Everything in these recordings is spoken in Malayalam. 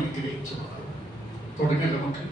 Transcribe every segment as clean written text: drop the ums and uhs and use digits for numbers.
അനുഗ്രഹിച്ചു. തുടങ്ങി നമുക്ക്.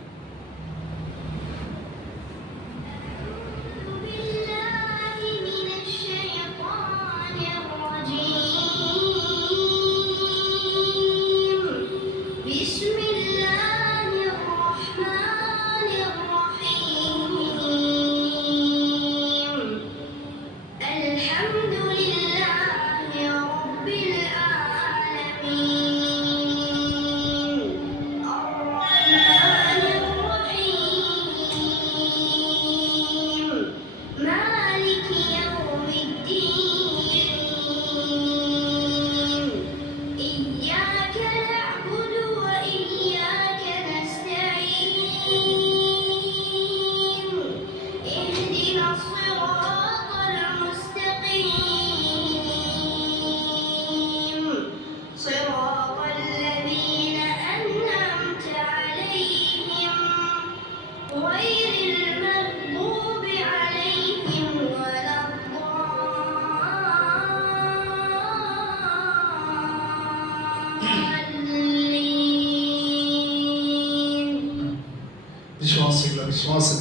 വിശ്വാസം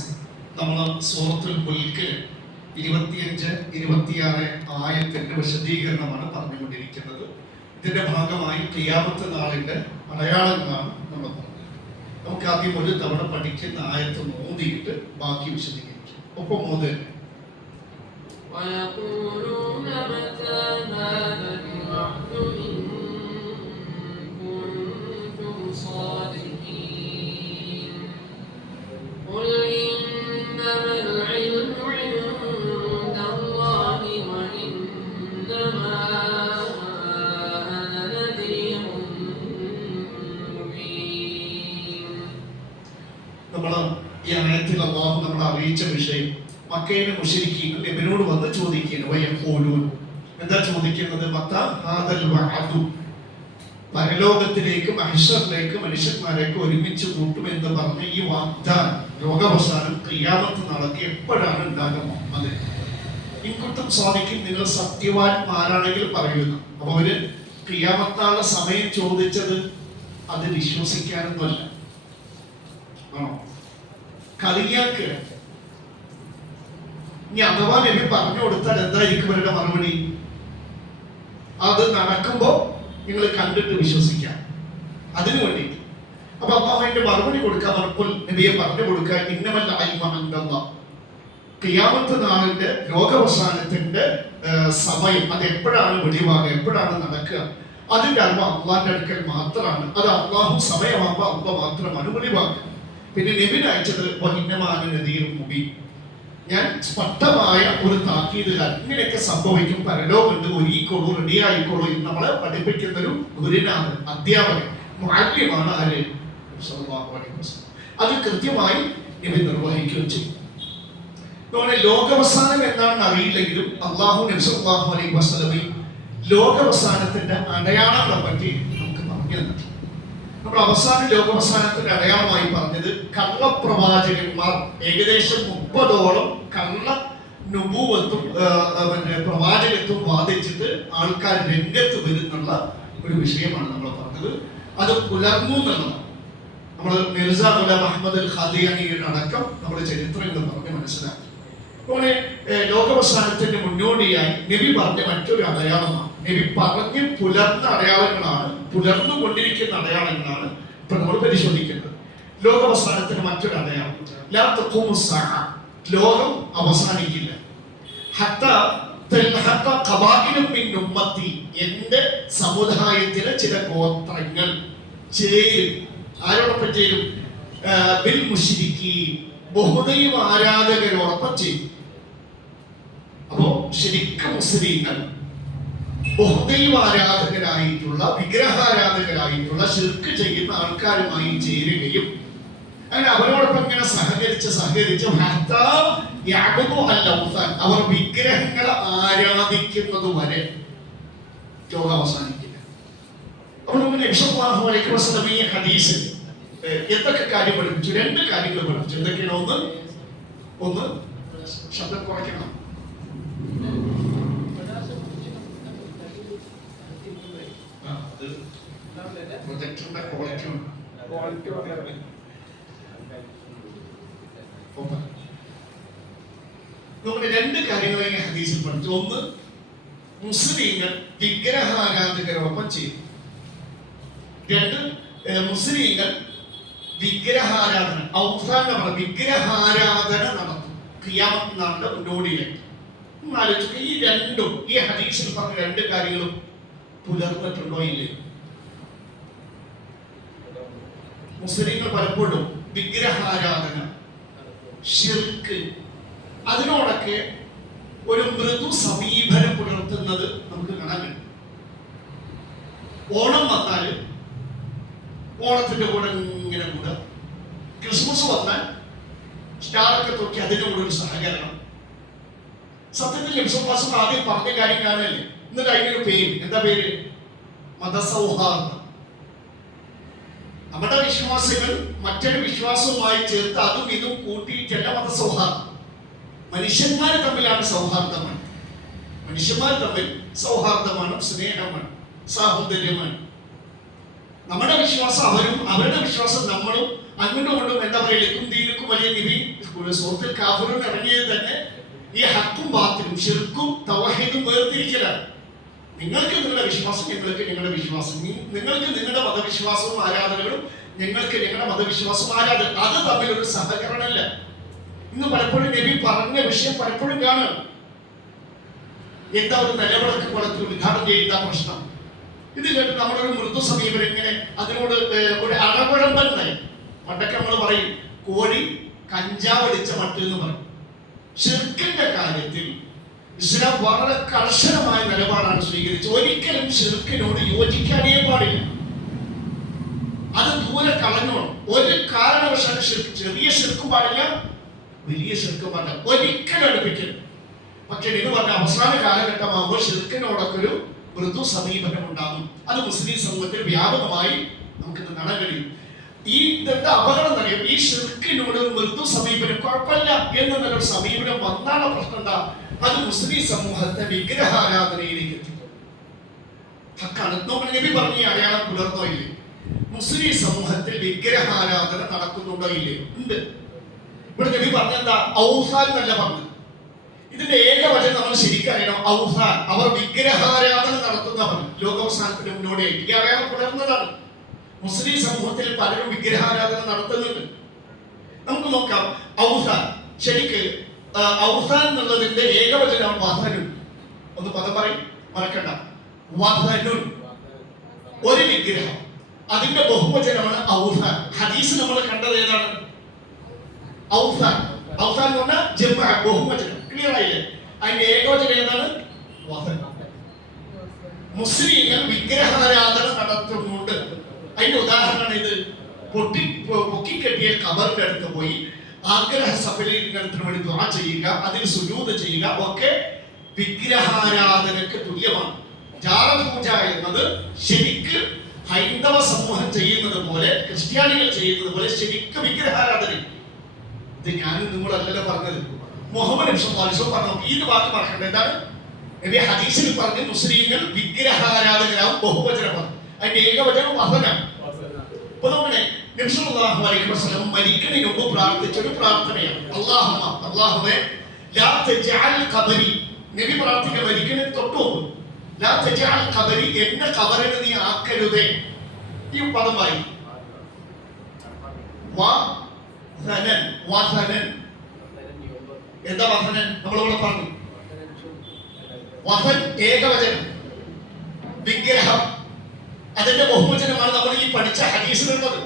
നമ്മൾ സൂറത്തുൽ മുൽക്കിൽ 25-26 ആയത്തിന്റെ വിശദീകരണമാണ് പറഞ്ഞുകൊണ്ടിരിക്കുന്നത്. ഇതിന്റെ ഭാഗമായി ഖിയാമത്ത് നാളിന്റെ അടയാളങ്ങളാണ് നമ്മൾ പറഞ്ഞത്. നമുക്ക് ആദ്യം ഒരു തവണ പഠിക്കുന്ന ആയത്ത് മോദിയിട്ട് ബാക്കി വിശദീകരിക്കും. ഒപ്പം മോദി ഈ ആയത്തിൽ അല്ലാഹു നമ്മളെ അറിയിച്ച വിഷയം മക്കയിലെ മുശ്രിക്കീൻ നബിയോട് വന്ന് ചോദിക്കുകയാണ്. എന്താ ചോദിക്കുന്നത്? പരലോകത്തിലേക്ക് മഹ്ശറിലേക്ക് മനുഷ്യന്മാരേക്ക് ഒരുമിച്ച് കൂട്ടുമെന്ന് പറഞ്ഞ് ഈ വാഗ്ദാനം ലോകാവസാനം ഖിയാമത്ത് നാളേക്ക് എപ്പോഴാണ് ഉണ്ടാകുക മുഹമ്മദ്? ഇൻകുത്തും സ്വാദിക്കും നിങ്ങൾ സത്യവാന്മാരാണെങ്കിൽ പറയുന്നു. അപ്പൊ അവര് ഖിയാമത്താളുടെ സമയം ചോദിച്ചത് അത് വിശ്വസിക്കാനൊന്നുമല്ല, ആണോ? കളിയാക്ക്. ഇനി അഥവാ നബി പറഞ്ഞു കൊടുത്താൽ എന്തായിരിക്കും അവരുടെ മറുപടി? അത് നടക്കുമ്പോ നിങ്ങൾ കണ്ടിട്ട് വിശ്വസിക്കാം, അതിനു വേണ്ടി. അപ്പൊ അള്ളാഹുവിന്റെ മറുപടി കൊടുക്കാൻ പറഞ്ഞപ്പോൾ നബിയെ പറഞ്ഞു കൊടുക്കാൻ ഇന്നമല്ല ഖിയാമത്ത് നാളിന്റെ ലോകാവസാനത്തിന്റെ സമയം അത് എപ്പോഴാണ് വെളിവാകുക, എപ്പോഴാണ് നടക്കുക, അതിന്റെ അറിവ് അള്ളാഹിന്റെ അടുക്കൽ മാത്രമാണ്. അത് അള്ളാഹു സമയമാകുമ്പോൾ അള്ളാഹ് മാത്രമാണ് വെളിവാക്കുക. പിന്നെ നബിനെ അയച്ചത് മുബീൻ, ഞാൻ സ്പഷ്ടമായ ഒരു താക്കീതുകാരൻ. ഇങ്ങനെയൊക്കെ സംഭവിക്കും, പരലോകമുണ്ട്, ഒരുങ്ങിക്കോളൂ, റെഡിയായിക്കോളൂ എന്ന് നമ്മളെ പഠിപ്പിക്കുന്ന ഒരു ഗുരുനാഥൻ, അധ്യാപകൻ, മുഅല്ലിമാണ് ആര്? സല്ലല്ലാഹു അലൈഹി വസല്ലം. അത് കൃത്യമായി നബി നിർവഹിക്കുകയും ചെയ്യും. അതുകൊണ്ട് ലോകാവസാനം എന്താണെന്ന് അറിയില്ലെങ്കിലും അല്ലാഹു നബി സല്ലല്ലാഹു അലൈഹി വസല്ലം ലോകാവസാനത്തിന്റെ അടയാളങ്ങളെ പറ്റി നമുക്ക് പറഞ്ഞു തന്നിട്ടുണ്ട്. നമ്മൾ അവസാന ലോകാവസാനത്തിന്റെ അടയാളമായി പറഞ്ഞത് കള്ളപ്രവാചകന്മാർ ഏകദേശം 30ഓളം കള്ള നുബൂവത്തും പ്രവാചകത്വം വാദിച്ചിട്ട് ആൾക്കാർ രംഗത്ത് വരുന്നുള്ള ഒരു വിഷയമാണ് നമ്മൾ പറഞ്ഞത്. അത് പുലർന്നു എന്നുള്ളതാണ്. നമ്മൾ മിർസ ഗുലാം അഹ്മദ് അൽ ഖാദിയാനിയുടെ അടക്കം നമ്മുടെ ചരിത്രങ്ങൾ പറഞ്ഞ് മനസ്സിലാക്കി. അതുപോലെ ലോകാവസാനത്തിന്റെ മുന്നോടിയായി നബി പറഞ്ഞ മറ്റൊരു അടയാളമാണ്, നബി പറഞ്ഞ് പുലർന്ന അടയാളങ്ങളാണ്, പുലർന്നുകൊണ്ടിരിക്കുന്ന അടയാളങ്ങളാണ് ഇപ്പൊ നമ്മൾ പരിശോധിക്കുന്നത്. ലോകാവസാനത്തിന് മറ്റൊരു അടയാളം, ലാ തഖൂമു സ്സാഅ, ലോകം അവസാനിക്കില്ല. ഹത്താ ഖബാഇലും മിൻ ഉമ്മത്തി, എന്റെ സമുദായത്തിലെ ചില ഗോത്രങ്ങൾ ചേരും. ആരോടൊപ്പം ചേരും? ബിൽ മുശ്രിക്കീൻ, ബഹുദൈവ ആരാധകരോടൊപ്പം ചെയ്യും. അപ്പോ ശരിക്കും മുസ്ലിങ്ങൾ ബഹുദൈവ ആരാധകരായിട്ടുള്ള, വിഗ്രഹാരാധകരായിട്ടുള്ള, ശിർക്ക് ചെയ്യുന്ന ആൾക്കാരുമായി ചേരുകയും അങ്ങനെ അവരോടൊപ്പം ഇങ്ങനെ സഹകരിച്ച് അവർ വിഗ്രഹങ്ങളെ ആരാധിക്കുന്നത് വരെ ലോകം അവസാനിക്കില്ല. അപ്പോൾ ഈ ഹദീസിൽ എന്തൊക്കെ കാര്യം പഠിപ്പിച്ചു? 2 കാര്യങ്ങൾ പഠിപ്പിച്ചു. എന്തൊക്കെയാണ്? ഒന്ന് ശബ്ദം കുറയ്ക്കണം. പ്രൊജക്ട് ലെക്ചറിന്റെ ക്വാളിറ്റി ഉണ്ട്. നമ്മുടെ രണ്ട് കാര്യങ്ങൾ ഈ ഹദീസിൽ പഠിച്ചു. ഒന്ന്, മുസ്ലിങ്ങൾ വിഗ്രഹാരാധകരോടൊപ്പം ചെയ്യും. രണ്ട്, മുസ്ലിങ്ങൾ വിഗ്രഹാരാധന വിഗ്രഹാരാധന നടത്തും ഖിയാമത്ത് നാളിന്റെ മുന്നോടിയായിട്ട്. ആലോചിച്ചു, ഈ രണ്ടും ഈ ഹദീസിൽ പറഞ്ഞ രണ്ട് കാര്യങ്ങളും പുലർന്നിട്ടുണ്ടോ ഇല്ലേ? മുസ്ലിങ്ങൾ പലപ്പോഴും വിഗ്രഹാരാധന, ഷിർക്ക്, അതിനോടൊക്കെ ഒരു മൃദു സമീപനം പുലർത്തുന്നത് നമുക്ക് കാണാൻ കഴിയും. ഓണം വന്നാൽ ഓണത്തിന്റെ കൂടെ ഇങ്ങനെ കൂടെ, ക്രിസ്മസ് വന്നാൽ സ്റ്റാറൊക്കെ തൊക്കി അതിന്റെ കൂടെ ഒരു സഹകരണം. സത്യത്തിൽ വിശ്വാസം ആദ്യം പറഞ്ഞ കാര്യം കാണല്ലേ, എന്നിട്ട് അതിനൊരു പേര്, എന്താ പേര്? മതസൗഹാർദ്ദം. നമ്മുടെ വിശ്വാസികൾ മറ്റൊരു വിശ്വാസവുമായി ചേർത്ത് അതും ഇതും കൂട്ടിയിട്ടല്ല മതസൗഹാർദ്ദം. മനുഷ്യന്മാർ തമ്മിലാണ് സൗഹാർദ്ദമാണ്. മനുഷ്യന്മാർ തമ്മിൽ സൗഹാർദ്ദമാണ്, സ്നേഹമാണ്, സാഹോദര്യമാണ്. നമ്മുടെ വിശ്വാസം അവരും, അവരുടെ വിശ്വാസം നമ്മളും, അങ്ങോട്ടും ഇങ്ങോട്ടും എന്താ പറയുക, ലിക്കും ദീനുക്കും വലിയ നിബി സൂറത്തുൽ കാഫിറൂൻ ഇറങ്ങിയത് തന്നെ ഈ ഹക്കും ബാത്തിലും ഷിർക്കും തൗഹീദും വേർതിരിക്കലാണ്. നിങ്ങൾക്ക് നിങ്ങളുടെ വിശ്വാസം, ഞങ്ങൾക്ക് ഞങ്ങളുടെ വിശ്വാസം, നിങ്ങൾക്ക് നിങ്ങളുടെ മതവിശ്വാസവും ആരാധനകളും, ഞങ്ങൾക്ക് ഞങ്ങളുടെ മതവിശ്വാസവും ആരാധന, അത് തമ്മിലൊരു സഹകരണമല്ല. ഇന്ന് പലപ്പോഴും നബി പറഞ്ഞ വിഷയം പലപ്പോഴും കാണുക, എന്താ ഒരു നിലവിളക്ക് കുളത്തിൽ ഉദ്ഘാടനം ചെയ്യുന്ന പ്രശ്നം. ഇത് കേട്ട് നമ്മളൊരു മൃദു സമീപനം, ഇങ്ങനെ അതിനോട് ഒരു അഴകുഴമ്പൻ നയം. പണ്ടൊക്കെ നമ്മൾ പറയും കോഴി കഞ്ചാവ് അടിച്ച മട്ട് എന്ന് പറയും. ഷിർക്കിന്റെ കാര്യത്തിൽ ഇസ്ലാം വളരെ കർശനമായ നിലപാടാണ് സ്വീകരിച്ചത്. ഒരിക്കലും ഷിർക്കിനോട് യോജിക്കാനേ പാടില്ല, അത് ദൂരെ കളഞ്ഞോണം. ഒരു കാരണവശാലും ചെറിയ ഷിർക്കും പാടില്ല, വലിയ ഷിർക്കും പാടില്ല, ഒരിക്കലും അടുപ്പിക്കരുത്. പക്ഷെ ഇത് പറഞ്ഞ അവസാന കാലഘട്ടമാകുമ്പോൾ ഷിർക്കിനോടൊക്കെ ഒരു മൃദു സമീപനം ഉണ്ടാകും. അത് മുസ്ലിം സമൂഹത്തിൽ വ്യാപകമായി നമുക്കിത് കാണാൻ കഴിയും. ഈ ഇതെന്താ അപകടം അറിയാം, ഈ ഷിർക്കിനോട് മൃദു സമീപനം കുഴപ്പമില്ല എന്നൊരു സമീപനം വന്നാലുള്ള പ്രശ്നം എന്താ? അത് മുസ്ലിം സമൂഹത്തെ വിഗ്രഹാരാധനയിലേക്ക് എത്തിക്കും. ഹക്കാണ്. നമ്മൾ നബി പറഞ്ഞ അടയാളം പുലർന്നോ ഇല്ലേ? മുസ്ലിം സമൂഹത്തിൽ വിഗ്രഹാരാധന നടക്കുന്നുണ്ടോ ഇല്ലയോ? ഉണ്ട്. ഇവിടെ നബി പറഞ്ഞെന്താ? ഔസാൻ എന്നല്ല പറഞ്ഞത്. ഇതിന്റെ ഏകവചനം നമ്മൾ ശരിക്കറിയണം. ഔസാൻ, അവർ വിഗ്രഹാരാധന നടത്തുന്നവർ. ലോകാവസാനത്തിന് മുന്നോടിയായിട്ട് ഈ അടയാളം പുലർന്നതാണ്. മുസ്ലിം സമൂഹത്തിൽ പലരും വിഗ്രഹാരാധന നടത്തുന്നുണ്ട്. നമുക്ക് നോക്കാം. ഔസാൻ, ശരിക്ക് ഔസാൻ എന്നുള്ളതിന്റെ ഏകവചനമാണ് വസനുൻ. ഒന്ന് പദം പറയും, മറക്കണ്ട. വസനുൻ, ഒരു വിഗ്രഹം. അതിന്റെ ബഹുവചനമാണ് ഔസാൻ. ഹദീസ് നമ്മൾ കണ്ടത് ഏതാണ്? ഔസാൻ. ഔസാൻ എന്ന് പറഞ്ഞാൽ ജംഅ, ബഹുവചനം. ക്ലിയർ ആയില്ലേ? അതിന്റെ ഏകവചനം ഏതാണ്? വസൻ. മുസ്ലിങ്ങൾ വിഗ്രഹാരാധന നടത്തുന്നുണ്ട്. അതിന്റെ ഉദാഹരണമാണ് ഇത്. പൊക്കിക്കെട്ടിയ ഖബറിന്റെ അടുത്ത് പോയി ആഗ്രഹ സഫലീകരണത്തിന് വേണ്ടി ദുആ ചെയ്യുക, അതിൽ സുജൂദ് ചെയ്യുക ഒക്കെ വിഗ്രഹാരാധനക്ക് തുല്യമാണ്. ജാറപൂജ എന്നത് ശരിക്ക് ഹൈന്ദവ സമൂഹം ചെയ്യുന്നത് പോലെ, ക്രിസ്ത്യാനികൾ ചെയ്യുന്നത് പോലെ ശരിക്ക് വിഗ്രഹാരാധന. ഇത് ഞാനും നിങ്ങളല്ലല്ലോ പറഞ്ഞത്, മുഹമ്മദ് നബി സല്ലല്ലാഹു അലൈഹി വസല്ലം പറഞ്ഞു. ഈ വാക്ക് മറക്കണ്ട. എന്താണ് നബി ഹദീസിൽ പറഞ്ഞു? മുസ്ലിങ്ങൾ വിഗ്രഹാരാധകരാവും. ബഹുവചനം പറഞ്ഞു. അതിന്റെ ഏകവചനം വസനാണ്. അപ്പൊ നമ്മുടെ നബി സല്ലല്ലാഹു അലൈഹി വസല്ലം മരിക്കുന്നതിന് മുമ്പ് പ്രാർത്ഥിച്ച ഒരു പ്രാർത്ഥനയാണ് അല്ലാഹുവേ ലാ തജഅൽ ഖബരി. നബി പ്രാർത്ഥിക്കുക മരിക്കുന്നതിന് തൊട്ട് മുമ്പ്, ലാ തജഅൽ ഖബരി, എന്റെ ഖബറിനെ നീ ആക്കരുതേ. ഈ പദം വായി. വസനൻ. വസനൻ എന്താ വസനൻ? നമ്മളിവിടെ പറഞ്ഞു. വസൻ ഏകവചനം, വിഗ്രഹം. അതിന്റെ ബഹുവചനമാണ് നമ്മൾ ഈ പഠിച്ച ഹദീസിലുള്ളത്.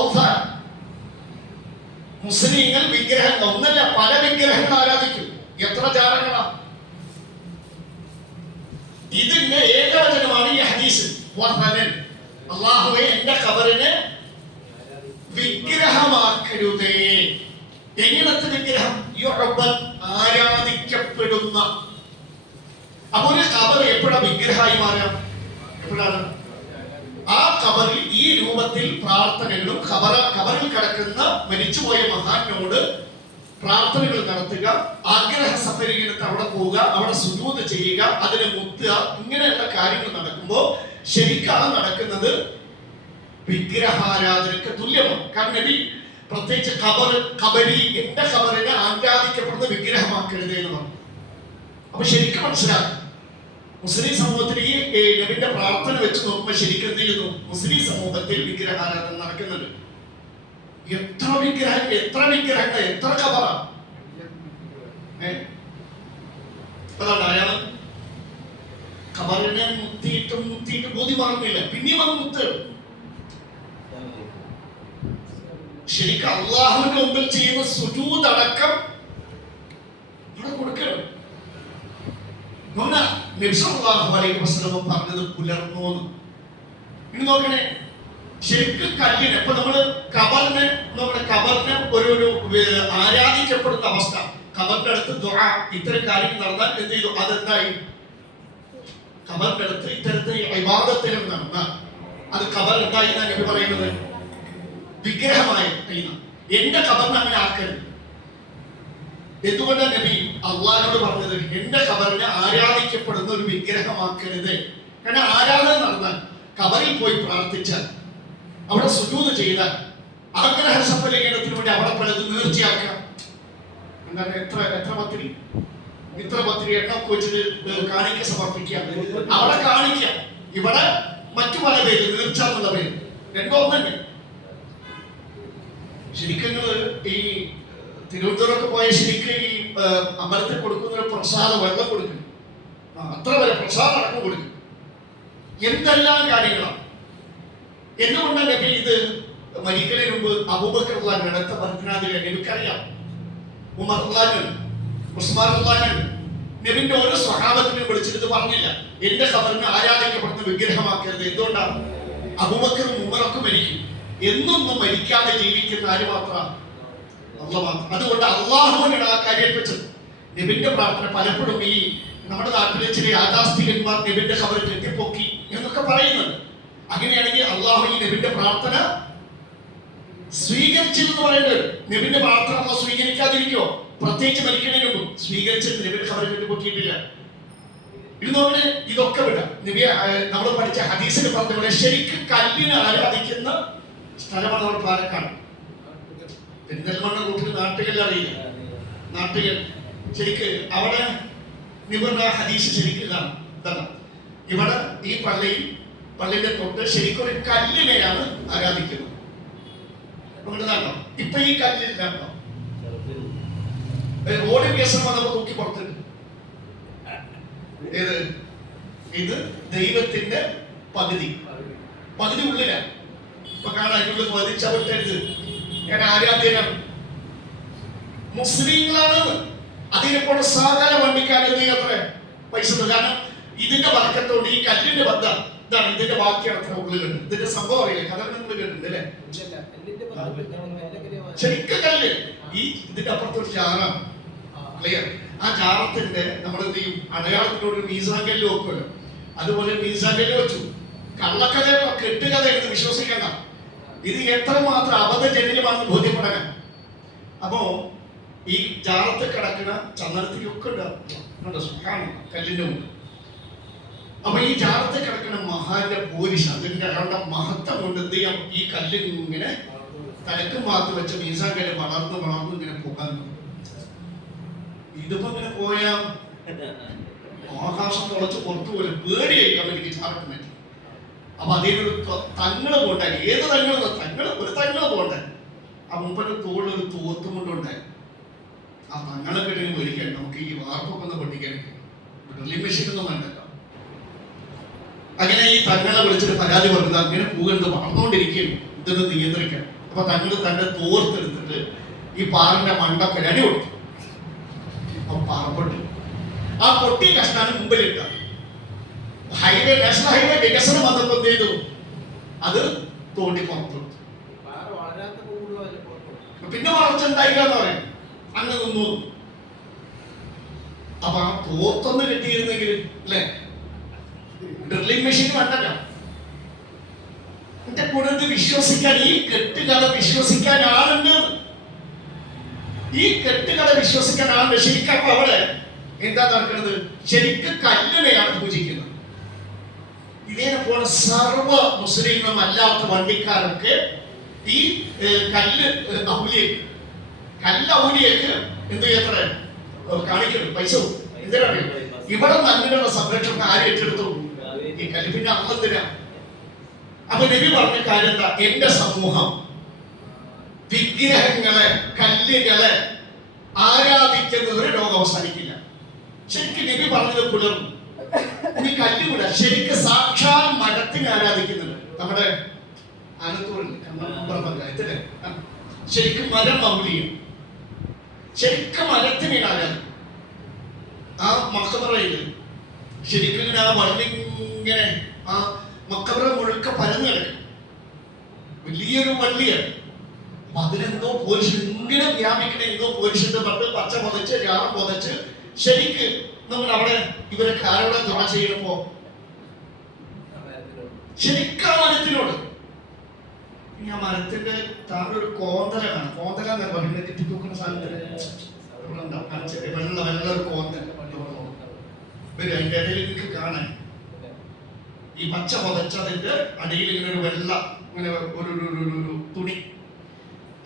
ഔസാൻ. മുസ്ലിങ്ങൾ വിഗ്രഹം ഒന്നല്ല പല വിഗ്രഹങ്ങൾ ആരാധിക്കും. എത്ര ജാറങ്ങളാ! ഇതിന്റെ ഏകവചനമാണ് ഈ ഹദീസ്. വസനൻ, അല്ലാഹുവേ എന്റെ ഖബറിനെ വിഗ്രഹമാക്കരുതേ. എങ്ങനത്തെ വിഗ്രഹം? യുഅബദ്, ആരാധിക്കപ്പെടുന്ന. അപ്പൊ ഒരു ഖബർ എപ്പോഴാ വിഗ്രഹമായി മാറാം? എപ്പോഴാണ്? ആ ഖബറിൽ ഈ രൂപത്തിൽ പ്രാർത്ഥനകളും ഖബറിൽ കിടക്കുന്ന മരിച്ചുപോയ മഹാനോട് പ്രാർത്ഥനകൾ നടത്തുക, ആഗ്രഹ സഫലീകരണത്തിന് അവിടെ പോവുക, അവിടെ സുജൂദ് ചെയ്യുക, അതിനെ മുത്തുക, ഇങ്ങനെയുള്ള കാര്യങ്ങൾ നടക്കുമ്പോൾ ശരിക്കും നടക്കുന്നത് വിഗ്രഹാരാധനക്ക് തുല്യമാണ്. കാരണം നബി പ്രത്യേകിച്ച് ഖബരി എന്റെ ഖബറിനെ ആരാധിക്കപ്പെടുന്ന വിഗ്രഹമാക്കരുത് എന്ന് പറഞ്ഞു. അപ്പൊ ശരിക്കും മനസ്സിലാക്കും, മുസ്ലിം സമൂഹത്തിൽ ഈ നബിന്റെ പ്രാർത്ഥന വെച്ച് നോക്കുമ്പോൾ ശരിക്കും എന്ത് ചെയ്യുന്നു? മുസ്ലിം സമൂഹത്തിൽ വിഗ്രഹാരാധന നടക്കുന്നുണ്ട്. എത്ര വിഗ്രഹങ്ങൾ, എത്ര ഖബറ. അതാണ് അയാള് ഖബറിനെ മുത്തിയിട്ട് ബോധി മാറുന്നില്ല, പിന്നെയും അത് മുത്ത്. ശരിക്കും അള്ളാഹുവിന്റെ മുമ്പിൽ ചെയ്യുന്ന സുജൂദ് അടക്കം അവിടെ കൊടുക്കണം. നബി സല്ലല്ലാഹു അലൈഹി വസല്ലം പറഞ്ഞത് പുലർന്നു. ഇനി നോക്കണേ, ശരിക്കും കല്ലിന് ഇപ്പൊ നമ്മള് ഖബറിനെ ഒരു ആരാധിക്കപ്പെടുന്ന അവസ്ഥ, ഖബറിന്റെ അടുത്ത് ദുആ ഇത്തരം കാര്യങ്ങൾ നടന്നാൽ എന്ത് ചെയ്തു? അതെന്തായി? ഖബറിന്റെ അടുത്ത് ഇത്തരത്തിൽ ഇബാദത്തുകൾ നടന്നാൽ അത് ഖബർ എന്തായി എന്നാണ് നബി പറയുന്നത്? വിഗ്രഹമായി. എന്റെ ഖബറിനെ അങ്ങനെ ആക്കരുത്. എന്തുകൊണ്ടാണ് നബി അള്ളാഹിനോട് പറഞ്ഞത് എന്റെ ഖബറിനെ ആരാധിക്കപ്പെടുന്ന ഒരു വിഗ്രഹമാക്കരുത്? കാരണം ആരാധന നടന്നാൽ, ഖബറിൽ പോയി പ്രാർത്ഥിച്ചാൽ, അവിടെ സുജൂദ് ചെയ്താൽ, ആഗ്രഹ സഫലീകരണത്തിന് വേണ്ടി അവിടെ പലതും നേർച്ചയാക്കാം. എന്താണ് ഇത്ര പത്തിരി എണ്ണൊക്കെ വെച്ചിട്ട് കാണിക്ക സമർപ്പിക്കാം, അവിടെ കാണിക്കാം. ഇവിടെ മറ്റു പല പേര് നേർച്ച എന്നുള്ള പേര് രണ്ടോ ഒന്നെ. ശരിക്കും ഈ തിരുവനന്തപുരമൊക്കെ പോയ ശരിക്കും ഈ അമ്പലത്തിൽ കൊടുക്കുന്ന പ്രസാദം, വെള്ളം കൊടുക്കും, അത്ര വരെ പ്രസാദം അടക്കം കൊടുക്കും. എന്തെല്ലാം കാര്യങ്ങളാണ്. എന്തുകൊണ്ടാണ് നബി ഇത് മരിക്കലിന് മുമ്പ് അബൂബക്കർ റളിയല്ലാഹു അടുത്ത ഭരണാധികാരി എനിക്കറിയാം, ഉമർ റളിയല്ലാഹു, ഉസ്മാൻ റളിയല്ലാഹു, നബിന്റെ ഓരോ സ്വഹാബത്തിനും വിളിച്ചിട്ട് പറഞ്ഞില്ല എന്റെ ഖബറിനെ ആരാധിക്കപ്പെടുന്ന വിഗ്രഹമാക്കരുത്. എന്തുകൊണ്ടാണ്? അബൂബക്കറും ഉമറൊക്കെ മരിക്കും, എന്നൊന്നും മരിക്കാതെ ജീവിക്കുന്ന ആര് മാത്രമാണ്? അല്ലാഹു മാത്രം. അതുകൊണ്ട് അള്ളാഹുവിനാണ് ആ കാര്യം ഏൽപ്പിച്ചത്. നബിന്റെ പ്രാർത്ഥന പലപ്പോഴും ഈ നമ്മുടെ നാട്ടിലെ ചില യാഥാസ്ഥികന്മാർ നബിന്റെ ഖബർ കെട്ടിപ്പൊക്കി എന്നൊക്കെ പറയുന്നുണ്ട്. അങ്ങനെയാണെങ്കിൽ അള്ളാഹു ഈ നബിന്റെ പ്രാർത്ഥന സ്വീകരിച്ചെന്ന് പറയേണ്ടത്. നബിന്റെ പ്രാർത്ഥന അള്ളാഹു സ്വീകരിക്കാതിരിക്കോ? പ്രത്യേകിച്ച് മരിക്കുന്നതിന് മുമ്പ് സ്വീകരിച്ചിട്ട് നബിന്റെ ഖബർ കെട്ടിപ്പൊക്കിയിട്ടില്ല. ഇതൊക്കെ ഇതൊക്കെ വിടാം. നബി നമ്മൾ പഠിച്ച ഹദീസിൽ പറഞ്ഞ പോലെ ശരിക്കും കല്ലിനെ ആരാധിക്കുന്ന സ്ഥലമാണ് നമ്മൾ പാലക്കാട്. പെരിന്തൽമണ്ണ കൂട്ടിൽ നാട്ടുകൽ അറിയില്ല, നാട്ടുകൽ ശരിക്ക് അവിടെ നിബന്ധ ഹദീസ് ശരിക്കും ഇതാണ്. ഇവിടെ ഈ പള്ളിന്റെ തൊട്ട് ശരിക്കും ഒരു കല്ലിനെയാണ് ആരാധിക്കുന്നത്. അതുകൊണ്ടാണോ ഇപ്പൊ ഈ കല്ലില്ലാണ്ടോ? റോഡ് വികസനം വന്നപ്പോൾ തൂക്കി പുറത്തിട്ട് ഏത് ഇത് ദൈവത്തിന്റെ പകുതി ഉള്ളിലാണ്. ഇപ്പൊ കാണാൻ അതിനുള്ളിൽ വധിച്ചവിട്ടരുത്. ഞാൻ ആരാധ്യനാണ്, മുസ്ലിങ്ങളാണ്. അതിനെ കൊണ്ട് സകല വണ്ടിക്കാരും നീ അത്ര പൈസ. കാരണം ഇതിന്റെ വർക്കത്തോണ്ട് ഈ കല്ലിന്റെ ബന്ധം ഇതാണ്. ഇതിന്റെ ബാക്കിയാണ് അത്ര ഉള്ളിലുണ്ട്. ഇതിന്റെ സംഭവം അറിയില്ല, കഥ നിങ്ങൾ കേട്ടിട്ടുണ്ട് അല്ലേ? ശരിക്കും കല്ല് ഈ ഇതിന്റെ അപ്പുറത്തൊരു ജാറാണ്, ക്ലിയർ. ആ ജാറത്തിന്റെ നമ്മൾ എന്ത് ചെയ്യും? അടയാളത്തിനോട് ഒരു മീസാൻ കല്ല് വെക്കുമല്ലോ, അതുപോലെ മീസാൻ കല്ല് വെച്ചു. കള്ളക്കഥയോ കെട്ടുകഥ എന്ന് വിശ്വസിക്കണ്ട. ഇത് എത്രമാത്രം അബദ്ധജന്യമാണെന്ന് ബോധ്യപ്പെടാൻ. അപ്പോ ഈ ജാറത്തിൽ കിടക്കുന്ന ചന്ദനത്തിലൊക്കെ കല്ലിന്റെ മുമ്പ്. അപ്പൊ ഈ ജാറത്തിൽ കിടക്കുന്ന മഹാന്റെ പോലീസ് അതിന്റെ മഹത്വം കൊണ്ട് എന്ത് ചെയ്യാം? ഈ കല്ല് ഇങ്ങനെ തലക്കും ഭാഗത്ത് വെച്ച മീസാൻ കല്ല് വളർന്ന് ഇങ്ങനെ പോകാൻ. ഇതിപ്പോ ഇങ്ങനെ പോയാ ആകാശം തുളച്ച് പുറത്തു പോലും പേടിയായി കമ്പനിക്ക് ചാർട്ടുന്നത്. അപ്പൊ അതിനൊരു തങ്ങള് പോണ്ടായി. ഏത് ഒരു തങ്ങള് പോണ്ടേ? ആ മുമ്പന്റെ തോളൊരു തോർത്തും കൊണ്ടുണ്ടായി. ആ തങ്ങളെ കിട്ടി മേടിക്കാൻ നമുക്ക് ഈ വാർപ്പൊക്കെ ഒന്ന് പഠിക്കാൻ ഡ്രില്ലിംഗ് മെഷീൻ ഒന്നും വേണ്ടല്ലോ. അങ്ങനെ ഈ തങ്ങളെ വിളിച്ചിട്ട് പരാതി പറഞ്ഞത് അങ്ങനെ പൂകണ്ട് വളർന്നുകൊണ്ടിരിക്കുകയും ഇതൊന്ന് നിയന്ത്രിക്കാൻ. അപ്പൊ തങ്ങൾ തന്റെ തോർത്തെടുത്തിട്ട് ഈ പാറിന്റെ മണ്ടൊക്കെ അടി കൊടുത്തു. അപ്പൊ പാറപ്പെട്ടു. ആ പൊട്ടി കഷ്ണാണ് മുമ്പിലിട്ട. നാഷണൽ ഹൈവേ വികസനം വന്നപ്പോ എന്ത് ചെയ്തു? അത് തോണ്ടി പുറത്തു. പിന്നെ വളർച്ച ഉണ്ടായില്ല എന്ന് പറയും. അങ്ങ് നിന്നു. അപ്പൊ ആ തോർത്തൊന്ന് കെട്ടിയിരുന്നെങ്കിൽ അല്ലെ, ഡ്രില്ലിംഗ് മെഷീൻ വേണ്ടല്ലോ. എന്റെ കൂടെ വിശ്വസിക്കാൻ, ഈ കെട്ടുകഥ വിശ്വസിക്കാൻ ആളുണ്ട്. ഈ കെട്ടുകഥ വിശ്വസിക്കാൻ ആളുണ്ട്. ശരിക്കും അവിടെ എന്താ നടക്കുന്നത്? ശരിക്കും കല്ലിനെയാണ് പൂജിക്കുന്നത്. ഇതേപോലെ സർവ മുസ്ലിങ്ങളും അല്ലാത്ത വണ്ടിക്കാരൊക്കെ ഈ കല്ല് ഔലിയേക്ക് എന്ത് ചെയ്യത്ര കാണിക്കണം, പൈസ എന്തിനാണ്? ഇവിടെ നന്മയുള്ള സംരക്ഷണം ആര് ഏറ്റെടുത്തു? ഈ കല്ല്. പിന്നെ അന്നെന്തിനാ? അപ്പൊ നബി പറഞ്ഞ കാര്യം എന്താ? എന്റെ സമൂഹം വിഗ്രഹങ്ങളെ, കല്ലുകളെ ആരാധിക്കുന്നതിന് ലോകം അവസാനിക്കില്ല. ശരിക്കും നബി പറഞ്ഞത് പുലർന്നു. ഈ കല്ലുകൂടെ ശരിക്കും സാക്ഷാൽ മരത്തിനെ ആരാധിക്കുന്നുണ്ട്. നമ്മുടെ ആനത്തൂരിൽ പഞ്ചായത്തില് ശരിക്കും മരം മൗലിയും ശരിക്കും മരത്തിനെ ആരാധിക്കും. ആ മക്കബറയില് ശരിക്കും ഇങ്ങനെ ആ വള്ളിങ്ങനെ ആ മക്കബറ മുഴുക്ക പരന്നു കിടക്കും. വലിയൊരു വള്ളിയാണ്. അപ്പൊ അതിനെന്തോ പോലീസ് ഇങ്ങനെ വ്യാപിക്കണ എന്തോ പോലീസിന്റെ പണ്ട് പച്ച പൊതച്ച് രാമ പൊതച്ച് ശരിക്ക് നമ്മൾ അവിടെ ഇവരൊക്കെ ആരോടെ തുണ ചെയ്യുമ്പോ ശരിക്കും മരത്തിനോട് ഈ ആ മരത്തിന്റെ താഴെ ഒരു കോന്തല കാണാം. കോന്തല എന്നാ പറയുന്നത്, കെട്ടിത്തൂക്കുന്ന സാധനത്തിന് വെള്ള ഒരു കോന്തല വരും. അതിന്റെ ഇടയിൽ എനിക്ക് കാണാൻ ഈ പച്ച പൊതച്ചതിന്റെ അടിയിൽ ഇങ്ങനെ ഒരു വെള്ള ഇങ്ങനെ ഒരു തുണി.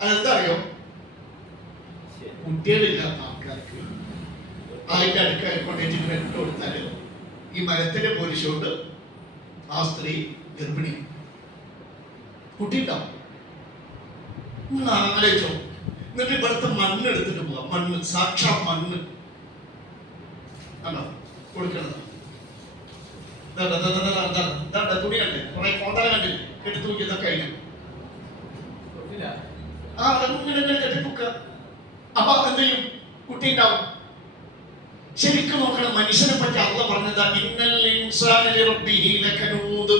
അതെന്താ അറിയോ? കുട്ടികളില്ലാത്ത ആൾക്കാർക്ക് അതിന്റെ അടുക്ക കൊണ്ടേറ്റിങ്ങനെ ഇട്ട് കൊടുത്താല് ഈ മരത്തിന്റെ പോലീശോട്ട് ആ സ്ത്രീ ഗർഭിണി കുട്ടിയുണ്ടാവും. നിങ്ങൾ ആലോചിച്ചോ. എന്നിട്ട് ഇവിടുത്തെ മണ്ണ് എടുത്തിട്ട് പോവാം. മണ്ണ്, സാക്ഷാ മണ്ണ് ആണോ കൊടുക്കണത്? തുണിയല്ലേ, കുറെ കോന്തല കണ്ടില്ല, കെട്ടി തൂക്കിയതൊക്കെ കഴിഞ്ഞു. ആ അതെങ്ങനെ കെട്ടിത്തൂക്ക. അപ്പൊ എന്ത് ചെയ്യും? കുട്ടി ഉണ്ടാവും. ശരിക്കും നോക്കണം, മനുഷ്യനെ പറ്റി അള്ളാഹ് പറഞ്ഞതാ, ഇന്നൽ ഇൻസാന ലിറബ്ബിഹി ലകനൂദ്.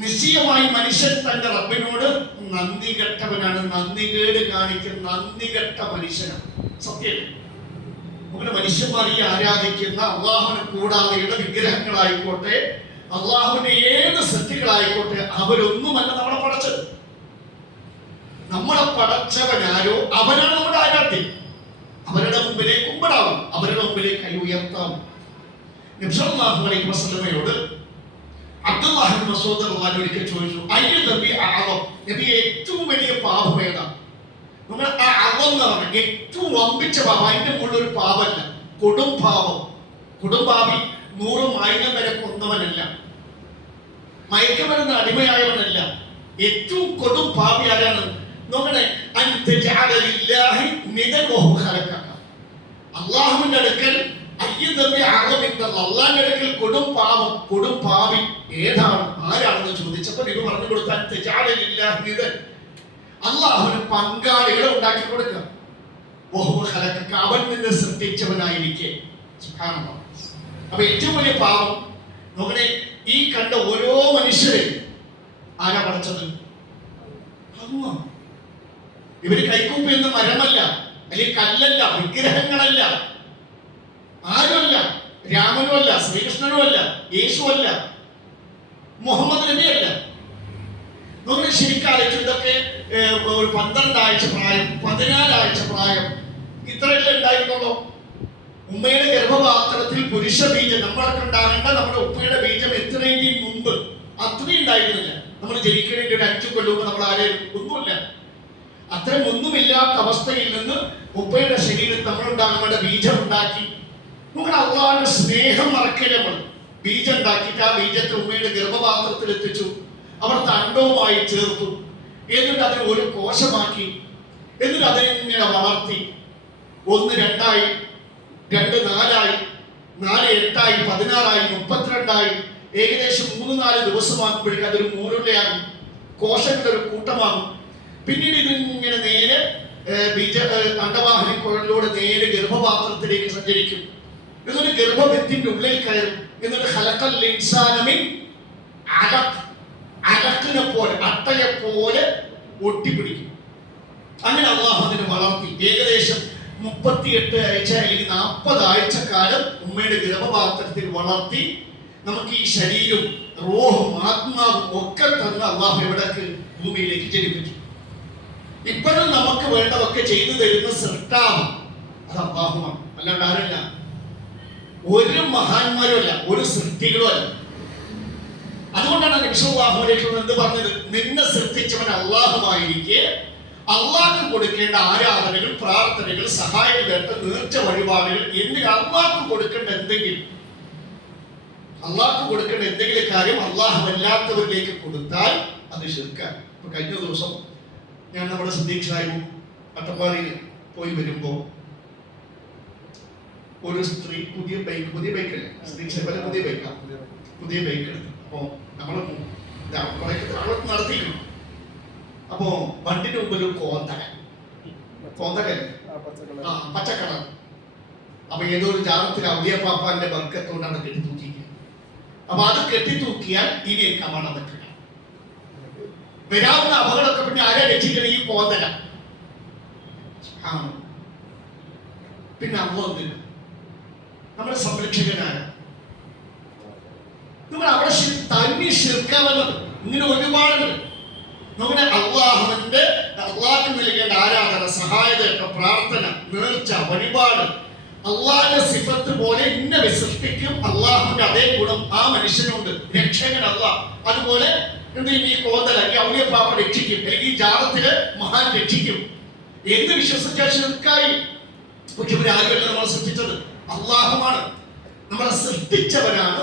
നിശ്ചയമായി മനുഷ്യൻ തന്റെ റബ്ബിനോട് നന്ദി കെട്ടവനാണ്. നന്ദികേട് കാണിക്കുന്ന നന്ദികെട്ട മനുഷ്യനാണ്. സത്യം. അങ്ങനെ മനുഷ്യന്മാർ ഈ ആരാധിക്കുന്ന അള്ളാഹുവിനെ കൂടാതെയുള്ള വിഗ്രഹങ്ങളായിക്കോട്ടെ, അള്ളാഹുവിന്റെ ഏത് സൃഷ്ടികളായിക്കോട്ടെ, അവരൊന്നുമല്ല നമ്മളെ പടച്ചത്. നമ്മളെ പടച്ചവനാരോ അവനാണ് നമ്മുടെ ആരാധ്യം. അവരുടെ മുമ്പിലെ കുമ്പിടാവും, അവരുടെ മുമ്പിലെ കൈ ഉയർത്താവും. നബി സല്ലല്ലാഹു അലൈഹി വസല്ലമയോട് അബ്ദുല്ലാഹ് ഇബ്നു മസ്ഊദ് റളിയല്ലാഹു ഒരിക്കൽ ചോദിച്ചു, അയ്യു ദംബി അഅദം, നബി ഏറ്റവും വലിയ പാപം ഏതാണ്? നമ്മൾ അഅദം എന്ന് പറഞ്ഞാൽ ഏറ്റവും വമ്പിച്ച പാപം. അതിന്റെ മുകളിൽ ഒരു പാപമല്ല, കൊടും പാപം. കൊടും പാപി 100,000 വരെ കൊന്നവനല്ല, മയക്കമരുന്ന് അടിമയായവനല്ല. ഏറ്റവും കൊടും പാപി ആരാണ്? നോക്കണേ, അള്ളാഹുവിന്റെ അടുക്കൽ അള്ളാഹിന്റെ അടുക്കൽ കൊടും പാപം, കൊടും പാപി ഏതാണ്, ആരാണെന്ന് ചോദിച്ചപ്പോൾ ഇത് പറഞ്ഞു കൊടുത്താൽ അള്ളാഹുവിന് പങ്കാളികളെ ഉണ്ടാക്കി കൊടുക്കുക. അവൻ നിന്ന് സൃഷ്ടിച്ചവനായിരിക്കെ. അപ്പൊ ഏറ്റവും വലിയ പാപം നോക്കണേ, ഈ കണ്ട ഓരോ മനുഷ്യരെയും ആരാ പഠിച്ചത്? ഇവര് കൈക്കൂപ്പിയൊന്നും മരമല്ല, അല്ലെങ്കിൽ കല്ലല്ല, വിഗ്രഹങ്ങളല്ല, ആരുമല്ല, രാമനും അല്ല, ശ്രീകൃഷ്ണനും അല്ല, യേശുവല്ല, മുഹമ്മദ് നബിയല്ല. നമ്മൾ ശരിക്കാലോചിച്ചു, ഇതൊക്കെ ഒരു 12 ആഴ്ച പ്രായം, 14 ആഴ്ച പ്രായം, ഇത്രയല്ലേ ഉണ്ടായിരുന്നുള്ളൂ. ഉമ്മയുടെ ഗർഭപാത്രത്തിൽ പുരുഷ ബീജം നമ്മളൊക്കെ ഉണ്ടാകേണ്ട നമ്മുടെ ഉപ്പയുടെ ബീജം എത്രയെങ്കിലും മുമ്പ് അത്രയും ഉണ്ടായിരുന്നില്ല. നമ്മൾ ജനിക്കണമെങ്കിൽ ഒരു 5 കൊല്ലം മുമ്പ് നമ്മൾ ആരെയും ഒന്നുമില്ല. അത്രയും ഒന്നുമില്ലാത്ത അവസ്ഥയിൽ നിന്ന് ഉപ്പയുടെ ശരീരത്തിൽ നമ്മളുണ്ടാകേണ്ട ബീജം ഉണ്ടാക്കി. നമ്മുടെ അള്ളാഹുവിന്റെ സ്നേഹം മറക്കൽ. നമ്മൾ ബീജം ഉണ്ടാക്കിയിട്ട് ആ ബീജത്തെ ഉമ്മയുടെ ഗർഭപാത്രത്തിൽ എത്തിച്ചു, അവിടുത്തെ അണ്ടവുമായി ചേർത്തു, എന്നിട്ട് അതിനെ ഒരു കോശമാക്കി, എന്നിട്ട് അതിനെ വളർത്തി. 1 2 ആയി, 2 4 ആയി, 4 8 ആയി, 16 ആയി, 32 ആയി. ഏകദേശം 3-4 ദിവസമാകുമ്പോഴേക്കും അതൊരു മൂരുള്ളയാകും, കോശങ്ങളുടെ ഒരു കൂട്ടമാകും. പിന്നീട് ഇതിങ്ങനെ നേരെ അണ്ടവാഹിനി കുഴലിലൂടെ നേരെ ഗർഭപാത്രത്തിലേക്ക് സഞ്ചരിക്കും. എന്നിട്ട് ഗർഭഭിത്തിന്റെ ഉള്ളിൽ കയറും. എന്നിട്ട് ഖലഖൽ ഇൻസാന മിൻ അലഖ്, അലഖിനെ പോലെ, അട്ടയെ പോലെ ഒട്ടിപ്പിടിക്കും. അങ്ങനെ അള്ളാഹു അതിനെ വളർത്തി. ഏകദേശം 38 ആഴ്ച അല്ലെങ്കിൽ 40 ആഴ്ചക്കാലം ഉമ്മയുടെ ഗർഭപാത്രത്തിൽ വളർത്തി നമുക്ക് ഈ ശരീരവും റൂഹും ആത്മാവും ഒക്കെ തന്ന് അള്ളാഹു എവിടേക്ക് ഭൂമിയിലേക്ക് ജനിപ്പിച്ചു. ഇപ്പോഴും നമുക്ക് വേണ്ടതൊക്കെ ചെയ്തു തരുന്ന സൃഷ്ടാവ് അത് അള്ളാഹുവാണ്, അല്ലാണ്ട് ആരല്ല. ഒരു മഹാന്മാരും അല്ല, ഒരു സൃഷ്ടികളും അല്ല. അതുകൊണ്ടാണ് നബി സല്ലല്ലാഹു അലൈഹി വസല്ലം എന്ത് പറഞ്ഞത്? നിന്നെ സൃഷ്ടിച്ചവൻ അല്ലാഹുവായിരിക്കെ അള്ളാഹ്ക്ക് കൊടുക്കേണ്ട ആരാധനകൾ, പ്രാർത്ഥനകൾ, സഹായം വേണ്ട നേർച്ച വഴിപാടുകൾ എന്നിട്ട് അള്ളാഹ്ക്ക് കൊടുക്കേണ്ട എന്തെങ്കിലും കാര്യം അള്ളാഹു അല്ലാത്തവരിലേക്ക് കൊടുത്താൽ അത് ശിർക്കാണ്. ഇപ്പൊ കഴിഞ്ഞ ദിവസം ഞാൻ നമ്മുടെ സിദ്ദീഖ് സാഹിബ് അട്ടപ്പാടിയിൽ പോയി വരുമ്പോ ഒരു സ്ത്രീ പുതിയ ബൈക്ക് അല്ലേ സിദ്ദീഖ് സാഹിബ് പുതിയ ബൈക്ക് എടുത്തു. അപ്പോ നമ്മള് കുറെ താളത്ത് നടത്തിയിരുന്നു. അപ്പോ വണ്ടിന്റെ മുമ്പിൽ ഒരു കോന്തകല്ലേ പച്ചക്കളർ. അപ്പൊ ഏതോ ഒരു ജാറത്തിൽ ഔലിയാപ്പാപ്പാന്റെ ബർക്കത്തോണ്ടാണ് കെട്ടിത്തൂക്കിയിരിക്കുന്നത്. അപ്പൊ അത് കെട്ടിത്തൂക്കിയാൽ ഇനി കമാണ പറ്റില്ല. വരാവുന്ന അപകടമൊക്കെ പിന്നെ ആരെ രക്ഷിക്കണം? ഈ കോന്തല. പിന്നെ അമ്മ നമ്മുടെ സംരക്ഷകനായ നമ്മൾ അവിടെ തന്നി ശിർക്കാവുന്നത് ഇങ്ങനെ ഒരുപാടുണ്ട്. നമ്മുടെ അള്ളാഹ്ക്ക് നൽകേണ്ട ആരാധന, സഹായത, പ്രാർത്ഥന, നേർച്ച, വഴിപാട്, അള്ളാഹിന്റെ സിഫത്ത് പോലെ ഇന്ന സൃഷ്ടിക്കും അള്ളാഹുവിന്റെ അതേ ഗുണം ആ മനുഷ്യനുണ്ട്. രക്ഷകൻ അള്ളാഹ്. അതുപോലെ ഈ കോതല ഈ ഔലിയപ്പാപ്പ രക്ഷിക്കും, അല്ലെങ്കിൽ ഈ ജാതത്തില് മഹാൻ രക്ഷിക്കും എന്ന് വിശ്വസിച്ചാൽ ശിർക്കായി. പക്ഷെ ഇവരാരുമല്ല നമ്മളെ സൃഷ്ടിച്ചത്, അള്ളാഹുമാണ്. നമ്മളെ സൃഷ്ടിച്ചവനാണ്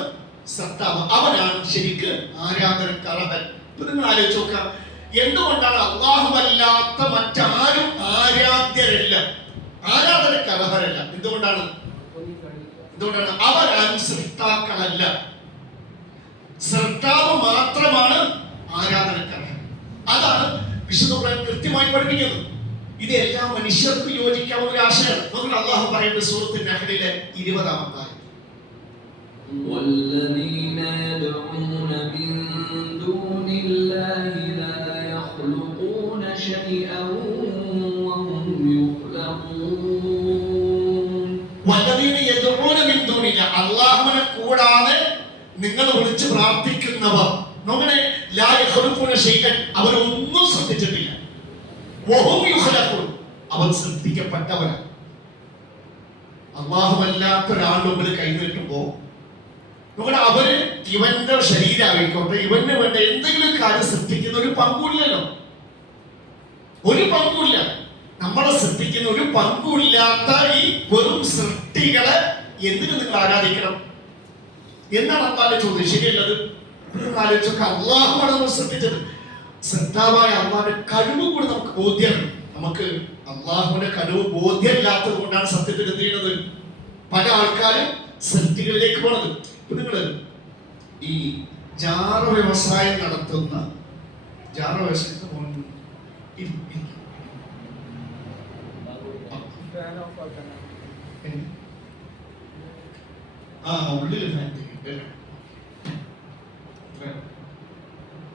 സത്താവ്, അവനാണ് ശരിക്ക് ആരാധനക്കർഹൻ. ഇപ്പൊ നിങ്ങൾ ആലോചിച്ച് നോക്കാം, എന്തുകൊണ്ടാണ് അല്ലാഹുവല്ലാത്ത മറ്റാരും ആരാധ്യരല്ല, ആരാധനക്കർഹരല്ല? എന്തുകൊണ്ടാണ്? അവരാരും സൃഷ്ടാക്കളല്ല. സൃഷ്ടാവ് മാത്രമാണ് ആരാധനക്കർഹൻ. അതാണ് വിശുദ്ധ ഖുർആൻ കൃത്യമായി പഠിപ്പിക്കുന്നത്. ഇത് എല്ലാ മനുഷ്യർക്കും യോജിക്കാവുന്ന ഒരു ആശയമാണ്. നമുക്ക് അല്ലാഹു പറയുന്നത് സൂറത്തുൽ നഹ്ലിലെ 20-ാമത്തെ ആയത്ത്, والذين يدعون من دون الله لا يخلقون شيئا وهم يخلقون. والذين يدعون من دون الله, അല്ലാഹുവിനെ കൂടാതെ നിങ്ങൾ വിളിച്ച് പ്രാർത്ഥിക്കുന്നവർ നോക്കണേ, ലാ യഖ്ലുഖൂന ഷൈഅൻ, അവരൊന്നും സൃഷ്ടിച്ചിട്ടില്ല. വഹും യുഖ്ലഖൂൻ, അവർ സൃഷ്ടിക്കപ്പെട്ടവരാണ്. അല്ലാഹുവല്ലാത്ത ഒരാളുടെ മുമ്പിൽ കൈനീട്ടുമ്പോ നമ്മുടെ അവര് ഇവന്റെ ശരീരമായിക്കോട്ടെ, ഇവന് വേണ്ട എന്തെങ്കിലും കാര്യം സൃഷ്ടിക്കുന്ന ഒരു പങ്കുമില്ലല്ലോ, ഒരു പങ്കുമില്ല. നമ്മളെ സൃഷ്ടിക്കുന്ന ഒരു പങ്കുമില്ലാത്ത ഈ വെറും സൃഷ്ടികളെ എന്തിനു നിങ്ങൾ ആരാധിക്കണം എന്നാണ് അള്ളാന്റെ ചോദ്യം. ശരിയല്ലത്? ആലോചിച്ചൊക്കെ അള്ളാഹുമാണ് നമ്മൾ സൃഷ്ടിച്ചത്. സൃഷ്ടാവായ അള്ളാന്റെ കഴിവ് കൂടി നമുക്ക് ബോധ്യമാണ്. നമുക്ക് അള്ളാഹുവിന്റെ കഴിവ് ബോധ്യമില്ലാത്തത് കൊണ്ടാണ് സത്യത്തിൽ എന്ത് ചെയ്യുന്നത്? പല ആൾക്കാരും സൃഷ്ടികളിലേക്ക് പോണത്. ഇപ്പൊ നിങ്ങള് ഈ ജാറ വ്യവസായം നടത്തുന്ന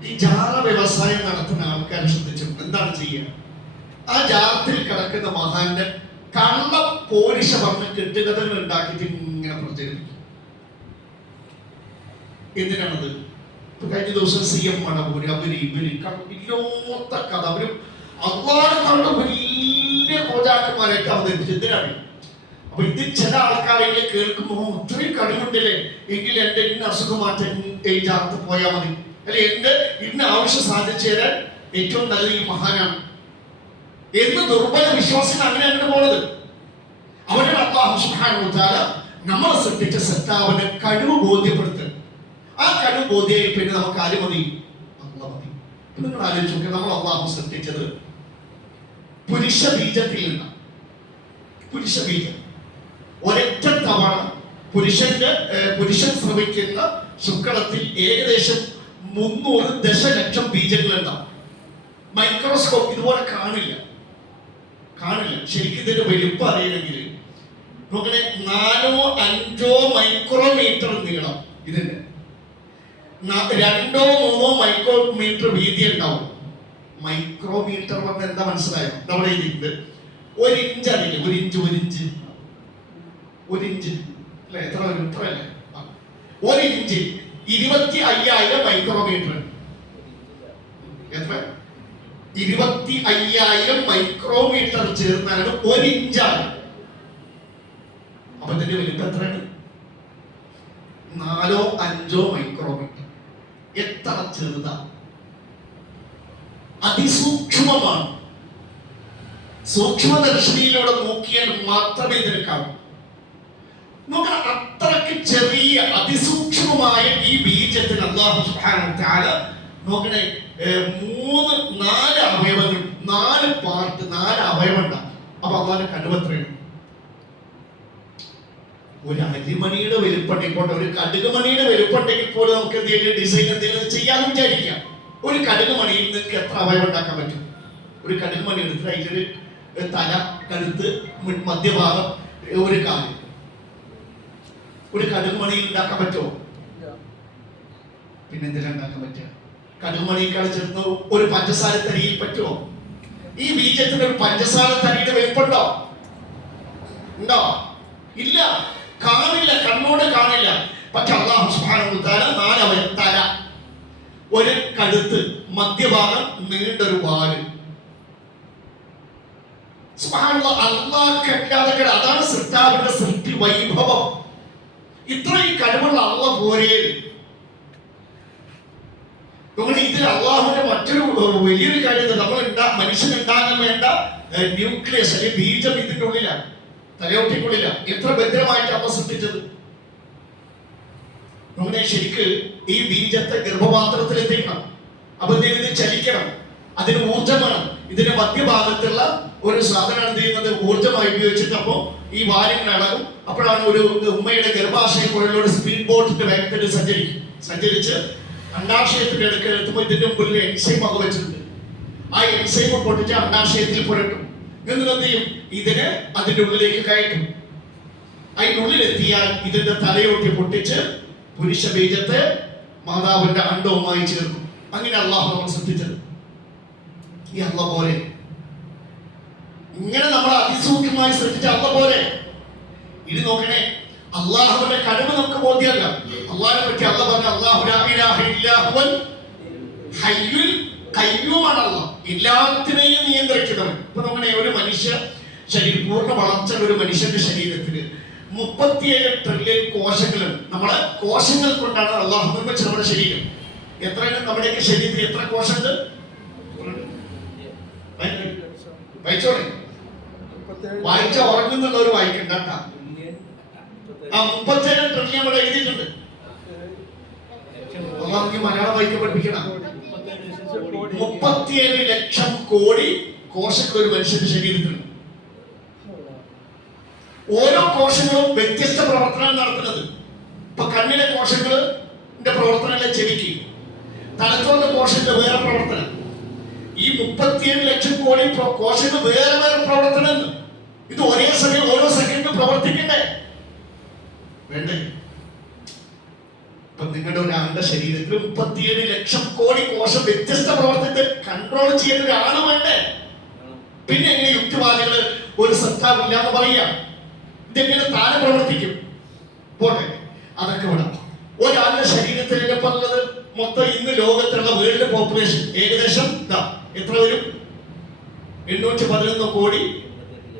ഈ ജാറ വ്യവസായം നടത്തുന്ന ആൾക്കാരെ ശ്രദ്ധിച്ചിട്ടുണ്ട്. എന്താണ് ചെയ്യുക? ആ ജാറത്തിൽ കിടക്കുന്ന മഹാന്റെ കള്ള പോരിശ പറഞ്ഞ് കെട്ടുകഥകൾ ഉണ്ടാക്കിയിട്ട് ഇങ്ങനെ പ്രചരിപ്പിക്കും. എന്തിനാണത്? കഴിഞ്ഞ ദിവസം CM മടവൂര് ഇല്ലാത്ത കഥ അവരും അള്ളാഹ് കണ്ട വലിയ കോജാക്കന്മാരൊക്കെ അവതരിപ്പിച്ചു. എന്തിനാണ്? അപ്പൊ ഇത് ചില ആൾക്കാരെ കേൾക്കുമ്പോ ഇത്രയും കഴിവുണ്ടല്ലേ, എങ്കിൽ എന്റെ ഇന്ന അസുഖം മാറ്റാൻ ഈ ജാറത്ത് പോയാൽ മതി, അല്ലെ എന്റെ ഇന്ന ആവശ്യം സാധിച്ചു തരാൻ ഏറ്റവും നല്ലത് ഈ മഹാനാണ് എന്ന് ദുർബല വിശ്വാസികൾ അങ്ങനെ പോണത്. അവരുടെ അല്ലാഹു സുബ്ഹാനഹു വ തആല നമ്മളെ സൃഷ്ടിച്ച സൃഷ്ടാവിന്റെ കഴിവ് ബോധ്യപ്പെടുത്തുക. ആ കഴിവ് ബോധ്യമായി പിന്നെ നമുക്ക് ആര് മതി? അല്ലാഹ് മതി. നിങ്ങൾ ആലോചിച്ച് നോക്കുക, നമ്മൾ അല്ലാഹു സൃഷ്ടിച്ചത് പുരുഷ ബീജത്തിൽ നിന്നാണ്. പുരുഷ ബീജം ഒരൊറ്റ തവണ പുരുഷൻ ശ്രമിക്കുന്ന ശുക്ലത്തിൽ ഏകദേശം 300 ദശലക്ഷം ബീജങ്ങൾ ഉണ്ടാവും. മൈക്രോസ്കോപ്പ് ഇതുപോലെ കാണില്ല. ശരിക്കും ഇതിന്റെ വലുപ്പം അറിയണമെങ്കിൽ നോക്കണേ, 4-5 മൈക്രോമീറ്റർ നീളം ഇതിന്, 2-3 മൈക്രോമീറ്റർ വീതി ഉണ്ടാവും. മൈക്രോമീറ്റർ പറഞ്ഞ എന്താ മനസ്സിലായോ? നമ്മുടെ ഇതിന്റെ 1 ഇഞ്ച് അറിയില്ല, 1 ഇഞ്ച് അല്ലെ? എത്ര അല്ലേ? 1 ഇഞ്ച് 25,000 മൈക്രോമീറ്റർ. എത്ര? 25,000 മൈക്രോമീറ്റർ ചേർന്നാണ് 1 ഇഞ്ചാണ്. അപ്പൊ ഇതിന്റെ വലിപ്പം എത്രയാണ്? 4-5 മൈക്രോമീറ്റർ. എത്ര ചെറുതാ, അതിസൂക്ഷ്മമാണ്. സൂക്ഷ്മദർശിനിയിലൂടെ നോക്കിയാൽ മാത്രമേ ഇതിന് കാണൂ. നോക്കണം, അത്രയ്ക്ക് ചെറിയ അതിസൂക്ഷ്മമായ ഈ ബീജത്തിൽ അല്ലാഹു സുബ്ഹാനഹു വ തആല നോക്കണേ, 4 അവയവങ്ങൾ, 4 പാർട്ട്, 4 അവയവം ഉണ്ടാകും. അപ്പൊ അള്ളാന്റെ കടുവത്രയാണ്. ഒരു അരിമണിയുടെ വലുപ്പുണ്ടെങ്കിൽ പോട്ടെ, ഒരു കടുകുമണിയുടെ വലുപ്പുണ്ടെങ്കിൽ പോലും നമുക്ക് എന്തെങ്കിലും ഡിസൈൻ എന്തെങ്കിലും ചെയ്യാമെന്ന് വിചാരിക്കാം. ഒരു കടുകുമണിയിൽ നിങ്ങൾക്ക് എത്ര അവയവം ഉണ്ടാക്കാൻ പറ്റും? ഒരു കടുകുമണി എടുത്തിട്ട് അതിലൊരു തല, കഴുത്ത്, മധ്യഭാഗം, ഒരു കാല്, ഒരു കടുകുമണിയിൽ ഉണ്ടാക്കാൻ പറ്റുമോ? പിന്നെ എന്തെങ്കിലും ഉണ്ടാക്കാൻ പറ്റുക? കടുകുമണിയേക്കാൾ ചേർന്ന് ഒരു പഞ്ചസാര തരിയിൽ പറ്റുമോ? ഈ ബീജത്തിന് ഒരു പഞ്ചസാര തരിയുടെ വലുപ്പുണ്ടോ? ഉണ്ടോ? ഇല്ല, കാണില്ല, കണ്ണോട് കാണില്ല. പക്ഷെ അല്ലാഹു സുബ്ഹാനഹു വ തആല 4 അവയവം, തല, ഒരു കഴുത്ത്, മധ്യഭാഗം, നീണ്ടൊരു വാല്. സുബ്ഹാനല്ലാഹ്, അല്ലാഹ് അതാണ് സൃഷ്ടാവിന്റെ സൃഷ്ടി വൈഭവം. ഇത്രയും കഴിവുള്ള അല്ലാഹ് പോരെ. ഇതിൽ അള്ളാഹുവിന്റെ മറ്റൊരു വലിയൊരു കാര്യം, നമ്മൾ മനുഷ്യനുണ്ടാകാൻ വേണ്ട ന്യൂക്ലിയസ് അല്ലെങ്കിൽ ബീജം ഇതിന്റെ ഉള്ളിലാണ്, തലയോട്ടിക്കുള്ളില്ല. എത്ര ഭദ്രമായിട്ട് അമ്മ സൃഷ്ടിച്ചത്. അങ്ങനെ ശരിക്ക് ഈ ബീജത്തെ ഗർഭപാത്രത്തിൽ എത്തിക്കണം. അപ്പൊ ഇത് ചലിക്കണം, അതിന് ഊർജം വേണം. ഇതിന്റെ മധ്യഭാഗത്തുള്ള ഒരു സാധനം എന്ത് ചെയ്യുന്നത്, ഊർജമായി ഉപയോഗിച്ചിട്ട് അപ്പോ ഈ വാലിങ്ങനെ അളകും. അപ്പോഴാണ് ഒരു ഉമ്മയുടെ ഗർഭാശയക്കുഴലിലൂടെ സ്പീഡ് ബോട്ടിന്റെ വേഗത്തിൽ സഞ്ചരിച്ച് അണ്ടാശയത്തിന്റെ അടുക്കെത്തുമ്പോൾ ഇതിന്റെ മുമ്പിൽ എൻസൈം ഒക്കെ വെച്ചിട്ടുണ്ട്. ആ എൻസൈം പൊട്ടിച്ച് അണ്ടാശയത്തിൽ പുരട്ടും. എന്നിട്ട് എന്ത് ചെയ്യും, ഇതിനെ അതിന്റെ ഉള്ളിലേക്ക് കയറ്റും. അതിനുള്ളിലെത്തിയാൽ ഇതിന്റെ തലയൊട്ടി പൊട്ടിച്ച് പുരുഷ ബീജത്തെ മാതാവിന്റെ അണ്ടവുമായി ചേർക്കും. അങ്ങനെ അള്ളാഹു നമ്മൾ സൃഷ്ടിച്ചത്. ഈ അള്ള പോലെ ഇങ്ങനെ നമ്മൾ അതിസൂക്ഷ്മമായി സൃഷ്ടിച്ച അള്ള പോലെ. ഇനി നോക്കണേ, അള്ളാഹുവിന്റെ കഴിവ് നമുക്ക് ബോധ്യമല്ല. അള്ളാഹിനെ പറ്റി അള്ള പറഞ്ഞ അല്ലാഹു ലാ ഇലാഹ ഇല്ലാ ഹുവൽ ഹയ്യുൽ ഖയ്യൂമാണ്. അള്ളാഹ് എല്ലാത്തിനെയും നിയന്ത്രിക്കുന്നവൻ. ഇപ്പൊ നോക്കണേ, ഒരു മനുഷ്യ ശരീരം പൂർണ്ണ വളർച്ച ഒരു മനുഷ്യന്റെ ശരീരത്തിന് 37 ട്രില്യൺ കോശങ്ങളുണ്ട്. നമ്മളെ കോശങ്ങൾ കൊണ്ടാണ് അള്ളാഹു നിർമ്മിച്ചത് നമ്മുടെ ശരീരം. എത്രയാണ് നമ്മുടെയൊക്കെ ശരീരത്തിൽ എത്ര കോശമുണ്ട്? വായിച്ചോളെ, വായിച്ച ഉറങ്ങുന്നുള്ളവർ വായിക്കണ്ട. 37 ട്രില്യൺ ഇവിടെ എഴുതിയിട്ടുണ്ട്. മലയാളം വായിക്കാൻ പഠിപ്പിക്കണം. 37 ലക്ഷം കോടി കോശങ്ങൾ ഒരു മനുഷ്യന്റെ ശരീരത്തിലുണ്ട്. ഓരോ കോശങ്ങളും വ്യത്യസ്ത പ്രവർത്തനങ്ങൾ നടത്തുന്നത്. ഇപ്പൊ കണ്ണിലെ കോശങ്ങളുടെ പ്രവർത്തനങ്ങളെ ചെവിക്ക്, തലച്ചോറിന്റെ കോശങ്ങളുടെ വേറെ പ്രവർത്തനം. ഈ 37 ലക്ഷം കോടി കോശങ്ങൾ വേറെ വേറെ പ്രവർത്തനം. ഇത് ഒരേ സമയം ഓരോ സെക്കൻഡ് പ്രവർത്തിക്കണ്ടേ? വേണ്ടേ? ഇപ്പൊ നിങ്ങളുടെ ഒരാളുടെ ശരീരത്തിൽ 37 ലക്ഷം കോടി കോശം വ്യത്യസ്ത പ്രവർത്തനത്തെ കൺട്രോൾ ചെയ്യുന്ന ഒരാള് വേണ്ടേ? പിന്നെ എങ്ങനെ യുക്തിവാദികള് ഒരു സത്താവില്ല എന്ന് പറയാ? ഇതെങ്ങനെ താനെ പ്രവർത്തിക്കും? പോട്ടെ, അതൊക്കെ വിടാം. ഒരാളുടെ ശരീരത്തിൽ പറഞ്ഞത് മൊത്തം ഇന്ന് ലോകത്തുള്ള വേൾഡ് പോപ്പുലേഷൻ ഏകദേശം എത്ര വരും? 811 കോടി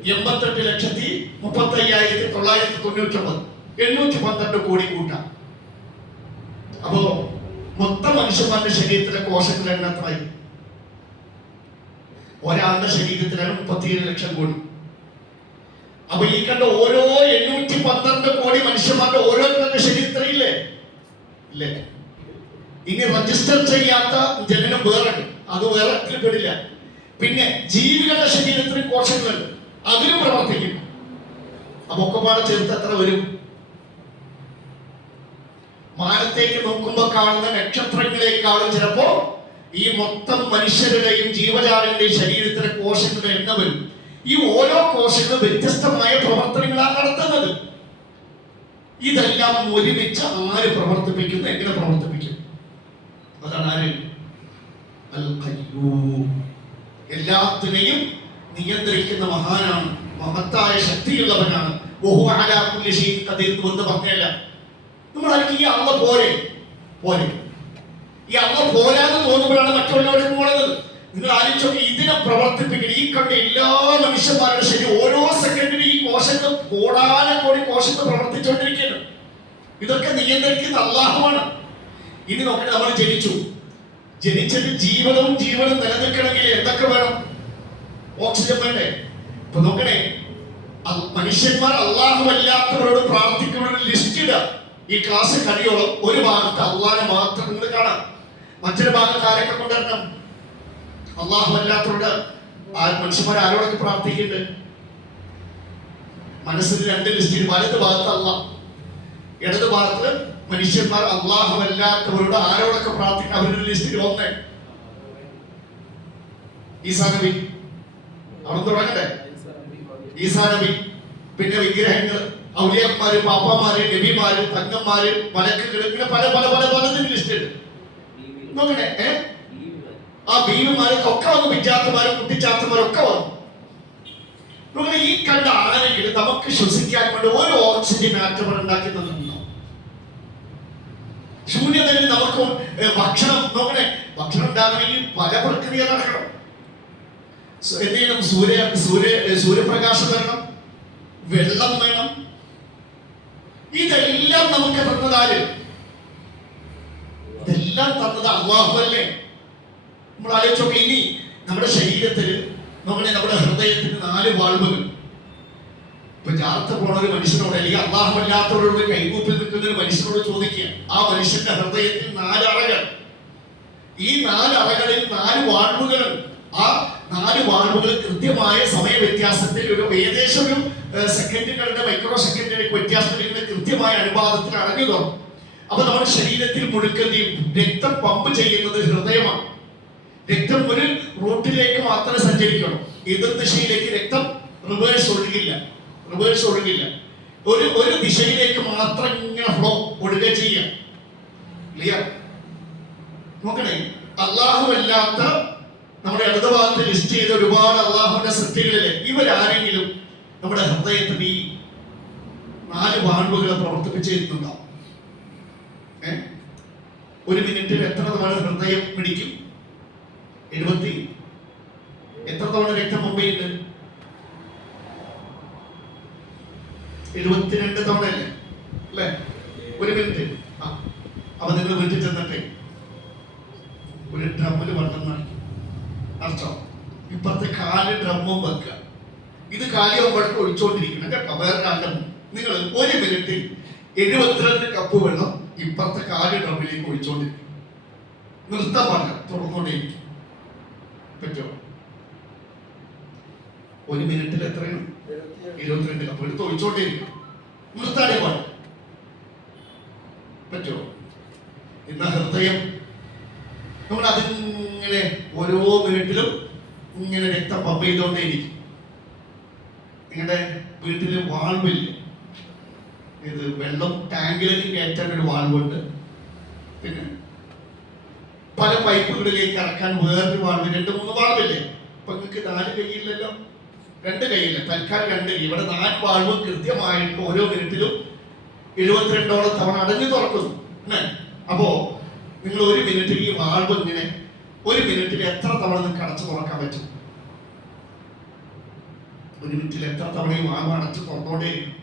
88,35,999. 812 കോടി കൂട്ടാം. അപ്പോ മൊത്തം മനുഷ്യന്മാരുടെ ശരീരത്തിലെ കോശങ്ങളുടെ എണ്ണം എത്രയായി? ഒരാളുടെ ശരീരത്തിലാണ് 37 ലക്ഷം കോടി. അപ്പൊ ഈ കണ്ട ഓരോ 812 കോടി മനുഷ്യന്മാരുടെ ഓരോരുത്തരുടെ ശരീരത്തിലില്ലേ? ഇല്ലേ? ഇനി രജിസ്റ്റർ ചെയ്യാത്ത ജനനം വേറെ, അത് വേറെ പെടില്ല. പിന്നെ ജീവികളുടെ ശരീരത്തിൽ കോശങ്ങളുണ്ട്, അതിലും പ്രവർത്തിക്കും. അപ്പൊ ഒക്കെ പാടെ ചേർത്ത് എത്ര വരും? മാനത്തേക്ക് നോക്കുമ്പോൾ കാണുന്ന നക്ഷത്രങ്ങളെക്കാളും ചിലപ്പോ ഈ മൊത്തം മനുഷ്യരുടെയും ജീവജാലങ്ങളുടെയും ശരീരത്തിലെ കോശങ്ങളുടെ എണ്ണം വരും. ഈ ഓരോ കോശങ്ങളും വ്യത്യസ്തമായ പ്രവർത്തനങ്ങളാണ് നടത്തുന്നത്. ഇതെല്ലാം ഒരുമിച്ച് ആര് പ്രവർത്തിപ്പിക്കുന്നു, എങ്ങനെ പ്രവർത്തിപ്പിക്കും? അതാണ് ആര്? അൽ ഖയ്യൂം. എല്ലാത്തിനെയും നിയന്ത്രിക്കുന്ന മഹാനാണ്, മഹത്തായ ശക്തിയുള്ളവനാണ്. വഹുവ അലാ കുല്ലി ഷൈഇൻ ഖദീർ എന്ന് പറഞ്ഞല്ല. നമ്മളായിരിക്കും ഈ അള്ള പോരെ പോലെ, ഈ അള്ള പോരാന്ന് തോന്നുമ്പോഴാണ് മറ്റുള്ളവർക്ക് പോണത്. നിങ്ങൾ ആലോചിച്ചോക്കെ, ഇതിനെ പ്രവർത്തിപ്പിക്കുന്ന ഈ കണ്ട എല്ലാ മനുഷ്യന്മാരുടെ ശരീരം ഓരോ സെക്കൻഡിലും ഈ കോശങ്ങൾ കോടാന കോടി കോശങ്ങൾ പ്രവർത്തിച്ചുകൊണ്ടിരിക്കുകയാണ്. ഇതൊക്കെ നിയന്ത്രിക്കുന്ന അല്ലാഹുവാണ്. ഇനി നോക്കട്ടെ, നമ്മൾ ജനിച്ചിട്ട് ജീവനും നിലനിൽക്കണമെങ്കിൽ എന്തൊക്കെ വേണം? ഓക്സിജൻ വേണ്ടേ? ഇപ്പൊ നോക്കണേ, മനുഷ്യന്മാർ അല്ലാഹുവല്ലാത്തവരോട് പ്രാർത്ഥിക്കുന്ന ലിസ്റ്റ് ഇടുക. ഈ ക്ലാസ് കഴിയോളം ഒരു ഭാഗത്ത് അള്ളാഹിനെ മാത്രം നിങ്ങൾ കാണാം, മറ്റൊരു ഭാഗത്ത് ആരൊക്കെ കൊണ്ടുവരണം? അല്ലാത്തവരോട്. മനുഷ്യന്മാർ ആരോടൊക്കെ പ്രാർത്ഥിക്കുന്നുണ്ട്? മനസ്സിൽ 2 ലിസ്റ്റിൽ വലത് ഭാഗത്ത് അള്ളാഹ്, ഇടത് ഭാഗത്ത് മനുഷ്യന്മാർ അല്ലാത്തവരോട് ആരോടൊക്കെ പ്രാർത്ഥിക്കണം. അവരുടെ ലിസ്റ്റിൽ 1 ഈസാ നബി. അവിടെ തുടങ്ങണ്ടേ? ഈസാ നബി, പിന്നെ വിഗ്രഹങ്ങൾ, ഔലിയന്മാര്, പാപ്പമാര്, നബിമാര്, തങ്ങന്മാര്, മലക്കുകൾ, ഇങ്ങനെ പലതിന്റെ ലിസ്റ്റ് ഉണ്ട്. നോക്കണേ, ആ ബീവിമാരൊക്കെ ഒക്കെ വന്നു, പിച്ചാത്തമാരും കുട്ടിച്ചാത്തമാരും ഒക്കെ വന്നു. നോക്കണേ, ഈ കണ്ട ആരെങ്കിലും നമുക്ക് ശ്വസിക്കാൻ വേണ്ടി ഒരു ഓക്സിജൻ ആറ്റം ഉണ്ടാക്കി തന്നിട്ടുണ്ടോ? ശൂന്യതയിൽ നമുക്ക് ഭക്ഷണം, നോക്കണേ, ഭക്ഷണം ഉണ്ടാകണമെങ്കിൽ പല പ്രക്രിയ നടക്കണം. എന്ത് ചെയ്യണം? സൂര്യപ്രകാശം വരണം, വെള്ളം വേണം. ഇതെല്ലാം നമുക്ക് തന്നതാര്? ഇതെല്ലാം തന്നത് അല്ലാഹുവല്ലേ? നമ്മൾ ആലോചിച്ചോക്കെ. ഇനി നമ്മുടെ ശരീരത്തിൽ, നമ്മുടെ ഹൃദയത്തിന് 4 വാൾവുകൾ. ഇപ്പൊ ജാഗ്രത പോണ ഒരു മനുഷ്യനോട്, അല്ലെങ്കിൽ അല്ലാഹുവല്ലാത്തവരോട് കൈകൂപ്പിൽ നിൽക്കുന്ന ഒരു മനുഷ്യനോട് ചോദിക്കുക, ആ മനുഷ്യന്റെ ഹൃദയത്തിൽ 4 അറകൾ. ഈ 4 അറകളിൽ 4 വാൾവുകൾ. ആ 4 വാൾവുകൾ കൃത്യമായ സമയ വ്യത്യാസത്തിൽ ഏകദേശം ഒരു സെക്കൻഡുകളുടെ, മൈക്രോ സെക്കൻഡുകളുടെ വ്യത്യാസത്തിൽ കൃത്യമായ അനുപാതത്തിൽ അടഞ്ഞു തുടങ്ങും. അപ്പൊ നമ്മുടെ ശരീരത്തിൽ മുഴുക്കന്റെയും രക്തം പമ്പ് ചെയ്യുന്നത് ഹൃദയമാണ്. രക്തം ഒരു റൂട്ടിലേക്ക് മാത്രമേ സഞ്ചരിക്കണം. എതിർ ദിശയിലേക്ക് രക്തം റിവേഴ്സ് ഒഴുകില്ല. ഒരു ദിശയിലേക്ക് മാത്രം ഇങ്ങനെ ഫ്ലോ ഒഴുക ചെയ്യാം. ക്ലിയർ? നോക്കണേ, അല്ലാഹുവല്ലാത്ത നമ്മുടെ ഇടത് ഭാഗത്ത് ലിസ്റ്റ് ചെയ്ത ഒരുപാട് അല്ലാഹുവിന്റെ സൃഷ്ടികളിലെ ഇവരാരെങ്കിലും നമ്മുടെ ഹൃദയത്തിന് ഈ 4 വാൾവുകളെ പ്രവർത്തിപ്പിച്ചിരുന്നുണ്ടാവും? ഒരു മിനിറ്റിൽ എത്ര തവണ ഹൃദയം പിടിക്കും? 70. എത്ര തവണ രക്തം പമ്പയുണ്ട്? 72 തവണ അല്ലേ? ഒരു മിനിറ്റ്. അപ്പൊ നിങ്ങൾ വീട്ടിൽ ചെന്നിട്ട് ഒരു ഡ്രമ്മിൽ വെള്ളം അർത്ഥം ഇപ്പത്തെ 4 ഡ്രമ്മും വെക്കുക. ഇത് കാലിയാകുമ്പോഴേക്ക് ഒഴിച്ചുകൊണ്ടിരിക്കണം കേട്ടോ. വേറെ കാലം നിങ്ങൾ 1 മിനിറ്റിൽ 72 കപ്പ് വെള്ളം ഇപ്പത്തെ 4 ഡ്രമ്മിലേക്ക് ഒഴിച്ചുകൊണ്ടിരിക്കും. നിർത്താൻ പാടില്ല, തുറന്നുകൊണ്ടേയിരിക്കും. പറ്റുമോ? 1 മിനിറ്റിൽ എത്രയാണ്? 72 കപ്പ് എടുത്ത് ഒഴിച്ചുകൊണ്ടേയിരിക്കും. നിർത്താനേ പാടില്ല. പറ്റുമോ? ഇന്ന ഹൃദയം നമ്മൾ അതിങ്ങനെ ഓരോ മിനിറ്റിലും ഇങ്ങനെ രക്തം പമ്പ് ചെയ്തുകൊണ്ടേയിരിക്കും. നിങ്ങളുടെ വീട്ടില് വാൾവില്ല, ഇത് വെള്ളം ടാങ്കിലേക്ക് കയറ്റാൻ ഒരു വാൾവുണ്ട്. പിന്നെ പല പൈപ്പുകളിലേക്ക് ഇറക്കാൻ വേറൊരു വാൾവ്, 2-3 വാൾവില്ലേ? അപ്പൊ നിങ്ങൾക്ക് 4 കൈയില്ലല്ലോ, 2 കൈയില്ല, തൽക്കാലം 2 കൈ. ഇവിടെ 4 വാൾവ് കൃത്യമായിട്ട് ഓരോ മിനിറ്റിലും 72ഓളം തവണ അടഞ്ഞു തുറക്കുന്നു. അപ്പോ നിങ്ങൾ 1 മിനിറ്റിൽ ഈ വാൾവ് ഇങ്ങനെ 1 മിനിറ്റിൽ എത്ര തവണ നിങ്ങൾക്ക് അടച്ചു തുറക്കാൻ പറ്റും? 1 മിനിറ്റിൽ എത്ര തവണ ഈ വാൾവ് അടച്ചു തുറന്നോണ്ടേയിരിക്കും?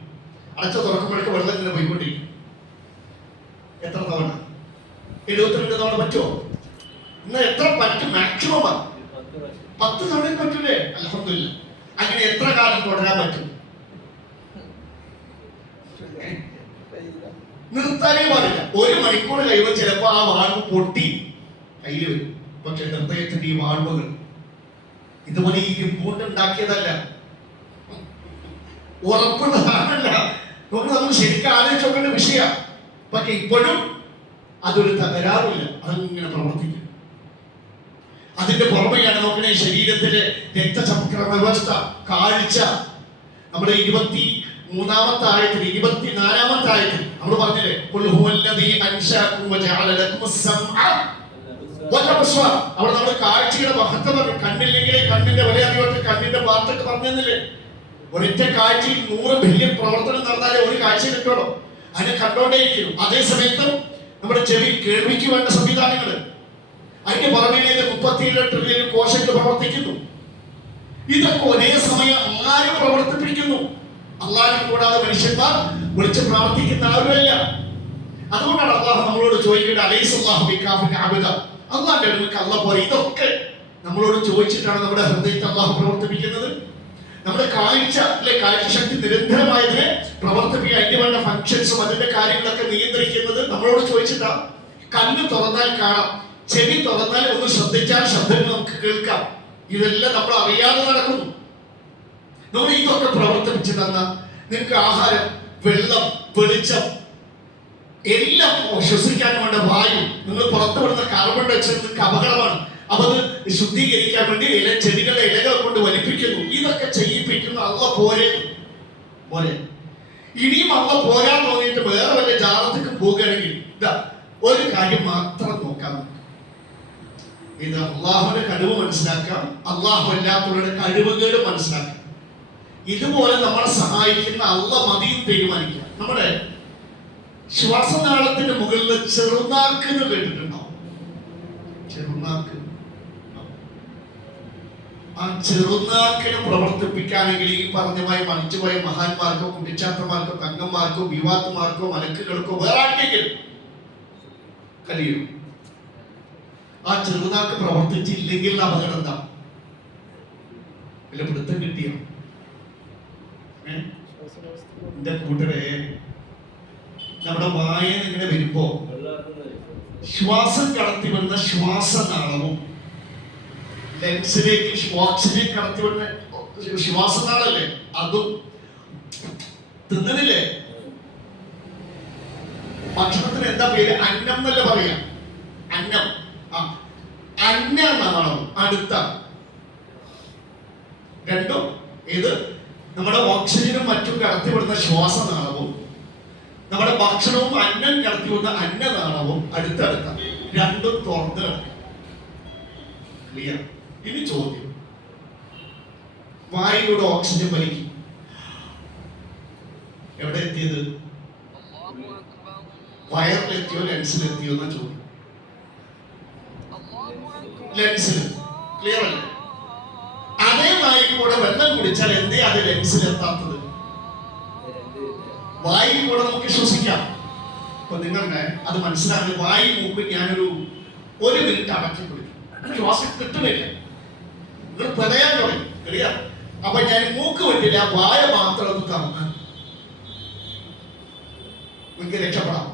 അടച്ചു തുറക്കുമ്പോഴേക്ക് വെള്ളം ഇങ്ങനെ പോയിക്കൊണ്ടിരിക്കും. എത്ര തവണ? 72 തവണ പറ്റുമോ? ഇന്ന് എത്ര പറ്റും? മാക്സിമം 10 തവണ പറ്റൂലേ? അൽഹംദുലില്ലാ. അങ്ങനെ എത്ര കാലം തുടരാൻ പറ്റും? നിർത്താനേ പാടില്ല. 1 മണിക്കൂർ കഴിയുമ്പോൾ ചിലപ്പോ ആ വാൾവ് പൊട്ടി കയ്യിൽ വരും. പക്ഷെ ഹൃദയത്തിന്റെ ഈ വാൾവുകൾ ഇതുപോലെ ഈ റിപ്പോർട്ട് ഉണ്ടാക്കിയതല്ല, ഉറപ്പുള്ളതാണല്ല. നമ്മൾ ശരിക്കും ആലോചിച്ച് നോക്കേണ്ട വിഷയമാണ്. പക്ഷെ ഇപ്പോഴും അതൊരു തകരാറില്ല, അതിങ്ങനെ പ്രവർത്തിക്കും. അതിന്റെ പുറമെയാണ് നോക്കണേ ശരീരത്തിലെ രക്തചക്ര വ്യവസ്ഥ, കാഴ്ച. നമ്മുടെ 23-ാമത്തെ ആയത്തിൽ 24-ാമത്തെ ആയത്തിൽ നമ്മൾ പറഞ്ഞില്ലേ, അവിടെ നമ്മുടെ കാഴ്ചയുടെ മഹത്വം പറഞ്ഞു. കണ്ണില്ലെങ്കിലേ കണ്ണിന്റെ വില അറിയോട്ടെ, കണ്ണിന്റെ പാർട്ടൊക്കെ പറഞ്ഞില്ലേ? ഒരൊറ്റ കാഴ്ചയിൽ 100 ബില്യൺ പ്രവർത്തനം നടന്നാലേ ഒരു കാഴ്ച കിട്ടുള്ളൂ. അതിനെ കണ്ടോണ്ടേയിരിക്കുന്നു. അതേ സമയത്ത് നമ്മുടെ ചെവി, കേൾവിക്ക് വേണ്ട സംവിധാനങ്ങൾ, അതിന്റെ പുറമേ 37 ട്രില്യൺ കോശങ്ങൾ പ്രവർത്തിക്കുന്നു. ഇതൊക്കെ ഒരേ സമയം ആര് പ്രവർത്തിപ്പിക്കുന്നു? അല്ലാഹുവിനെ കൂടാതെ മനുഷ്യന്മാർ വിളിച്ച് പ്രാർത്ഥിക്കുന്ന ആരുമല്ല. അതുകൊണ്ടാണ് അള്ളാഹു നമ്മളോട് ചോദിക്കേണ്ടത് അലൈഹിസ്സലാഹു ബികാഫിൻ അബ്ദ. അള്ളാഹുവിന്റെ അടുക്കൽ അള്ളാഹ് പോലെ ഇതൊക്കെ നമ്മളോട് ചോദിച്ചിട്ടാണ് നമ്മുടെ ഹൃദയത്തെ അള്ളാഹു പ്രവർത്തിപ്പിക്കുന്നത്. നമ്മുടെ കാഴ്ച ശക്തി നിരന്തരമായതിനെ പ്രവർത്തിപ്പിക്കുക, അതിന് വേണ്ട ഫങ്ഷൻസും അതിന്റെ കാര്യങ്ങളൊക്കെ നിയന്ത്രിക്കുന്നത് നമ്മളോട് ചോദിച്ചിട്ടാ. കണ്ണ് തുറന്നാൽ കാണാം, ചെവി തുറന്നാൽ ഒന്ന് ശ്രദ്ധിച്ചാൽ ശബ്ദങ്ങൾ നമുക്ക് കേൾക്കാം. ഇതെല്ലാം നമ്മൾ അറിയാതെ നടക്കുന്നു. നമ്മൾ ഇതൊക്കെ പ്രവർത്തിപ്പിച്ചു തന്ന നിങ്ങൾക്ക് ആഹാരം, വെള്ളം, വെളിച്ചം എല്ലാം ശ്വസിക്കാൻ വേണ്ട വായു, നിങ്ങൾ പുറത്തു വിടുന്ന കാർബൺ ഡയോക്സൈഡ് നിങ്ങൾക്ക് അപകടമാണ്. അപ്പൊ അത് ശുദ്ധീകരിക്കാൻ വേണ്ടി ചെടികളുടെ ഇലകൾ കൊണ്ട് വലിപ്പിക്കുന്നു. ഇതൊക്കെ ചെയ്യിപ്പിക്കുന്ന അള്ളാഹ് പോരെ. ഇനിയും അള്ളാഹ് പോരാൻ തോന്നിയിട്ട് വേറെ വല്ല ജാലത്തേക്ക് പോവുകയാണെങ്കിൽ ഇതാ ഒരു കാര്യം മാത്രം നോക്കാം. ഇത് അള്ളാഹുവിന്റെ കഴിവ് മനസ്സിലാക്കാം, അള്ളാഹു അല്ലാത്തവരുടെ കഴിവുകൾ മനസ്സിലാക്കാം. ഇതുപോലെ നമ്മളെ സഹായിക്കുന്ന അള്ളാഹ് മതിയും തീരുമാനിക്കുക. നമ്മുടെ ശ്വാസനാളത്തിന്റെ മുകളിൽ ചെറുനാക്ക് എന്ന് കേട്ടിട്ടുണ്ടോ? ചെറുനാക്ക്. ആ ചെറുനാക്കിനെ പ്രവർത്തിപ്പിക്കാനെങ്കിൽ ഈ പറഞ്ഞമായി മരിച്ചുപോയ മഹാന്മാർക്കോ കുട്ടിച്ചാത്തമാർക്കോ തങ്ങന്മാർക്കോ വിവാത്തുമാർക്കോ മലക്കുകൾക്കോ വേറെ ആർക്കെങ്കിലും കഴിയും. ആ ചെറുനാക്ക് പ്രവർത്തിച്ചില്ലെങ്കിൽ അപകടം എന്താ? വല്ല പിടുത്തം കിട്ടിയോ? എന്റെ കൂട്ടരെ, നമ്മുടെ വായ ഇങ്ങനെ വരുമ്പോ ശ്വാസം കടത്തി വരുന്ന ശ്വാസനാളവും ലെൻസിലേക്ക് ഓക്സിജൻ കടത്തി വരുന്ന ശ്വാസനാളല്ലേ, അതും തിന്നണില്ലേ? ഭക്ഷണത്തിന് എന്താ പേര്? അന്നം എന്നല്ല പറയാ. അന്നം. അന്നനാളം അടുത്ത രണ്ടും ഇത് നമ്മുടെ ഓക്സിജനും മറ്റും കടത്തിവിടുന്ന ശ്വാസനാളവും നമ്മുടെ ഭക്ഷണവും അന്നം കടത്തിവിടുന്ന അന്നനാളവും അടുത്തടുത്ത രണ്ടും തുറന്ന് കിടക്കും. ക്ലിയർ? ഇനി ചോദ്യം, വായിലൂടെ ഓക്സിജൻ വലിക്കും, എവിടെ എത്തിയത്? വയറിലെത്തിയോ ലെൻസിലെത്തിയോ എന്നാ ചോദ്യം. ലെൻസിൽ. ക്ലിയർ അല്ലേ? അതേ വായിൽ കൂടെ വെള്ളം കുടിച്ചാൽ എന്തേ അത് ലെൻസിൽ എത്താത്തത്? വായിൽ കൂടെ നമുക്ക് ശ്വസിക്കാം. അപ്പൊ നിങ്ങളുടെ അത് മനസ്സിലാകുന്നത് വായു മൂക്ക് ഞാനൊരു 1 മിനിറ്റ് അടക്കി പിടിക്കും, ശ്വാസം കിട്ടുന്നില്ല, നിങ്ങൾ പറയാൻ തുടങ്ങി. ക്ലിയർ? അപ്പൊ ഞാൻ മൂക്ക് വിട്ടില്ല, വായ മാത്രം ഒന്ന് തന്ന് നിങ്ങൾക്ക് രക്ഷപ്പെടാം.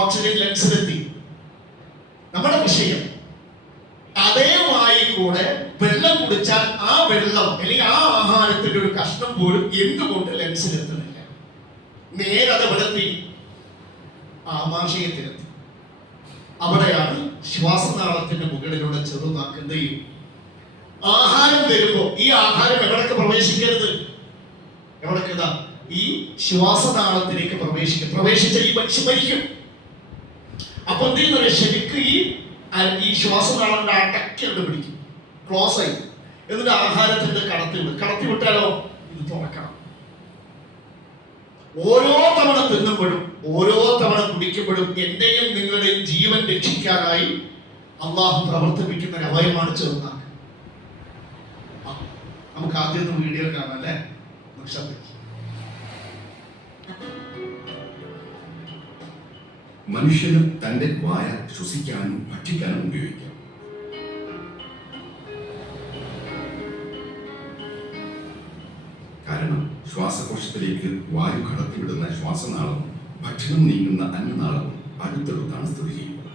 ഓക്സിജൻ ലെൻസിലെത്തി. നമ്മുടെ വിഷയം, അതേ വായിൽ കൂടെ വെള്ളം കുടിച്ചാൽ ആ വെള്ളം അല്ലെങ്കിൽ ആ ആഹാരത്തിന്റെ ഒരു കഷ്ണം പോലും എന്തുകൊണ്ട് ലെൻസിലെത്തുന്നില്ല? നേരെ അത് എവിടെത്തി? ആമാശയത്തിലെത്തി. അവിടെയാണ് ശ്വാസനാളത്തിന്റെ മുകളിലൂടെ ചെറുനാക്കുന്നയും. ആഹാരം വരുമ്പോ ഈ ആഹാരം എവിടൊക്കെ പ്രവേശിക്കരുത്? എവിടൊക്കെ? ഈ ശ്വാസനാളത്തിലേക്ക് പ്രവേശിച്ച ഈ മനുഷ്യൻ മരിക്കും. അപ്പൊ എന്ത് ചെയ്യുന്ന ശരിക്കും ഈ ശ്വാസനാളന്റെ അടക്കണ്ട് പിടിക്കും, ക്ലോസ് ആയി. എന്നിട്ട് ആഹാരത്തിന്റെ കടത്തിവിട്ടാലോ ഇത് തുറക്കണം. ഓരോ തവണ തിന്നുമ്പോഴും ഓരോ തവണ കുടിക്കുമ്പോഴും എന്റെയും നിങ്ങളുടെയും ജീവൻ രക്ഷിക്കാനായി അള്ളാഹു പ്രവർത്തിപ്പിക്കുന്ന ഒരു അവയവമാണ് ചെറുനാക്ക്. നമുക്ക് ആദ്യം വീഡിയോ കാണാം അല്ലേ? മനുഷ്യന് തന്റെ വായ ശ്വസിക്കാനും ഭക്ഷിക്കാനും ഉപയോഗിക്കാം. കാരണം ശ്വാസകോശത്തിലേക്ക് വായു കടത്തിവിടുന്ന ശ്വാസനാളവും ഭക്ഷണം നീങ്ങുന്ന അന്നനാളവും അടുത്തടുത്താണ് സ്ഥിതി ചെയ്യുന്നത്.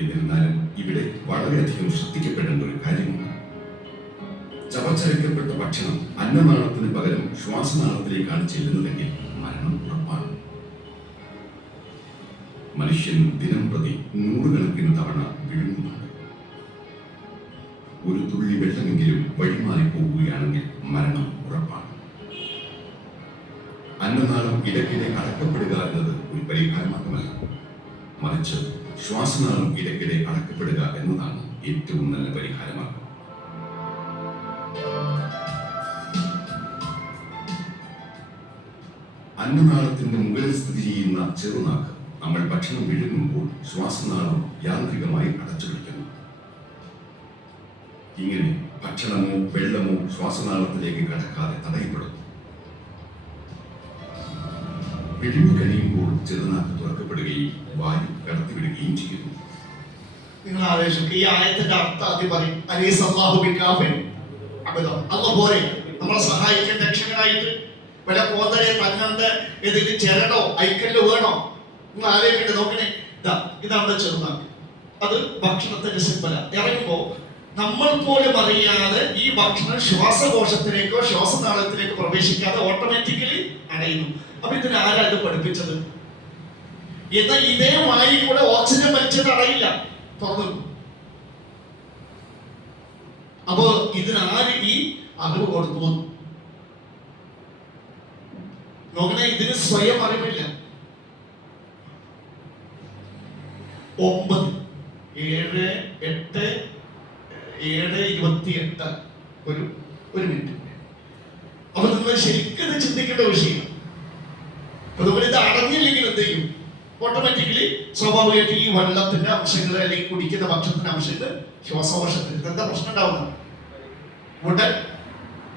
എന്നിരുന്നാലും ഇവിടെ വളരെയധികം ശ്രദ്ധിക്കപ്പെടേണ്ട ഒരു കാര്യമുണ്ട്. ചവച്ചരക്കപ്പെട്ട ഭക്ഷണം അന്നനാളത്തിന് പകരം ശ്വാസനാളത്തിലേക്കാണ് ചെല്ലുന്നതെങ്കിൽ മരണം ഉറപ്പാണ്. മനുഷ്യൻ ദിനം പ്രതി 100 കണക്കിന് തവണ വിഴുങ്ങുന്നുണ്ട്. ഒരു തുള്ളി വെള്ളമെങ്കിലും വഴിമാറി പോവുകയാണെങ്കിൽ മരണം ഉറപ്പാണ്. അന്നനാളം ഇടയ്ക്കിടെ അടക്കപ്പെടുക എന്നത് ഒരു പരിഹാരമാർഗമല്ല, മറിച്ച് ശ്വാസനാളം ഇടയ്ക്കിടെ അടക്കപ്പെടുക എന്നതാണ് ഏറ്റവും നല്ല പരിഹാരമാർഗം. അന്നനാളത്തിന്റെ മുകളിൽ സ്ഥിതി ചെയ്യുന്ന ചെറുനാക്ക് നമ്മൾ ഭക്ഷണം വിഴുങ്ങുമ്പോൾ ശ്വാസനാളം യാന്ത്രികമായി അടച്ചുപിടിക്കുന്നു. ഇങ്ങനെ ഭക്ഷണമോ വെള്ളമോ ശ്വാസനാളത്തിലേക്ക് കടക്കാതെ തടയപ്പെടുന്നു. പിഴിഞ്ഞു കഴിയുമ്പോൾ ചെറുനാക്ക് തുറക്കപ്പെടുകയും വായു കടത്തിവിടുകയും ചെയ്യുന്നു. നിങ്ങൾ ആലോചിച്ചു, ഈ ആയത്തിന്റെ അർത്ഥം ആദ്യം പറയും, അലൈസ അല്ലാഹു ബികാഫിൻ അബ്ദഹു. അല്ലാഹു പോരെ നമ്മളെ സഹായിക്കാൻ രക്ഷകനായിട്ട് വല്ല കോതരെ തങ്ങളുടെ ഇതിൽ ചിരടോ ഐക്കല്ല് വേണോ? നിങ്ങൾ ആലോചിക്കട്ടെ, നോക്കണേ, ഇതാണ് ചെറുനാക്ക്. അത് ഭക്ഷണത്തിന്റെ സിമ്പല. ഇറങ്ങുമ്പോ നമ്മൾ പോലും അറിയാതെ ഈ ഭക്ഷണം ശ്വാസകോശത്തിലേക്കോ ശ്വാസനാളത്തിലേക്കോ പ്രവേശിക്കാതെ ഓട്ടോമാറ്റിക്കലി അടയുന്നു. അപ്പൊ ഇതിന് ആരാ ഇത് പഠിപ്പിച്ചത്? എന്നാൽ ഇതേ വായി കൂടെ ഓക്സിജൻ വലിച്ചത് അടയില്ല, തുറന്നു. അപ്പോ ഇതിനാര് ഈ അറിവ് കൊടുത്തു? നോക്കണേ, ഇതിന് സ്വയം അറിവില്ല. 9:7:28 ഒരു മിനിറ്റ്. അപ്പൊ നിങ്ങൾ ശരിക്കും ഇത് ചിന്തിക്കേണ്ട വിഷയമാണ്. അതുപോലെ ഇത് അടഞ്ഞില്ലെങ്കിൽ എന്ത് ചെയ്യും? ഓട്ടോമാറ്റിക്കലി സ്വാഭാവികമായിട്ട് ഈ വെള്ളത്തിന്റെ അംശങ്ങൾ അല്ലെങ്കിൽ കുടിക്കുന്ന ഭക്ഷണത്തിന്റെ അംശങ്ങൾ ശ്വാസകോശത്തിൽ എന്താ പ്രശ്നം ഉണ്ടാവുന്നത്? ഉടൻ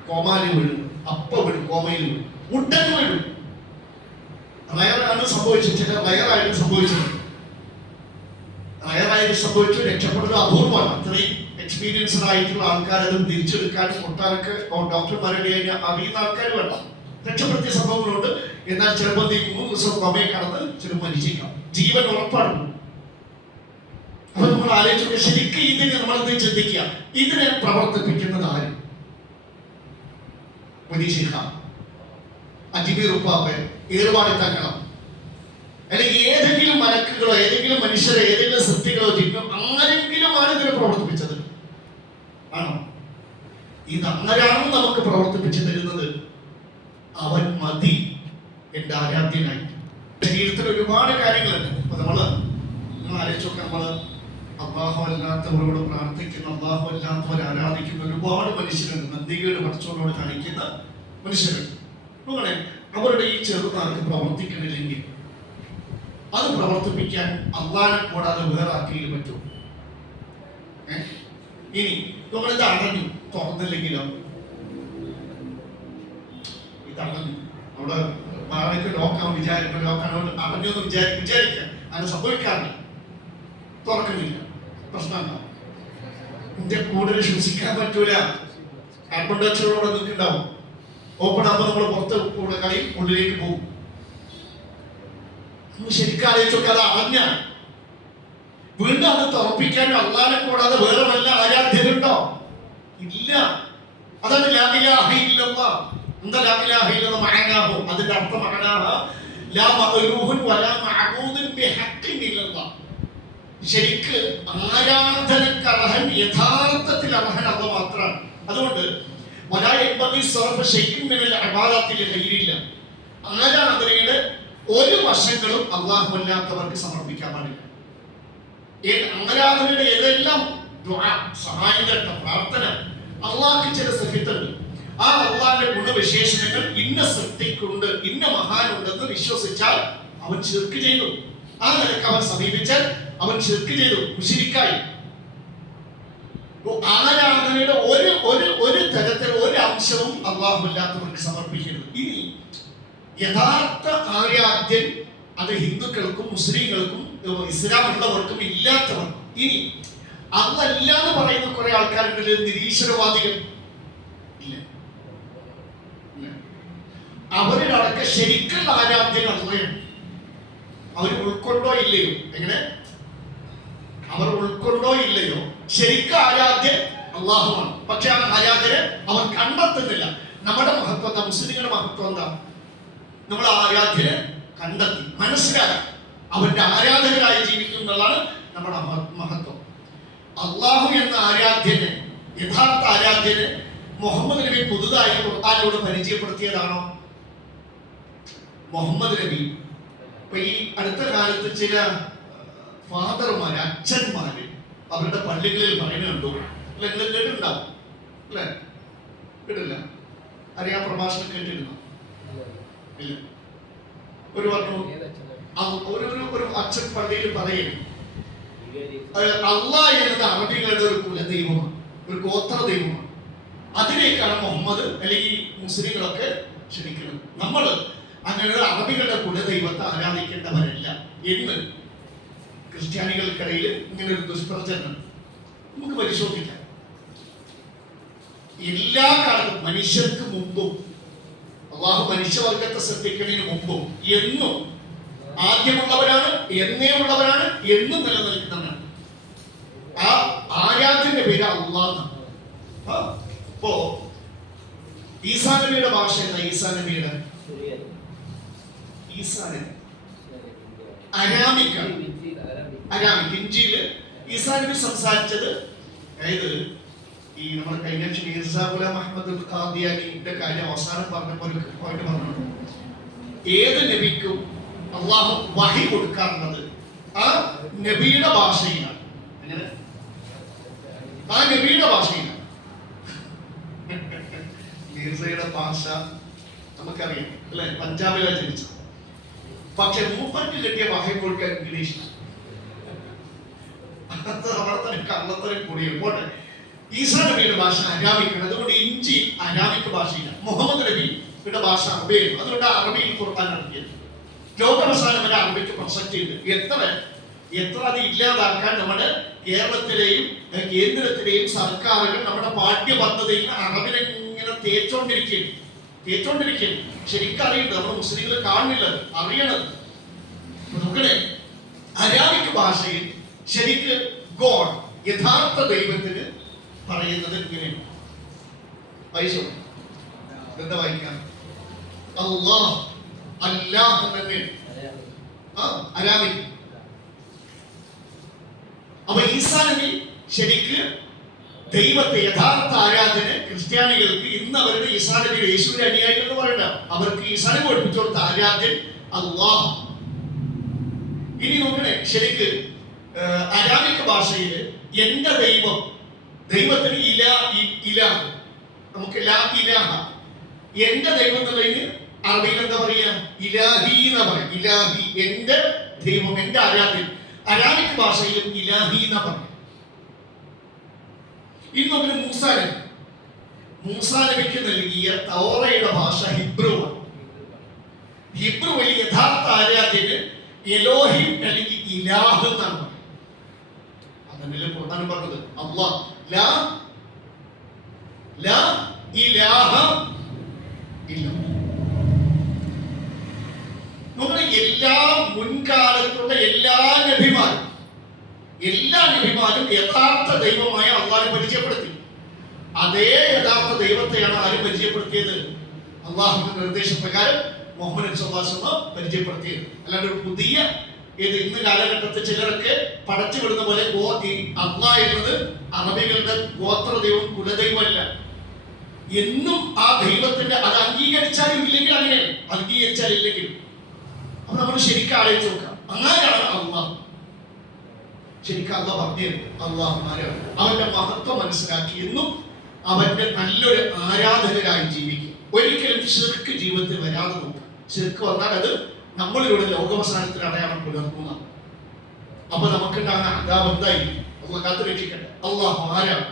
കോമാലി വീഴും, അപ്പ വീഴും, കോമയിൽ വീഴും, ഉടൻ വീഴും. റയറാണ് സംഭവിച്ചത്. ചില റയറായിട്ട് സംഭവിച്ചത്, റയറായിട്ട് സംഭവിച്ചു. രക്ഷപ്പെടുന്നത് അപൂർവമാണ്. അത്രയും എക്സ്പീരിയൻസ്ഡ് ആയിട്ടുള്ള ആൾക്കാർ അതും തിരിച്ചെടുക്കാനും ഒട്ടാനൊക്കെ ഡോക്ടർമാരുടെ അറിയുന്ന ആൾക്കാർ വേണം. രക്ഷപ്പെടുത്തിയ സംഭവങ്ങളുണ്ട്. എന്നാൽ ചിലപ്പോൾ 3 ദിവസം കൊമയെ കടന്ന് ചിലപ്പോൾ മരിച്ചേക്കാം. ജീവൻ ഉറപ്പാണ്. അപ്പൊ നമ്മൾ ആലോചിച്ചു, ശരിക്കും ഇതിന് നമ്മളെന്ത് ചിന്തിക്കുക? ഇതിനെ പ്രവർത്തിപ്പിക്കുന്നത് ആര്? അജ്മീർ ഉപ്പാപ്പ, ഏറുപാട് തങ്ങളം, അല്ലെങ്കിൽ ഏതെങ്കിലും മലക്കുകളോ ഏതെങ്കിലും മനുഷ്യരോ ഏതെങ്കിലും സൃഷ്ടികളോ ജിന്നോ ആരെങ്കിലും ആണ് ഇതിനെ പ്രവർത്തിപ്പിച്ചത്? ആണോ? ഇത് ആരാണോ നമുക്ക് പ്രവർത്തിപ്പിച്ചു തരുന്നത്? അവൻ മതി എന്റെ ആരാധ്യനായി. ശരീരത്തിൽ ഒരുപാട് കാര്യങ്ങളുണ്ട്. അപ്പൊ നിങ്ങൾ ആലോചിച്ചൊക്കെ അള്ളാഹു അല്ലാത്തവരോട് പ്രാർത്ഥിക്കുന്ന, അള്ളാഹു അല്ലാത്തവരെ ആരാധിക്കുന്ന ഒരുപാട് മനുഷ്യരുണ്ട്. നന്ദികേട് പഠിച്ചവരോട് കാണിക്കുന്ന മനുഷ്യരുണ്ട്. നോക്കണേ, അവരുടെ ഈ ചെറുനാക്ക് പ്രവർത്തിക്കണില്ലെങ്കിൽ അത് പ്രവർത്തിപ്പിക്കാൻ അള്ളാനെ കൂടാതെ വേറെ ആർക്കെങ്കിലും പറ്റുമോ? ഇനി നമ്മളിത് അടഞ്ഞു, തുറന്നില്ലെങ്കിലോ? ഇതടഞ്ഞു, അവിടെ വാഴയ്ക്ക് ലോക്കാണ് വിചാരിക്കും, ലോക്കാണ് അടഞ്ഞു എന്ന് വിചാരിക്കാം. അങ്ങനെ സംഭവിക്കാറില്ല. തുറക്കുന്നില്ല, പ്രശ്നമുണ്ടാവും. ഇതിന്റെ കൂടുതൽ ശ്വസിക്കാൻ പറ്റൂല. കാർബൺ ഡയോക്സൈഡോടെ നിൽക്കുന്നുണ്ടാവും. ഓപ്പൺ ആകുമ്പോൾ നമ്മൾ പുറത്ത് കൂടെ കളി ഉള്ളിലേക്ക് പോകും. ശരിക്കും ആലോചിച്ചൊക്കെ അത് അടഞ്ഞ വീണ്ടും അത് തുറപ്പിക്കാൻ അള്ളാനെ കൂടാതെ വേറെ വല്ല ആരാധ്യരുണ്ടോ? ഇല്ല. അതാണ് ലാ ഇലാഹ ഇല്ലല്ലാഹ്. എന്താ ലാ ഇലാഹ ഇല്ലല്ലാഹ്? മഅനാഹു, അതിന്റെ അർത്ഥം മഅനാഹ ലാ മഅലൂഹുൻ വലാ മഅബൂദുൻ ബിഹഖ്ഖിൻ ഇല്ലല്ലാഹ്. ശരിക്ക് ആരാധനക്ക് അർഹൻ, യഥാർത്ഥത്തിൽ അർഹൻ അല്ലാഹ് മാത്രമാണ്. അതുകൊണ്ട് വലാ യൻബഗി സർഫ ശൈഇൻ മിനൽ ഇബാദത്തിൽ ഖൈരില്ല. ആരാധനയുടെ ഒരു വശങ്ങളും അല്ലാഹു അല്ലാത്തവർക്ക് സമർപ്പിക്കാൻ പാടില്ല. ആരാധനയുടെ ഏതെല്ലാം ദുആ, സഹായിക്കട്ട, പ്രാർത്ഥന, അള്ളാഹ്ക്ക് ചില സിഫത്തുണ്ട്. ആ അള്ളാഹിന്റെ ഗുണവിശേഷണങ്ങൾ ഇന്ന സൃഷ്ടിക്കുണ്ട്, ഇന്ന മഹാനുണ്ടെന്ന് വിശ്വസിച്ചാൽ അവൻ ശിർക്ക് ചെയ്തു. ആ നിലക്ക് അവൻ സമീപിച്ചാൽ അവൻ ശിർക്ക് ചെയ്തു, മുശ്രിക്കായി. ആരാധനയുടെ ഒരു തരത്തിൽ ഒരു അംശവും അള്ളാഹു അല്ലാത്തവർക്ക് സമർപ്പിക്കരുത്. ഇനി യഥാർത്ഥ ആരാധ്യൻ അത് ഹിന്ദുക്കൾക്കും മുസ്ലിങ്ങൾക്കും ഇസ്ലാമുള്ളവർക്കും ഇല്ലാത്തവർക്കും. ഇനി അതല്ല എന്ന് പറയുന്ന കുറെ ആൾക്കാരുണ്ട്, നിരീശ്വരവാദികൾ. ഇല്ല, അവരിലടക്കം ശരിക്കുള്ള ആരാധ്യൻ അള്ളയാണ്. അവർ ഉൾക്കൊണ്ടോ ഇല്ലയോ? എങ്ങനെ? അവർ ഉൾക്കൊണ്ടോ ഇല്ലയോ? ശരിക്കും ആരാധ്യൻ അള്ളാഹുവാണ്. പക്ഷെ ആ ആരാധന അവർ കണ്ടെത്തുന്നില്ല. നമ്മുടെ മഹത്വം എന്താ? മുസ്ലിങ്ങളുടെ മഹത്വം എന്താ? നമ്മൾ ആരാധ്യനെ കണ്ടെത്തി മനസ്സിലാക്കി അവന്റെ ആരാധകരായി ജീവിക്കും എന്നുള്ളതാണ് നമ്മുടെ മഹത്വം. അള്ളാഹു എന്ന ആരാധ്യന്, യഥാർത്ഥ ആരാധ്യന് മുഹമ്മദ് നബി പുതുതായി ഖുർആനിലൂടെ പരിചയപ്പെടുത്തിയതാണോ? മുഹമ്മദ് നബി ഇപ്പൊ ഈ അടുത്ത കാലത്ത് ചില ഫാദർമാര്, അച്ഛന്മാര് അവരുടെ പള്ളികളിൽ പറയുന്നുണ്ടോ? അല്ലെ, നിങ്ങൾ കേട്ടിട്ടുണ്ടാവും അല്ലെ? കേട്ടില്ല? അറിയാ പ്രഭാഷണം കേട്ടിരുന്നോ? ഇല്ല. ഒരു അച്ഛൻ പള്ളിയിൽ പറയും, അള്ളാഹ് എന്നത് അറബികളുടെ ഒരു കുലദൈവമാണ്, ഒരു ഗോത്ര ദൈവമാണ്. അതിലേക്കാണ് മുഹമ്മദ് അല്ലെങ്കിൽ മുസ്ലിങ്ങളൊക്കെ ക്ഷണിക്കുന്നത്. നമ്മൾ അങ്ങനെ അറബികളുടെ കുലദൈവത്തെ ആരാധിക്കേണ്ടവരല്ല എന്ന് ക്രിസ്ത്യാനികൾക്കിടയിൽ ഇങ്ങനെ ഒരു ദുഷ്പ്രചരണം നമുക്ക് പരിശോധിക്കാം. എല്ലാ കാലത്തും മനുഷ്യർക്ക് മുമ്പും അള്ളാഹു മനുഷ്യവർഗത്തെ സൃഷ്ടിക്കുന്നതിന് മുമ്പും എന്നും ആദ്യമുള്ളവരാണ്, എന്നേ ഉള്ളവരാണ്, എന്നും നിലനിൽക്കുന്നവരാണ്. ആ ആരാധ്യന്റെ പേര് അള്ളാഹ്. ഇപ്പോ ഈസാ നബിയുടെ ഭാഷ എന്താ? ഈസാ നബിയുടെ അരാമിക്, ഇഞ്ചിയില് ഈസാ നബി സംസാരിച്ചത്, അതായത് ഈ നമ്മുടെ കഴിഞ്ഞ മിർസാ ഗുലാം അഹ്മദ് ഖാദിയാനിയുടെ കാര്യം അവസാനം പറഞ്ഞപ്പോൾ ഒരു പോയിന്റ് പറഞ്ഞു. ഏത് നബിക്കും അള്ളാഹു വഹി കൊടുക്കാറുള്ളത് ആ നബിയുടെ ഭാഷയിലാണ്. അങ്ങനെ ആ നബിയുടെ ഭാഷയിലാണ്. മിർസയുടെ ഭാഷ നമുക്കറിയാം അല്ലെ, പഞ്ചാബിലാണ് ജനിച്ചത്. പക്ഷെ മൂപ്പർക്ക് കിട്ടിയ വഹി കൊടുക്കാൻ ഇംഗ്ലീഷ്. കള്ളത്തരം കൂടിയ പോട്ടെ. ഈസാ നബിയുടെ ഭാഷ അരാമിക്കാണ്, അതുകൊണ്ട് ഇഞ്ചി അരാമിക് ഭാഷയില്ല. മുഹമ്മദ് നബിയുടെ ഭാഷ അറബിയാണ്, അതുകൊണ്ട് അറബിയിൽ ഖുർആൻ ഇറങ്ങിയത്. ലോകാവസാനം വരെ അറബിക്ക് പ്രസക്തിയുണ്ട്. എത്ര അത് ഇല്ലാതാക്കാൻ നമ്മുടെ കേരളത്തിലെയും കേന്ദ്രത്തിലെയും സർക്കാരുകൾ നമ്മുടെ പാഠ്യപദ്ധതിയിൽ അറബിനെങ്ങനെ തേച്ചോണ്ടിരിക്കുകയാണ്. ശരിക്കും അറിയുന്നത് നമ്മുടെ മുസ്ലിങ്ങൾ കാണുന്നില്ല, അറിയണത്. നോക്കണേ, അരാമിക് ഭാഷയിൽ ശരിക്ക് ഗോഡ്, യഥാർത്ഥ ദൈവത്തിന് പറയുന്നത് ഇങ്ങനെയാണ്. പൈസ എന്താ വായിക്കാം? അല്ലാഹ്, അല്ലാഹ് തന്നെ അരാമിക്. അപ്പൊ ഈസാ നബി ശരിക്ക് ദൈവത്തെ, യഥാർത്ഥ ആരാധന ക്രിസ്ത്യാനികൾക്ക് ഇന്ന് അവരുടെ ഈസാ നബിയുടെ യേശുവിന്റെ അനുയായികൾ എന്ന് പറയണ്ട, അവർക്ക് ഈസാ നബി പഠിപ്പിച്ചു കൊടുത്ത ആരാധ്യൻ അല്ലാഹ്. ഇനി നോക്കണേ, ശരിക്ക് അരാമിക് ഭാഷയില് എന്റെ ദൈവം, ദൈവത്തിന് ഇലാഹ്, നമുക്ക് ലാ ഇലാഹ, എന്റെ ദൈവം എന്നുള്ളതിന് അറബിയിൽ എന്താ പറയാ? ഇലാഹി എന്ന് പറയും. ഇലാഹി, എന്റെ ദൈവം, എന്റെ ആരാധ്യൻ. അരാമിക് ഭാഷയിലും ഇലാഹി എന്ന് പറയും. ഇനി നമുക്ക് മൂസാ നബിക്ക് നൽകിയ തൗറയുടെ ഭാഷ ഹിബ്രുവാണ്. ഹിബ്രുവിൽ യഥാർത്ഥ ആരാധ്യന് എലോഹിം അല്ലെങ്കിൽ ഇലാഹ് എന്നാണ് പറയുന്നത്. അതല്ലേ ഖുർആൻ പറഞ്ഞത്? അല്ലാഹ് ലാ ഇലാഹ ഇല്ല. നമ്മുടെ എല്ലാ മുൻകാലത്തുള്ള എല്ലാ നബിമാരും യഥാർത്ഥ ദൈവമായ അള്ളാഹുവിനെ പരിചയപ്പെടുത്തി. അതേ യഥാർത്ഥ ദൈവത്തെയാണ് ആരും പരിചയപ്പെടുത്തിയത്? അള്ളാഹുവിന്റെ നിർദ്ദേശപ്രകാരം മുഹമ്മദ് സ്വല്ലല്ലാഹു അലൈഹി വസല്ലം പരിചയപ്പെടുത്തിയത്. അല്ലാണ്ട് ഒരു പുതിയ ഇന്ന് കാലഘട്ടത്തിൽ ചിലരൊക്കെ പടച്ചു വിടുന്ന പോലെ അള്ളാഹ് എന്നത് അറബികളുടെ ഗോത്ര ദൈവം, കുലദൈവമല്ല. എന്നും ആ ദൈവത്തിന്റെ അത് അംഗീകരിച്ചാലും ഇല്ലെങ്കിൽ അങ്ങനെയാണ്, അംഗീകരിച്ചാൽ ഇല്ലെങ്കിൽ. അപ്പൊ നമ്മൾ ശരിക്കും ആലോചിച്ച് നോക്കാം, അങ്ങനെയാണ് അള്ളാഹ്. ശരിക്കും അള്ളാഹ് പറഞ്ഞു അള്ളാഹുമാരാണ്. അവന്റെ മഹത്വം മനസ്സിലാക്കി എന്നും അവന്റെ നല്ലൊരു ആരാധകരായി ജീവിക്കും. ഒരിക്കലും ശിർക്ക് ജീവിതത്തിൽ വരാതെ നോക്കുക. ശിർക്ക് വന്നാൽ അത് നമ്മളിലൂടെ ലോകാവസാനത്തിൽ അടയാളം പുലർത്തുന്ന. അപ്പൊ നമുക്കുണ്ടാകുന്ന അതാബന്ധായി അള്ളാഹ് കാത്തു രക്ഷിക്കട്ടെ. അള്ളാഹു ആരാണ്?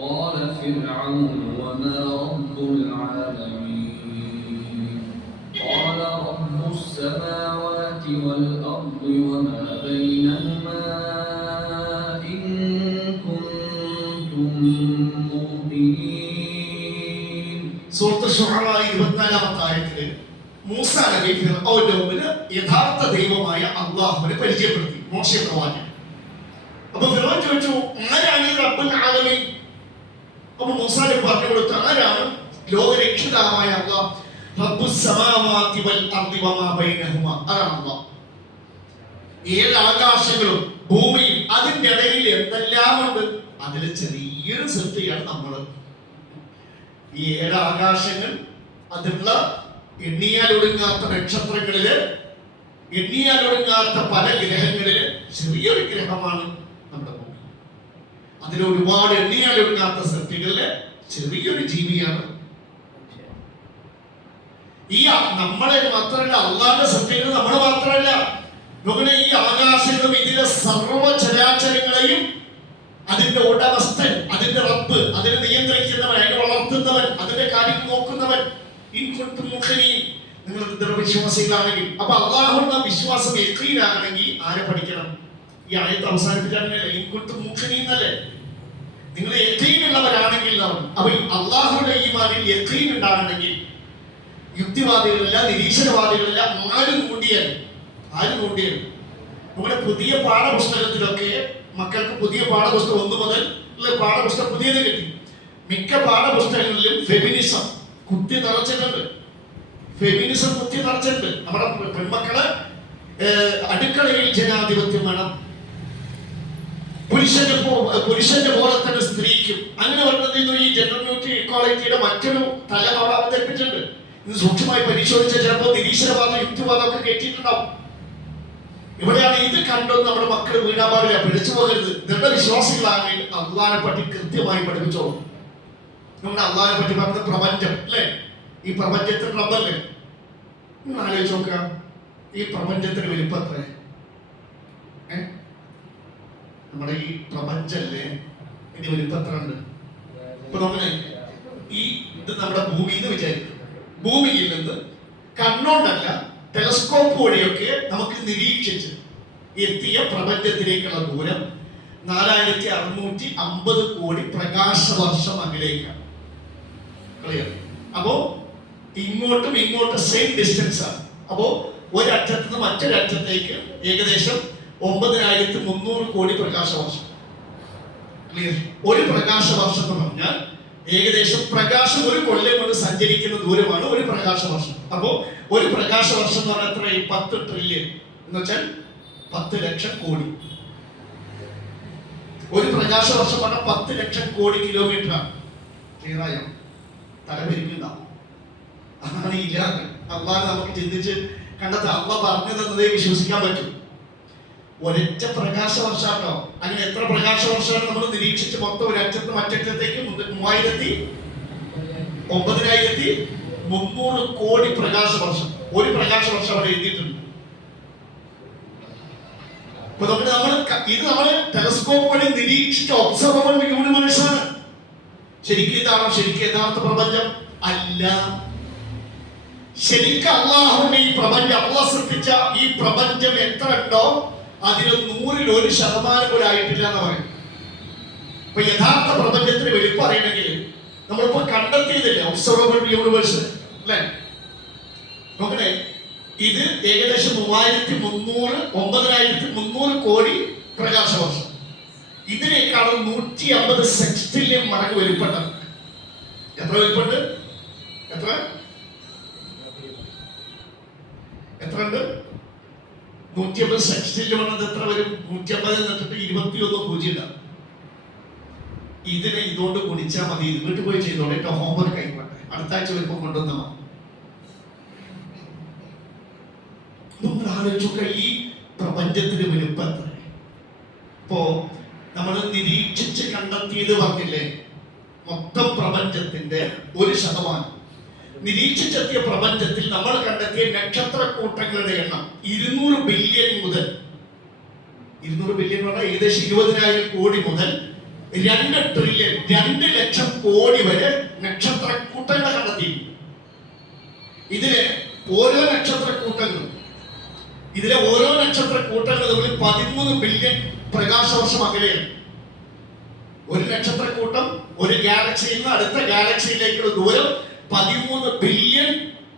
قال فرعون وما رب العالمين قال رب السماوات والأرض وما بينهما إن كنتم موقنين. സൂറത്ത് ശുഅറ 24-ാമത്തെ ആയത്തില് മൂസാ നബി ഫിർഔന്റെ മുമ്പിൽ യഥാർത്ഥ ദൈവമായ അല്ലാഹുവിനെ പരിചയപ്പെടുത്തി, മോശെ പ്രവാചകൻ. അപ്പൊ ഫിർഔൻ ചോദിച്ചു, ആരാണ് ഈ റബ്ബുൽ ആലമീൻ? അപ്പൊ മൂസാ നബി പറഞ്ഞു കൊടുത്തു, ആരാണ് ലോകരക്ഷിതാവായ അല്ലാഹ്, റബ്ബുസ് സമാവാതി വൽ അർദി വമാ ബൈനഹുമാ. അതാണ് അല്ലാഹ്. ഏഴ് ആകാശങ്ങളും ഭൂമിയും അതിന്റെ ഇടയിൽ എന്തെല്ലാം ഉണ്ട്, അതിൽ ചെറിയൊരു സൃഷ്ടിയാണ് നമ്മൾ. ഈ ഏഴ് ആകാശങ്ങൾ, അതിലുള്ള എണ്ണിയാൽ ഒടുങ്ങാത്ത നക്ഷത്രങ്ങളില്, എണ്ണിയാൽ ഒടുങ്ങാത്ത പല ഗ്രഹങ്ങളില് ചെറിയൊരു ഗ്രഹമാണ് നമ്മുടെ ഭൂമി. അതിൽ ഒരുപാട് എണ്ണിയാൽ ഒടുങ്ങാത്ത സൃഷ്ടികളില് ചെറിയൊരു ജീവിയാണ് ഈ നമ്മളെ മാത്രമല്ല, അള്ളാന്റെ സൃഷ്ടികൾ നമ്മളെ മാത്രമല്ല. നമ്മുടെ ഈ ആകാശങ്ങളും ഇതിലെ സർവ്വ ചരാചരങ്ങളെയും അതിന്റെ ഉടമസ്ഥൻ, അതിന്റെ റബ്ബ്, അതിനെ നിയന്ത്രിക്കുന്നവൻ, അതിനെ വളർത്തുന്നവൻ, അതിന്റെ കാര്യങ്ങൾ നോക്കുന്നവൻ, ഇൻ കുൻതും മുഖ്മിനീൻ, നിങ്ങൾ ദൃഢവിശ്വാസികളാണെങ്കിൽ. അപ്പൊ അള്ളാഹുവിന്റെ വിശ്വാസം യഖീനാകണമെങ്കിൽ ആരെ പഠിക്കണം? ഈ ആയത്ത് അവസാനിപ്പിക്കാനല്ലേ ഇൻ കുൻതും മുഖ്മിനീൻ എന്നല്ലേ? നിങ്ങൾ യഖീനുള്ളവരാണെങ്കിൽ അപ്പൊ അള്ളാഹുവിന്റെ ഈമാനിൽ യഖീൻ ഉണ്ടാകണമെങ്കിൽ യുക്തിവാദികളല്ല, നിരീശ്വരവാദികളല്ല, ആരും കൂടിയാണ്. നമ്മുടെ പുതിയ പാഠപുസ്തകത്തിലൊക്കെ മക്കൾക്ക് പുതിയ പാഠപുസ്തകം 1 മുതൽ പാഠപുസ്തകം പുതിയത് കിട്ടി. മിക്ക പാഠപുസ്തകങ്ങളിലും ഫെമിനിസം കുത്തി നിറച്ചിട്ടുണ്ട്. നമ്മുടെ പെൺമക്കള് അടുക്കളയിൽ ജനാധിപത്യം വേണം, പുരുഷന്റെ പോലെ തന്നെ സ്ത്രീക്കും, അങ്ങനെ പറഞ്ഞത് ഈ ജെൻഡർ ന്യൂട്രി ഇക്വാളിറ്റിയുടെ മറ്റൊരു തലം അവിടെ അവതരിപ്പിച്ചിട്ടുണ്ട്. ഇത് സൂക്ഷ്മമായി പരിശോധിച്ച ചിലപ്പോൾ നിരീശ്വരവാദം യുക്തിവാദം ഒക്കെ കേട്ടിട്ടുണ്ടാവും. ഇവിടെയാണ് ഇത് കണ്ടത് നമ്മുടെ മക്കൾ വീണാൻ പാടില്ല, പിടിച്ചു പോകരുത്. ദൃഢവിശ്വാസികളാണെങ്കിൽ അള്ളാഹിനെ പറ്റി കൃത്യമായി പഠിപ്പിച്ചോളൂ. നമ്മുടെ അള്ളാഹിനെ പറ്റി പറഞ്ഞ പ്രപഞ്ചം അല്ലേ? ഈ പ്രപഞ്ചത്തിന്റെ റബ്ബല്ലേ? നിങ്ങൾ ആലോചിച്ച് നോക്കുക, ഈ പ്രപഞ്ചത്തിന് വലിപ്പം എത്ര? നമ്മുടെ ഈ പ്രപഞ്ചല്ലേ, ഇതിന്റെ വലിപ്പം എത്ര ഉണ്ട്? ഇപ്പൊ നമ്മള് ഇത് നമ്മുടെ ഭൂമി എന്ന് വിചാരിക്കും. ഭൂമിയിൽ നിന്ന് കണ്ണോണ്ടല്ല ടെലസ്കോപ്പ് വഴിയൊക്കെ നമുക്ക് നിരീക്ഷിച്ച് എത്തിയ പ്രപഞ്ചത്തിലേക്കുള്ള ദൂരം 4650 കോടി പ്രകാശവർഷം അകലേക്കാണ്. ക്ലിയർ? അപ്പോ ഇങ്ങോട്ടും സെയിം ഡിസ്റ്റൻസ് ആണ്. അപ്പോ ഒരറ്റത്ത് നിന്ന് മറ്റൊരറ്റത്തേക്ക് ഏകദേശം 9300 കോടി പ്രകാശവർഷം. ക്ലിയർ? ഒരു പ്രകാശവർഷം എന്ന് പറഞ്ഞാൽ ഏകദേശം പ്രകാശം ഒരു കൊല്ലം കൊണ്ട് സഞ്ചരിക്കുന്ന ദൂരമാണ് ഒരു പ്രകാശവർഷം. അപ്പോ ഒരു പ്രകാശവർഷം എന്ന് പറഞ്ഞാൽ എത്ര? 10 ട്രില്യൺ എന്ന് വെച്ചാൽ 10 ലക്ഷം കോടി. ഒരു പ്രകാശവർഷം പറഞ്ഞാൽ 10 ലക്ഷം കോടി കിലോമീറ്റർ ആണ്. ക്ലിയർ ആയോ? തലപെരിക്കുണ്ടാവും. അതാണ് ഇല്ലാതെ അള്ളാഹ് നമുക്ക് ചിന്തിച്ച് കണ്ടെത്താം. അള്ളാഹ് പറഞ്ഞു തന്നതേ വിശ്വസിക്കാൻ പറ്റും. ഒരൊറ്റ പ്രകാശവർഷാട്ടോ. അങ്ങനെ എത്ര പ്രകാശവർഷമാണ് നമ്മൾ നിരീക്ഷിച്ച് മൊത്തം ഒരു അറ്റത്ത് മറ്ററ്റത്തേക്ക് 9300 കോടി പ്രകാശവർഷം. ഒരു പ്രകാശവർഷം അവിടെ എഴുതിയിട്ടുണ്ട്. അപ്പൊ നമ്മൾ ടെലസ്കോപ്പ് വഴി നിരീക്ഷിച്ച ഒബ്സർവബിൾ യൂണിവേഴ്സ് ആണ്. ശരിക്കും ഇതാണോ ശരിക്കും യഥാർത്ഥ പ്രപഞ്ചം? അല്ല. ശരിക്കും അള്ളാഹുവിന്റെ ഈ പ്രപഞ്ചം, അള്ളാഹ് സൃഷ്ടിച്ച ഈ പ്രപഞ്ചം എത്ര ഉണ്ടോ അതിന് 100% പോലും ആയിട്ടില്ല എന്ന് പറയും. ഇപ്പൊ യഥാർത്ഥ പ്രപഞ്ചത്തിന് വെളിപ്പം അറിയണമെങ്കിൽ നമ്മളിപ്പോ കണ്ടെത്തിയതില്ലേ ഒബ്സർവബിൾ യൂണിവേഴ്സ് അല്ലെ? നോക്കണേ, ഇത് ഏകദേശം 9300 കോടി പ്രകാശവർഷം. ഇതിനേക്കാളും 150 സെക്സ്റ്റില്യൺ മടങ്ങ് വലിപ്പമുണ്ട്. എത്ര വലിപ്പമുണ്ട്? എത്ര ഉണ്ട്? 150 സെക്സ്റ്റില്യൺ വന്നത് എത്ര വരും? 150 എന്നിട്ട് 21 പൂജ്യം. ഇതിനെ ഇതുകൊണ്ട് ഗുണിച്ചാൽ മതി. ഇത് വീട്ടിൽ പോയി ചെയ്തോളെ കേട്ടോ. ഹോംവർക്ക് ആയിക്കോട്ടെ, അടുത്ത ആഴ്ച വരുമ്പോൾ കൊണ്ടുവന്ന മതി. നമ്മൾ ആലോചിച്ചൊക്കെ ഈ പ്രപഞ്ചത്തിന് വലുപ്പം എത്ര? ഇപ്പോ നമ്മൾ നിരീക്ഷിച്ച് കണ്ടെത്തിയത് പറഞ്ഞില്ലേ, മൊത്തം പ്രപഞ്ചത്തിന്റെ 1%. നിരീക്ഷിച്ചെത്തിയ പ്രപഞ്ചത്തിൽ നമ്മൾ കണ്ടെത്തിയ നക്ഷത്ര കൂട്ടങ്ങളുടെ എണ്ണം 200 ബില്യൺ മുതൽ 200 ബില്യൺ പറഞ്ഞാൽ ഏകദേശം 20,000 കോടി മുതൽ 2 ട്രില്യൺ 2 ലക്ഷം കോടി വരെ നക്ഷത്ര കൂട്ടങ്ങൾ കണ്ടെത്തിയിരുന്നു. ഇതിലെ ഓരോ നക്ഷത്ര കൂട്ടങ്ങളും തമ്മിൽ 13 ബില്യൺ പ്രകാശവർഷം അകലെയാണ്. ഒരു നക്ഷത്രക്കൂട്ടം ഒരു ഗാലക്സിയിൽ നിന്ന് അടുത്ത ഗാലക്സിയിലേക്കുള്ള ദൂരം 13 ബില്യൺ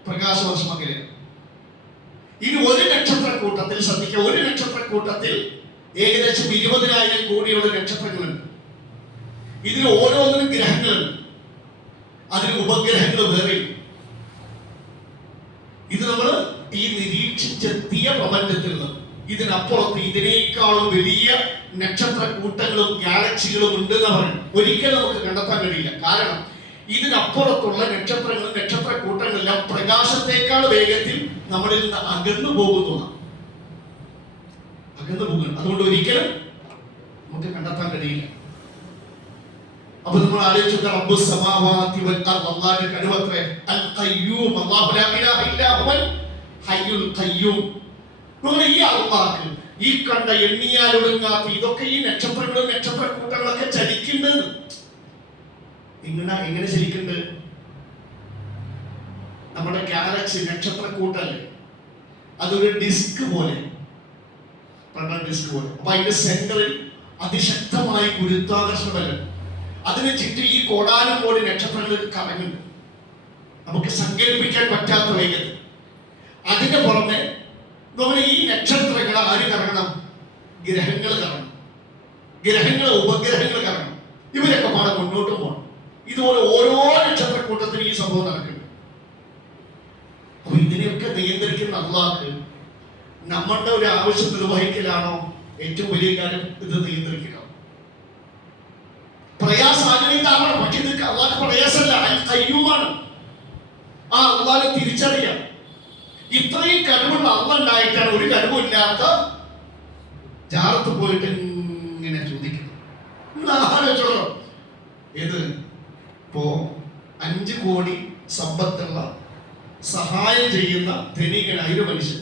പ്രകാശവർഷം അകലെയാണ്. ഇനി ഒരു നക്ഷത്രക്കൂട്ടത്തിൽ ശ്രദ്ധിക്കുക, ഒരു നക്ഷത്രക്കൂട്ടത്തിൽ ഏകദേശം 20,000 കോടിയുള്ള നക്ഷത്രങ്ങളുണ്ട്. ഇതിൽ ഓരോന്നിനും ഗ്രഹങ്ങളുണ്ട്, അതിന് ഉപഗ്രഹങ്ങൾ വേറെ. ഇത് നമ്മൾ ഈ നിരീക്ഷിച്ചെത്തിയ പ്രപഞ്ചത്തിൽ നിന്ന് ഇതിനപ്പുറത്ത് ഇതിനേക്കാളും വലിയ നക്ഷത്ര കൂട്ടങ്ങളും ഗാലക്സികളും ഉണ്ട് എന്ന് പറയും. ഒരിക്കലും നമുക്ക് കണ്ടെത്താൻ കഴിയില്ല. കാരണം ഇതിനപ്പുറത്തുള്ള നക്ഷത്രങ്ങളും നക്ഷത്ര കൂട്ടങ്ങളെല്ലാം പ്രകാശത്തെക്കാൾ വേഗത്തിൽ നമ്മളിൽ നിന്ന് അകന്നു പോകുന്നു. അതുകൊണ്ട് ഒരിക്കലും നമുക്ക് കണ്ടെത്താൻ കഴിയില്ല. അപ്പൊ നമ്മൾ ആലോചിച്ച റബ്ബുസ് സമാവാതി വൽ അർദ്, അല്ലാഹുവിന്റെ കഴിവത്രേ. അൽ ഖയ്യൂം, അല്ലാഹു ലാ ഇലാഹ ഇല്ലാ ഹുവൽ ഹയ്യുൽ ഖയ്യൂം. നമ്മൾ ഈ അല്ലാഹ് ഈ കണ്ട എണ്ണിയാലൊടുങ്ങാത്ത ഇതൊക്കെ ഈ നക്ഷത്രങ്ങളും നക്ഷത്ര കൂട്ടങ്ങളൊക്കെ ചലിക്കുന്നത് എങ്ങനെ ചലിക്കുന്നുണ്ട്? നമ്മുടെ ഗാലക്സി നക്ഷത്രക്കൂട്ടല്ലേ, അതൊരു ഡിസ്ക് പോലെ, ഡിസ്ക് പോലെ. അപ്പൊ അതിന്റെ സെന്ററിൽ അതിശക്തമായ ഗുരുത്വാകർഷണ ബലം, അതിന് ചുറ്റും ഈ കോടാനും കോടി നക്ഷത്രങ്ങൾ കറങ്ങുന്നു, നമുക്ക് സങ്കല്പിക്കാൻ പറ്റാത്ത വേഗത. അതിന്റെ പുറമെ നമ്മൾ ഈ നക്ഷത്രങ്ങൾ ആര് കറങ്ങണം? ഗ്രഹങ്ങൾ കറങ്ങണം, ഗ്രഹങ്ങൾ ഉപഗ്രഹങ്ങൾ കറങ്ങണം. ഇവരൊക്കെ പാടെ മുന്നോട്ട് പോകണം. ഇതുപോലെ ഓരോ നക്ഷത്രക്കൂട്ടത്തിനും ഈ സംഭവം നടക്കുന്നുണ്ട്. അപ്പൊ ഇതിനെയൊക്കെ നിയന്ത്രിക്കുന്ന അള്ളാഹ് നമ്മളുടെ ഒരു ആവശ്യം നിർവഹിക്കലാണോ ഏറ്റവും വലിയ കാര്യം? ഇത് നിയന്ത്രിക്കുക. പ്രയാസാഗ്രഹിതാവണം, പക്ഷെ ഇത് അള്ളാഹ് പ്രയാസമല്ല, കയ്യുമാണ്. ആ അള്ളാഹ് തിരിച്ചറിയാം. ഇത്രയും കഴിവുള്ള അള്ളാഹ് ഉണ്ടായിട്ടാണ് ഒരു കഴിവില്ലാത്ത ജാറത്ത് പോയിട്ട് ഇങ്ങനെ ചോദിക്കുന്നു. ആലോചിച്ചോളൂ, ഏത് ഇപ്പോ 5 കോടി സമ്പത്തുള്ള സഹായം ചെയ്യുന്ന ധനികനായ ഒരു മനുഷ്യൻ,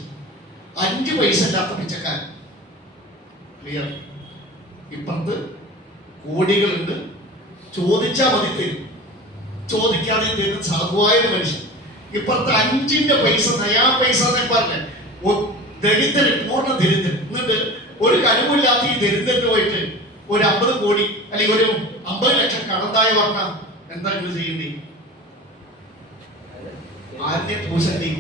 5 പൈസ ഇല്ലാത്ത പിച്ചക്കാരൻ. ക്ലിയർ? ഇപ്പുറത്ത് കോടികളുണ്ട്, ചോദിച്ചാൽ മതി തരും, ചോദിക്കാതെ തരുന്ന സാധുവായ ഒരു മനുഷ്യൻ. ഇപ്പുറത്ത് 5 പൈസ, നയാ പൈസ പറഞ്ഞ ദരിദ്രൻ, പൂർണ്ണ ദരിദ്രൻ. എന്നിട്ട് ഒരു കഴിവില്ലാത്ത ഈ ദരിദ്രന് പോയിട്ട് ഒരു 50 കോടി അല്ലെങ്കിൽ ഒരു 50 ലക്ഷം കടത്തായി പറഞ്ഞാൽ എന്താ നിങ്ങൾ ചെയ്യേണ്ടി? ആദ്യ പൂശണ്ടി.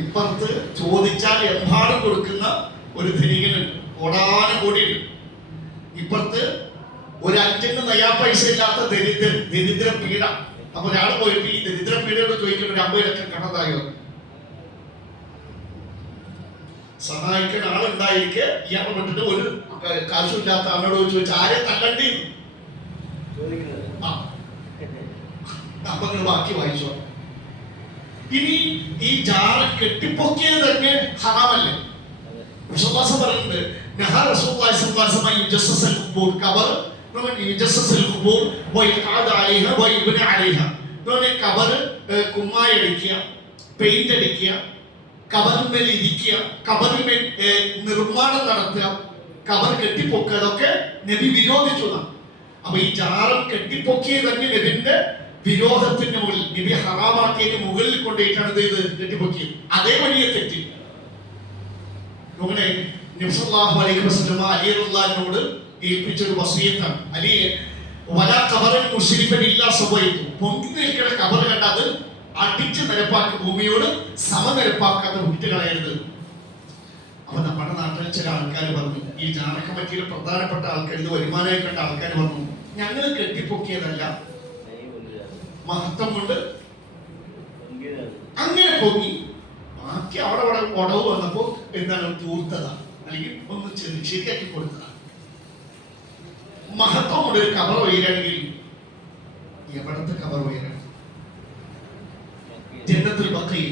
ഇപ്പുറത്ത് ചോദിച്ചാൽ എമ്പാടും കൊടുക്കുന്ന ഒരു ധനികനുണ്ട്, കോടാനും കോടിയുണ്ട്. ഇപ്പുറത്ത് ഒരു 5 നയാ പൈസ ഇല്ലാത്ത ദരിദ്ര പീഡ. അപ്പൊ ഒരാൾ പോയിട്ട് ഈ ദരിദ്ര പീഡയോട് ചോദിക്കുന്ന ഒരു 50 ലക്ഷം കടത്തായോ? സഹായിക്കുന്ന ആളുണ്ടായിരിക്കെ ഇയാളെ വിട്ടിട്ട് ഒരു കാശുമില്ലാത്ത ആളോട് ചോദിച്ചാൽ ആരെ തല്ലണ്ടി? അപ്പൊ നിങ്ങൾ ബാക്കി വായിച്ചോ. ഇനി ഈ ജാറ കെട്ടിപ്പൊക്കിയത് തന്നെ ഹറാമല്ലേ? വിശ്വാസം പറയുന്നത് കുമ്മായടിക്കുക, പെയിന്റ് അടിക്കുക, കബറിന്മേൽ ഇരിക്കുക, കബറിന്മേൽ നിർമ്മാണം നടത്തുക, കബർ കെട്ടിപ്പൊക്കുക, അതൊക്കെ നബി വിരോധിച്ചു. അപ്പൊ ഈ ജാറം കെട്ടിപ്പൊക്കിയത് തന്നെ നബിന്റെ വിരോധത്തിന്റെ മുകളിൽ, നബി ഹറാമാക്കിയതിന് മുകളിൽ കൊണ്ടുപോയിട്ടാണ് ഇത് കെട്ടിപ്പൊക്കിയത്. അതേ വലിയ തെറ്റ്. അങ്ങനെ നബി സല്ലല്ലാഹു അലൈഹി വസല്ലം അലി റളിയല്ലാഹുവിനോട് ഏൽപ്പിച്ച ഒരു വസിയത്താണ്. അലിയെ വലാ ഖബറൻ മുശ്രിഫൻ ഇല്ലാ സവൈതു, പൊങ്ങി നിൽക്കുന്ന ഖബർ കണ്ട അത് അടിച്ച് നിരപ്പാക്കി, ഭൂമിയോട് സമനിരപ്പാക്കാതെ വിട്ട് കളയരുത്. അപ്പൊ നമ്മുടെ നാട്ടിൽ ചില ആൾക്കാർ പറഞ്ഞു, ഈ ജാറ കമ്മിറ്റിയിലെ പ്രധാനപ്പെട്ട ആൾക്കാർ, ഇത് വരുമാനമായി കണ്ട ആൾക്കാർ പറഞ്ഞു, ഞങ്ങൾ കെട്ടിപ്പൊക്കിയതല്ല, മഹത്വം കൊണ്ട് അങ്ങനെ പൊങ്ങി, ബാക്കി അവിടെ ഉടവ് വന്നപ്പോ എന്താണ് തൂർത്തതാണ്, അല്ലെങ്കിൽ ഒന്ന് ശരിയാക്കി കൊടുത്തതാണ്. മഹത്വം കൊണ്ട് ഒരു കബർ ഉയരണമെങ്കിൽ എവിടത്തെ കബർ ഉയരണം? ജന്നത്തുൽ ബഖീ.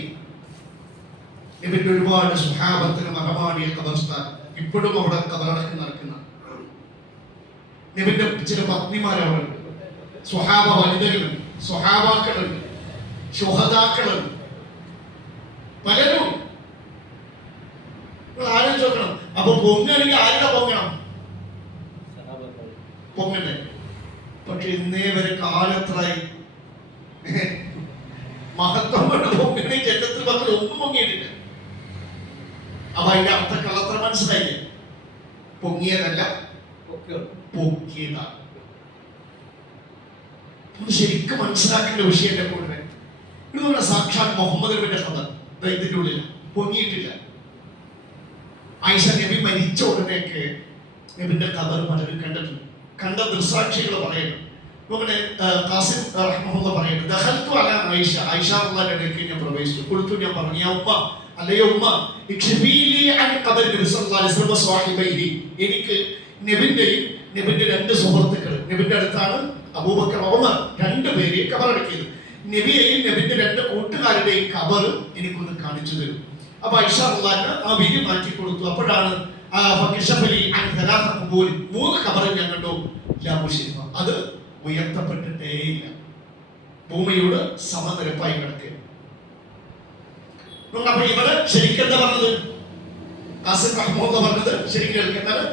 ഇവരുടെ ഒരുപാട് സ്വഹാബത്തിന് മഹമാടിയ ഖബർസ്ഥാൻ ഇപ്പോഴും അവിടെ കബറടക്കം നടക്കുന്ന. നബിന്റെ ചില പത്നിമാരവിടെ, സ്വഹാബ വനിതകളുണ്ട്, സ്വഹാബാക്കളുണ്ട്, ശുഹദാക്കളുണ്ട്, പലരും. ആലോചിച്ച് നോക്കണം. അപ്പൊ പൊങ്ങണെങ്കിൽ ആരുടെ പൊങ്ങണം? പൊങ്ങണ്ടേ? പക്ഷെ ഇന്നേ വരെ കാലത്രായി മഹത്വം കൊണ്ട് പൊങ്ങണി ജന്നത്തുൽ ബഖീ ഒന്നും പൊങ്ങിയിട്ടില്ല. അപ്പൊ അതിന്റെ അർത്ഥം കളത്ര മനസ്സിലായില്ലേ? പൊങ്ങിയതല്ല, പൊക്കിയതാണ്. ശരിക്കും മനസ്സിലാക്കേണ്ട വിഷയത്തെ പോലെ ഇതുപോലെ സാക്ഷാൽ മുഹമ്മദ് നബിയുടെ കഥ ഇതിന്റെ ഉള്ളിൽ പൊങ്ങിയിട്ടില്ല. ആയിഷ നബി മരിച്ച ഉടനെയൊക്കെ നബിന്റെ ഖബർ പലരും കണ്ടിട്ടുണ്ട്, കണ്ട ദൃസാക്ഷികൾ പറയുന്നു. ഇവിടെ ഖാസിം റഹ്മഹുള്ള പറയുന്നു, ദഖൽതു അലാ ആയിഷ, ആയിഷ റളിയല്ലാഹു അൻഹയ്ക്ക് ഞാൻ പ്രവേശിച്ചു. ഖുൽതു, ഞാൻ പറഞ്ഞു, യാ ഉമ്മ, അല്ലയോ ഉമ്മ, ഇക്ഷിഫീലി അൻ ഖബർ നബി സല്ലല്ലാഹു അലൈഹി വസല്ലം സ്വഹാബൈഹി, എനിക്ക് നബിന്റെയും നബിന്റെ 2 സുഹൃത്തുക്കൾ, നബിന്റെ അടുത്താണ് അബൂബക്കർ, ഉമർ, 2 പേരെ ഖബറടക്കിയത്. നബിയെയും നബിന്റെ 2 കൂട്ടുകാരുടെയും ഖബർ എനിക്കൊന്ന് കാണിച്ചു തരും. അപ്പൊ ആയിഷ റളിയല്ലാഹു അൻഹ ആ വിധി മാറ്റി കൊടുത്തു. അപ്പോഴാണ് 3 ഖബർ ഞാൻ കണ്ടു, അത് ഉയർത്തപ്പെട്ടിട്ടേ ഇല്ല, ഭൂമിയോട് സമനിരപ്പായി കിടക്കുക. അപ്പൊ ഇവിടെ ശരിക്കും എന്താ പറഞ്ഞത്? ഖാസിം റഹ്മഹുള്ള പറഞ്ഞത് ശരിക്കും കേൾക്കുന്നത്,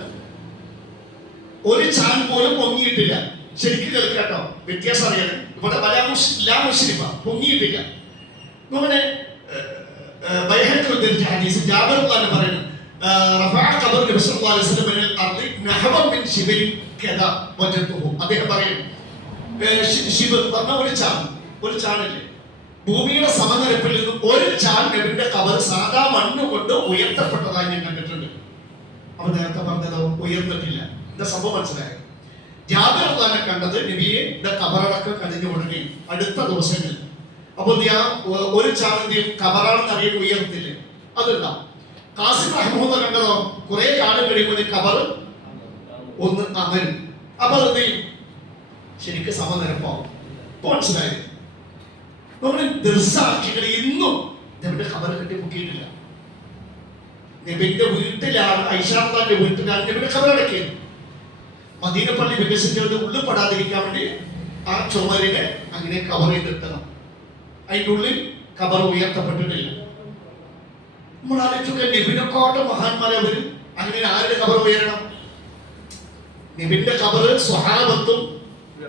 ഒരു ചാൻ പോലും പൊങ്ങിയിട്ടില്ല. ശരിക്കും കേൾക്കാട്ടോ, വ്യത്യാസം അറിയാൻ. ഇവിടെ മുസ്ലിഫ പൊങ്ങിയിട്ടില്ല. നമ്മുടെ ബൈഹഖി ഉദ്ധരിച്ച ഹദീസ് ജാബിർ റളിയല്ലാഹു പറയുന്നു റഫഅ ഖബർ നബി സല്ലല്ലാഹു അലൈഹി വസല്ലം മിനൽ അർളി നഹവൻ മിൻ ശിബരിൻ കദ വജത്തുഹു. അദ്ദേഹം പറയുന്നു ശിബർ പറഞ്ഞ ഒരു ചാണില്ലേ, ഭൂമിയുടെ സമനിരപ്പിൽ നിന്ന് ഒരു ചാൺ നബിയുടെ ഖബർ സാധാ മണ്ണ് കൊണ്ട് ഉയർത്തപ്പെട്ടതായി ഞാൻ കണ്ടിട്ടുണ്ട്. അവൻ നേരത്തെ പറഞ്ഞതോ ഉയർന്നിട്ടില്ല. എന്താ സംഭവം മനസ്സിലായോ? ജാബിർ റളിയല്ലാഹു കണ്ടത് നബിയുടെ ഖബറടക്കം കഴിഞ്ഞ ഉടനെ അടുത്ത ദിവസങ്ങളിൽ. അപ്പോൾ ഒരു ചാണിന്റെയും ഖബറാണെന്ന് അറിയാൻ ഉയർത്തില്ല, അതുണ്ടാവും. ഖാസിം റഹ്മത്തുള്ളാഹി കണ്ടതോ കുറെ കാലം കഴിയുമ്പോൾ ഖബർ ഒന്ന് അമരും. അപ്പൊ എന്ത് ചെയ്യും? ശരിക്കും സമനിരപ്പാവും. ഇപ്പൊ മനസ്സിലായത്? നമ്മുടെ ദൃസാക്ഷികൾ ഇന്നും നബിയുടെ ഖബർ കെട്ടി പൊക്കിയിട്ടില്ല. നബിന്റെ വീട്ടിലാണ്, ഐഷാന്റെ വീട്ടിലാണ് നബിയുടെ ഖബർ അടക്കിയത്. മദീന പള്ളി വികസിച്ചത് ഉള്ളിപ്പെടാതിരിക്കാൻ വേണ്ടി ആ ചുമരിനെ അങ്ങനെ കവർ ചെയ്തിട്ടണം. അതിൻ്റെ ഉള്ളിൽ ഖബർ ഉയർത്തപ്പെട്ടിട്ടില്ല. നമ്മൾ ആലോചിച്ചൊക്കെ നബിനെക്കാട്ട് മഹാന്മാരെ വരും. അങ്ങനെ ആരുടെ ഖബർ ഉയരണം? നബിന്റെ ഖബർ സ്വഹാബത്തും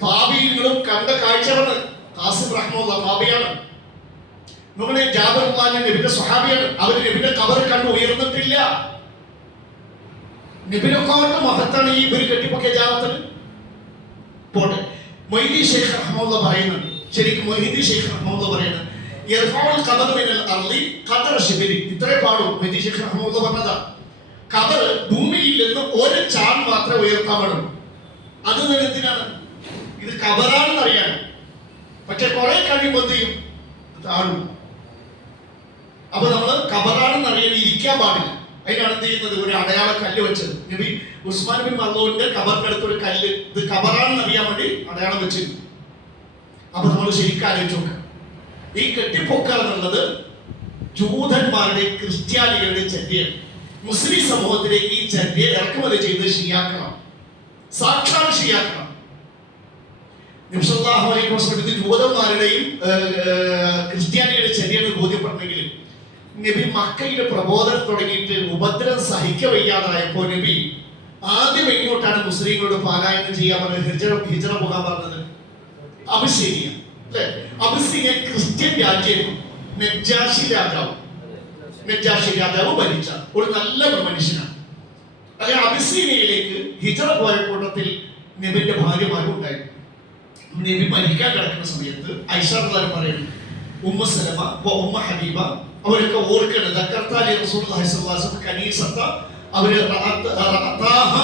താബീങ്ങളും കണ്ട കാഴ്ചയാണ്. ഖാസിം റഹ്മത്തുള്ളാഹി താബിയാണ്. നമ്മുടെ ജാബിർ റളിയല്ലാഹു നബിയുടെ സ്വഹാബിയാണ്. അവർ നബിയുടെ ഖബർ കണ്ട് ഉയർന്നിട്ടില്ല. നബിനെക്കാട്ട് മഹത്താണ് ഈ ഇവർ കെട്ടിപ്പൊക്കിയ ജാബത്തിന്. പോട്ടെ, മൊയ്‌ദി ശൈഖ് റഹ്മത്തുള്ളാഹി പറയുന്നുണ്ട്. ശരിക്കും മൊയ്‌ദി ശൈഖ് റഹ്മത്തുള്ളാഹി പറയുന്നത് യർഫഉൽ ഖബർ മിനൽ അർളി ഖദറ ശിബരി. ഇത്രേ പാടും മൊയ്‌ദി ശൈഖ് റഹ്മത്തുള്ളാഹി പറഞ്ഞതാ. ഖബർ ഭൂമിയിൽ നിന്ന് ഒരു ചാൺ മാത്രമേ ഉയർത്താൻ പാടുള്ളൂ. അത് എന്തിനാണ്? ഇത് ഖബറാണെന്ന് അറിയാൻ. പക്ഷെ കുറെ കഴിയുമ്പോൾ എന്ത് ചെയ്യും? താഴും. അപ്പൊ നമ്മള് ഖബറാണെന്ന് അറിയാൻ ഇരിക്കാൻ പാടില്ല. അതിനാണ് എന്ത് ചെയ്യുന്നത്? ഒരു അടയാള കല്ല് വെച്ചത്. നബി ഉസ്മാൻ ബിൻ മർദൂന്റെ ഖബറിന്റെ അടുത്ത് ഒരു കല്ല്, ഇത് ഖബറാണെന്ന് അറിയാൻ വേണ്ടി അടയാളം വെച്ചിരുന്നു. അപ്പൊ നമ്മൾ ശരിക്കും ആലോചിച്ച് നോക്കുക, ഈ കെട്ടിപ്പൊക്കുക എന്നുള്ളത് ജൂതന്മാരുടെ ക്രിസ്ത്യാനികളുടെ ചര്യയാണ്. മുസ്ലിം സമൂഹത്തിലേക്ക് ഈ ചര്യ ഇറക്കുമതി ചെയ്ത് ഷിയാക്കണം, സാക്ഷാൽ ഷിയാക്കണം. നബി സല്ലല്ലാഹു അലൈഹി വസല്ലം ഇത് ജൂതന്മാരുടെയും ക്രിസ്ത്യാനികളുടെ ചര്യയാണ് ബോധ്യപ്പെടണമെങ്കിൽ നബി മക്കയിലെ പ്രബോധനം തുടങ്ങിയിട്ട് ഉപദ്രവം സഹിക്കവയ്യാതായപ്പോ നബി ആദ്യം എങ്ങോട്ടാണ് മുസ്ലിങ്ങളോട് പാലായനം ചെയ്യാൻ പറഞ്ഞത്? ഹിജ്റ പോകാൻ പറഞ്ഞത് അബിസീനിയ അല്ലെ? അബിസീനിയ ക്രിസ്ത്യൻ രാജ്യമാണ്. നജ്ജാശി രാജാവ് ഭരിച്ച ഒരു നല്ല മനുഷ്യനാണ്. അങ്ങനെ അബിസീനിയയിലേക്ക് ഹിജ്റ പോയ കൂട്ടത്തിൽ നബിന്റെ ഭാര്യമാരും ഉണ്ടായിരുന്നു. നബി മരിക്കാൻ കിടക്കുന്ന സമയത്ത് ഐഷ റളിയല്ലാഹു പറയുന്നു, ഉമ്മ സലമ ഉമ്മ ഹബീബ അവരൊക്കെ ഓർക്കണം ദക്കർത്താലി റസൂലുള്ളാഹി സ്വല്ലല്ലാഹു അലൈഹി വസല്ലം കനീസത്ത അവര് റഅതാഹ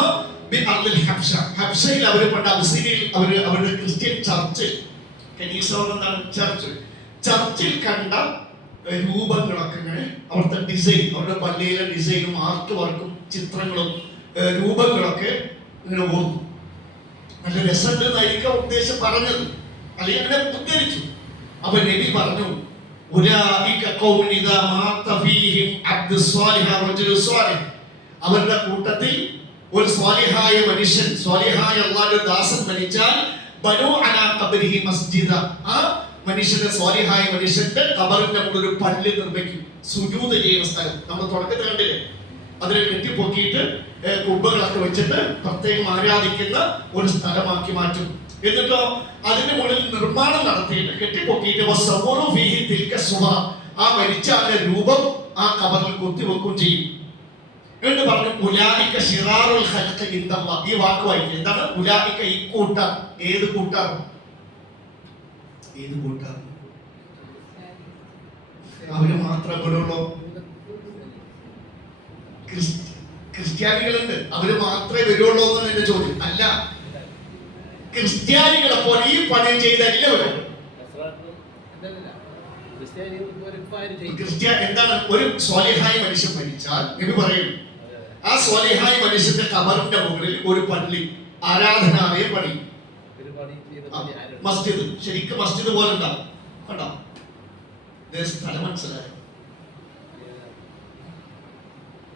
ബി അർളിൽ ഹബ്ശ. ഹബ്ശയിൽ അവർ പണ്ട് അബിസീനിയയിൽ അവരുടെ ക്രിസ്ത്യൻ ചർച്ച്, കനീസ എന്താണ്? ചർച്ചിൽ കണ്ട രൂപങ്ങളൊക്കെ ഇങ്ങനെ അവിടുത്തെ ഡിസൈൻ, അവരുടെ പള്ളിയിലെ ഡിസൈനും ആർട്ട് വർക്കും ചിത്രങ്ങളും രൂപങ്ങളൊക്കെ ഇങ്ങനെ ഓർത്തു. നല്ല രസമുണ്ടെന്നായിരിക്കും ഉദ്ദേശം പറഞ്ഞത്, അല്ലെങ്കിൽ അങ്ങനെ ഉദ്ധരിച്ചു. അപ്പൊ നബി പറഞ്ഞു, അവരുടെ കൂട്ടത്തിൽ ഒരു സ്വാലിഹായ മനുഷ്യൻ, സ്വാലിഹായ അല്ലാഹുവിന്റെ ദാസൻ മരിച്ചാൽ ബനു അലാ ഖബരിഹി മസ്ജിദ, ആ മനുഷ്യന്റെ സ്വാലിഹായ മനുഷ്യന്റെ ഖബറിന്റെ മുകളിൽ ഒരു പള്ളി നിർമ്മിക്കും, സുജൂദ് ചെയ്യുന്ന സ്ഥലം. നമ്മൾ തുടക്കത്തിൽ കണ്ടില്ലേ? അതിനെ കെട്ടിപ്പൊക്കിയിട്ട് കുബ്ബകളൊക്കെ വെച്ചിട്ട് പ്രത്യേകം ആരാധിക്കുന്ന ഒരു സ്ഥലമാക്കി മാറ്റും. എന്നിട്ടോ അതിന്റെ മുകളിൽ നിർമ്മാണം നടത്തിയിട്ട് കെട്ടിപ്പൊക്കിയിട്ട് ആ മരിച്ച ആളുടെ രൂപം ആ ഖബറിൽ കൊത്തിവെക്കുകയും ചെയ്യും. എന്ന് പറഞ്ഞു ഉലായിക ശിറാറുൽ ഖൽഖി ഇൻദല്ലാഹ്. ഈ വാക്ക് വായിക്കുക. എന്താണ് ഉലായിക? ഈ കൂട്ടർ. ഏത് കൂട്ടർ? ഏത് കൂട്ടർ? അവര് മാത്രമേ ഇവിടെയുള്ളൂ. ക്രിസ്ത്യാനികളുണ്ട്, അവര് മാത്രമേ വരുള്ളൂ എന്നാണ് എന്റെ ചോദ്യം. അല്ല, ക്രിസ്ത്യാനികളെ പോലെ ഈ പണി ചെയ്ത എല്ലാവരും എന്താണ്? ഒരു സ്വാലിഹായ മനുഷ്യൻ മരിച്ചാൽ നബി പറയും, ആ സ്വാലിഹായ മനുഷ്യന്റെ ഖബറിന്റെ മുകളിൽ ഒരു പള്ളി, ആരാധനാലയ പണി, മസ്ജിദ്. ശരിക്കും മസ്ജിദ് പോലെ ഉണ്ടാവും. കണ്ടോ? സ്ഥലം മനസ്സിലായോ?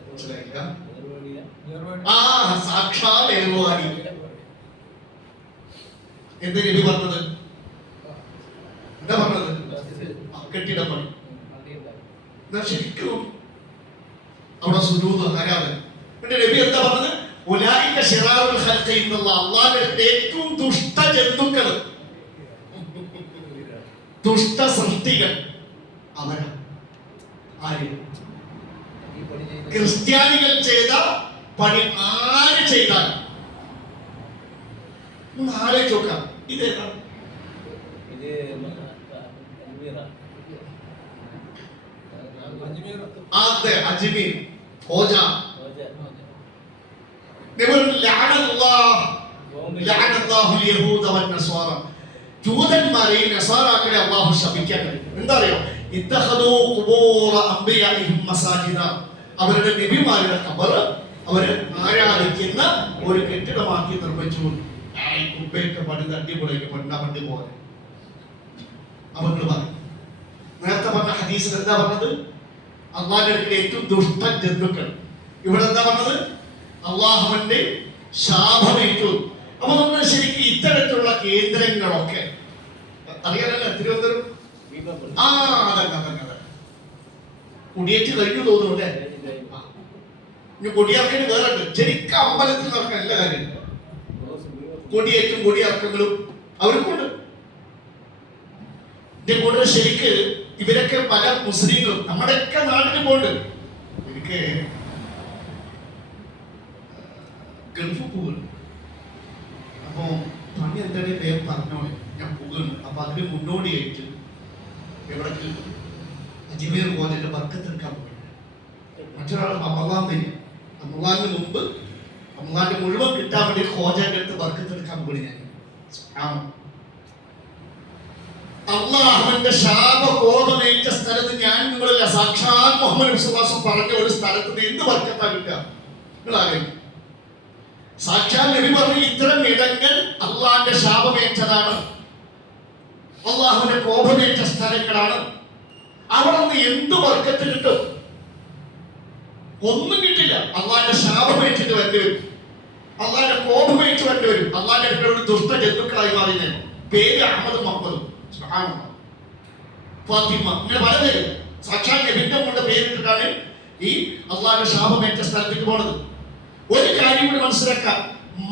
മനസ്സിലായില്ല? ആ സാക്ഷാൽ ഏർവാടി. എന്താ നബി പറഞ്ഞത്? എന്താ പറഞ്ഞത്? കെട്ടിട പണി. ശരിക്കും അവിടെ സുജൂദ്, ആരാധന. നബി എന്താ പറഞ്ഞത്? ഉലായിക ശിറാറുൽ ഖൽഖി ഇൻദല്ലാഹ്. അല്ലാഹുവിന്റെ ഏറ്റവും ദുഷ്ട ജന്തുക്കൾ ദുഷ്ട സൃഷ്ടികൾ അവരാ. ആര്? ക്രിസ്ത്യാനികൾ ചെയ്ത പണി ആര് ചെയ്താൽ ആലോചിച്ച് നോക്കാം. ഇതേതാണ്? അതെ, അജ്മീർ ഹോജ. ജൂതന്മാരെയും നസാറാക്കളെ അല്ലാഹു ശപിക്കാൻ കഴിയും. എന്താ അറിയോ? ഇത്തഖദൂ ഖുബൂറ അംബിയാഇഹിം മസാജിദ. അവരുടെ നബിമാരുടെ ഖബർ അവര് ആരാധിക്കുന്ന ഒരു കെട്ടിടമാക്കി നിർമ്മിച്ചു. കുബയൊക്കെ പണിത് അടിപൊളിയൊക്കെ പണിത പണ്ട് പോലെ അവങ്ങൾ പറയും. നേരത്തെ പറഞ്ഞ ഹദീസിൽ എന്താ പറഞ്ഞത്? അള്ളാഹിന്റെ അടുക്കൽ ഏറ്റവും ദുഷ്ട ജന്തുക്കൾ. ഇവിടെ എന്താ പറഞ്ഞത്? അള്ളാഹുവിന്റെ ശാപമേറ്റു. അപ്പൊ നമ്മൾ ശരിക്കും ഇത്തരത്തിലുള്ള കേന്ദ്രങ്ങളൊക്കെ അറിയാനല്ല. തിരുവനന്തപുരം അതന്നെ കുടിയേറ്റ് കഴിഞ്ഞു തോന്നുന്നു അല്ലേ? ഇനി കൊടിയിറക്കന് വേറെ ഉണ്ട്. ശരിക്കും അമ്പലത്തിൽ നടക്കാൻ എല്ലാ കാര്യം കൊടിയേറ്റും കൊടിയിറക്കങ്ങളും അവർക്കുണ്ട്. ഇതിന്റെ കൂടെ ശരിക്ക് ഇവരൊക്കെ പല മുസ്ലിങ്ങളും നമ്മുടെയൊക്കെ നാട്ടിൽ പോകുന്നുണ്ട്. എനിക്ക് ഗൾഫ് പോകുന്നു. അപ്പോ പണി എന്താണ് വേഗം പറഞ്ഞോളെ, ഞാൻ പോകുന്നു. അപ്പൊ അതിന് മുന്നോടിയായിട്ട് എവിടേക്ക് അജ്മീർ കോളേജിന്റെ വർക്കത്തെടുക്കാൻ പോകുന്നു. മറ്റൊരാൾ റമളാൻ വരും. റമളാനിന് മുമ്പ് റമളാന്റെ മുഴുവൻ കിട്ടാൻ വേണ്ടി ഖോജന്റെ അടുത്ത് വർക്കത്തെടുക്കാൻ പോകുന്നു. ഞാൻ അള്ളാഹുവിന്റെ ശാപകോപമേറ്റ സ്ഥലത്ത് ഞാൻ നിങ്ങളല്ല, സാക്ഷാൽ മുഹമ്മദ് വിശ്വാസം പറഞ്ഞ ഒരു സ്ഥലത്ത് എന്ത് വർക്കത്താ കിട്ടുക? നിങ്ങൾ ആലോചിക്കും. സാക്ഷാൽ നബി പറഞ്ഞ ഇത്തരം ഇടങ്ങൾ അള്ളാഹിന്റെ ശാപമേറ്റതാണ്, അള്ളാഹുവിന്റെ കോപമേറ്റ സ്ഥലങ്ങളാണ്. അവിടെ നിന്ന് എന്ത് വർക്കത്ത് കിട്ടും? ഒന്നും കിട്ടില്ല. അള്ളാഹിന്റെ ശാപമേറ്റിട്ട് വേണ്ടി വരും, അള്ളാഹിന്റെ കോപമേറ്റ് വേണ്ടി വരും. അള്ളാഹിന്റെ അടുക്കളോട് ദുഷ്ട ജന്തുക്കളായി മാറിയ പേര് അഹമ്മദ് മുഹമ്മദും ഫാത്തിമ, ഇങ്ങനെ പല പേര് സാക്ഷാൽ നബിന്റെ കൊണ്ട് പേരിട്ടിട്ടാണ് ഈ അള്ളാഹിന്റെ ശാപമേറ്റ സ്ഥലത്തേക്ക് പോണത്. ഒരു കാര്യം കൂടി മനസ്സിലാക്കാം.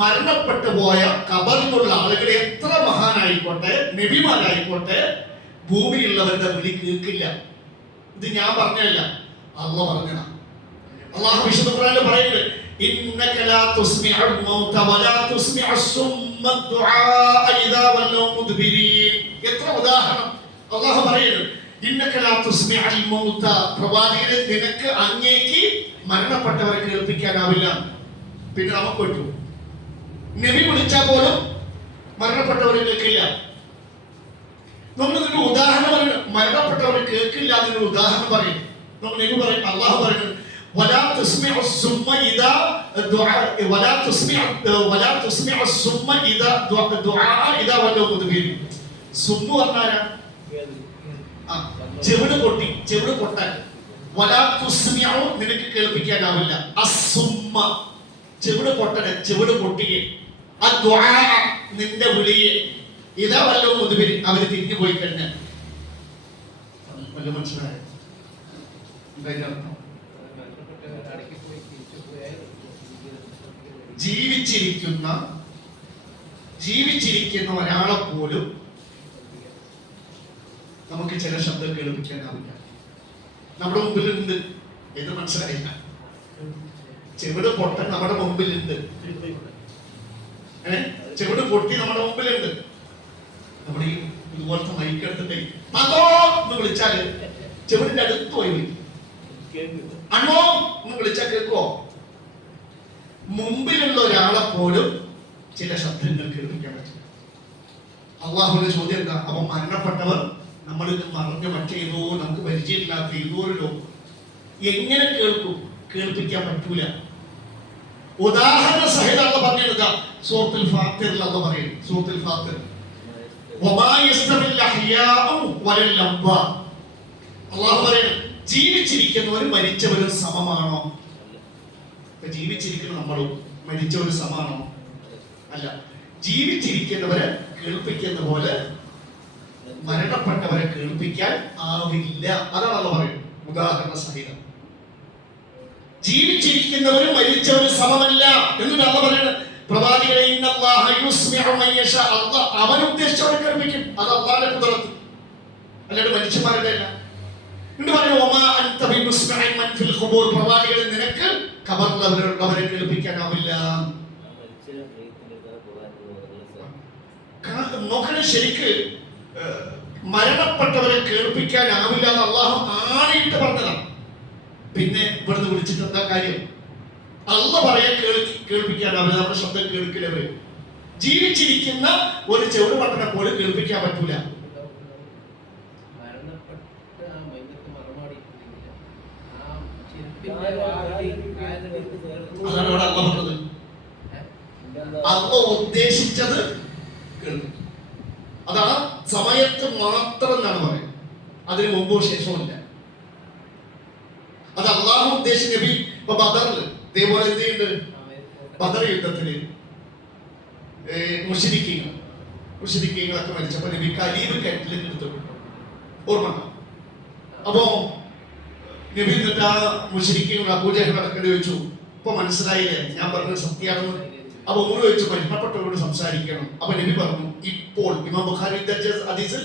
മരണപ്പെട്ടു പോയ ഖബറിലുള്ള ആളുകൾ എത്ര മഹാനായിക്കോട്ടെ, നബിമാരായിക്കോട്ടെ, ഭൂമിയുള്ളവരുടെ വിളി കേൾക്കില്ല. ഇത് ഞാൻ പറഞ്ഞതല്ല, അള്ളാഹ് പറഞ്ഞതാ. അള്ളാഹു വിശുദ്ധ ഖുർആനിൽ പറയുന്നത്, ഇന്നക ലാ തുസ്മിഉൽ മൗത വലാ തുസ്മിഉസ് സുമ്മ ദുആ ഇദാ വല്ലൗ മുദ്ബിരീൻ. എത്ര ഉദാഹരണം അള്ളാഹു പറയുന്നു. ഇന്നക ലാ തുസ്മിഉൽ മൗത, പ്രവാചകനെ നിനക്ക് അങ്ങേക്ക് മരണപ്പെട്ടവരെ കേൾപ്പിക്കാനാവില്ല. പിന്നെ നമുക്ക് പറ്റൂ? നബി വിളിച്ചാൽ പോലും മരണപ്പെട്ടവരെ കേൾക്കില്ല. നമ്മൾ ഇതിന്റെ ഉദാഹരണം പറയുന്നത് മരണപ്പെട്ടവരെ കേൾക്കില്ല. അതിന്റെ ഉദാഹരണം പറയും. നമ്മൾ നബി പറയും, അള്ളാഹു പറയുന്നത്, ولا تسمع الصم اذا دعاء ولا تسمع الصم اذا دعاء اذا ولوا مدبرين. സുമ്മു പറഞ്ഞാരാ? ചെവിട് പൊട്ടി, ചെവിട് പൊട്ടാൻ. വലാ തുസ്മിഉ, നിനക്ക് കേൾപ്പിക്കാനാവില്ല. അസ്സുമ്മ, ചെവിട് പൊട്ടനെ, ചെവിട് പൊട്ടിയെ. അദ്ദുആ, നിന്റെ വിളിയെ. ഇതാ വല്ലവും മുദ്ബിരി, അവര് തിരിഞ്ഞു പോയി കഴിഞ്ഞാൽ. വല്ല മനസ്സിലായോ? ജീവിച്ചിരിക്കുന്ന ഒരാളെ പോലും നമുക്ക് ചില ശബ്ദം കേൾപ്പിക്കാനാവില്ല. നമ്മുടെ മുമ്പിലുണ്ട്. ഇത് മനസ്സിലായില്ല. ചെവിട് പൊട്ടൻ നമ്മുടെ മുമ്പിലുണ്ട്. ചെവിട് പൊട്ടി നമ്മുടെ മുമ്പിലുണ്ട്. നമ്മുടെ ഈ ഇതുപോലത്തെ മൈക്കെടുത്തിട്ടേ അതോ എന്ന് വിളിച്ചാല് ചെവിടിന്റെ അടുത്ത് പോയി വിളിക്കും. അണോ എന്ന് വിളിച്ചാൽ കേൾക്കുവോ? മുമ്പിലുള്ള ഒരാളെ പോലും ചില ശബ്ദങ്ങൾ കേൾപ്പിക്കാൻ പറ്റില്ല. അള്ളാഹുവിന്റെ ചോദ്യം എന്താ? അപ്പൊ മരണപ്പെട്ടവർ നമ്മളിത് മറിഞ്ഞ മറ്റേതോ നമുക്ക് പരിചയമില്ലാത്ത ഏതോ ഒരു ലോകം എങ്ങനെ കേൾക്കും? കേൾപ്പിക്കാൻ പറ്റൂല. ഉദാഹരണ സഹിതം അള്ളാഹ് പറഞ്ഞതാ സൂറത്തുൽ ഫാത്തിറിൽ അള്ളാഹ് പറയും. സൂറത്തുൽ ഫാത്തിർ, വമാ യസ്തവിൽ അഹ്യാഉ വലൽ അംവാ. അള്ളാഹു പറയുന്നു, ജീവിച്ചിരിക്കുന്നവരും മരിച്ചവരും സമമാണോ? ജീവിച്ചിരിക്കുന്ന നമ്മളും മരിച്ചവരും സമാണോ? അല്ല. ജീവിച്ചിരിക്കുന്നവരെ കേൾപ്പിക്കുന്ന പോലെ മരണപ്പെട്ടവരെ കേൾപ്പിക്കാൻ ആവില്ല. അതാണ് അള്ളാഹ് പറയുന്നത് ഉദാഹരണ സഹിതം. ജീവിച്ചിരിക്കുന്നവരും മരിച്ചവരും സമമല്ല എന്നിട്ട് അള്ളാഹ് പറയുന്നത്, പ്രവാചകരെ ഇന്നല്ലാഹ യുസ്മിഉ മൻ യശാ, അല്ലാഹ് അവൻ ഉദ്ദേശിച്ചവരെ കേൾപ്പിക്കും. അത് അല്ലാഹുവിന്റെ ഖുദ്റത്ത്. അല്ലാണ്ട് മനുഷ്യന്മാരുടെ അല്ല. എന്നിട്ട് പറഞ്ഞു പ്രവാചകൻ നിനക്ക് ഖബറിലുള്ളവരെ കേൾപ്പിക്കാനാവില്ല. നോക്കണേ, ശരിക്ക് മരണപ്പെട്ടവരെ കേൾപ്പിക്കാനാവില്ല എന്ന് അള്ളാഹു ആണയിട്ട് പറഞ്ഞതാണ്. പിന്നെ ഇവിടുന്ന് വിളിച്ചിട്ട് എന്താ കാര്യം? അള്ള പറയാൻ കേൾപ്പിക്കാനാവില്ല. നമ്മുടെ ശബ്ദം കേൾക്കില്ലവര്. ജീവിച്ചിരിക്കുന്ന ഒരു ചെവിട് പട്ടണ പോലും കേൾപ്പിക്കാൻ പറ്റൂല. അതാണ് ഇവിടെ അള്ള പറഞ്ഞത്. അള്ള ഉദ്ദേശിച്ചത് കേൾക്കും. അതാണ് സമയത്ത് മാത്രം എന്നാണ് പറയുന്നത്. അതിന് മുമ്പോ ശേഷവും ഇല്ല. അത് അള്ളാഹു ഉദ്ദേശിച്ച നബി ഇപ്പൊ ബദറിൽ ഇതേപോലെ എന്ത് ചെയ്യുന്നുണ്ട്? ബദർ യുദ്ധത്തില് മുശ്രിക്കീങ്ങളൊക്കെ മരിച്ചപ്പോ നബി കലീബ് കിണറ്റിലേക്ക് എടുത്തപ്പെട്ടു. ഓർമ്മ. അപ്പോ നബി എന്നിട്ട് ആ മുശ്രിക്കീങ്ങൾ അബൂജഹൽ അടക്കേണ്ടി ചോദിച്ചു, ഇപ്പൊ മനസ്സിലായില്ലേ ഞാൻ പറഞ്ഞത് സത്യമാണെന്ന്? അപ്പൊ ഉമർ ചോദിച്ചു, മരണപ്പെട്ടവരോട് സംസാരിക്കണം. അപ്പൊ നബി പറഞ്ഞു, ഇപ്പോൾ ഇമാം ബുഖാരി ഹദീസിൽ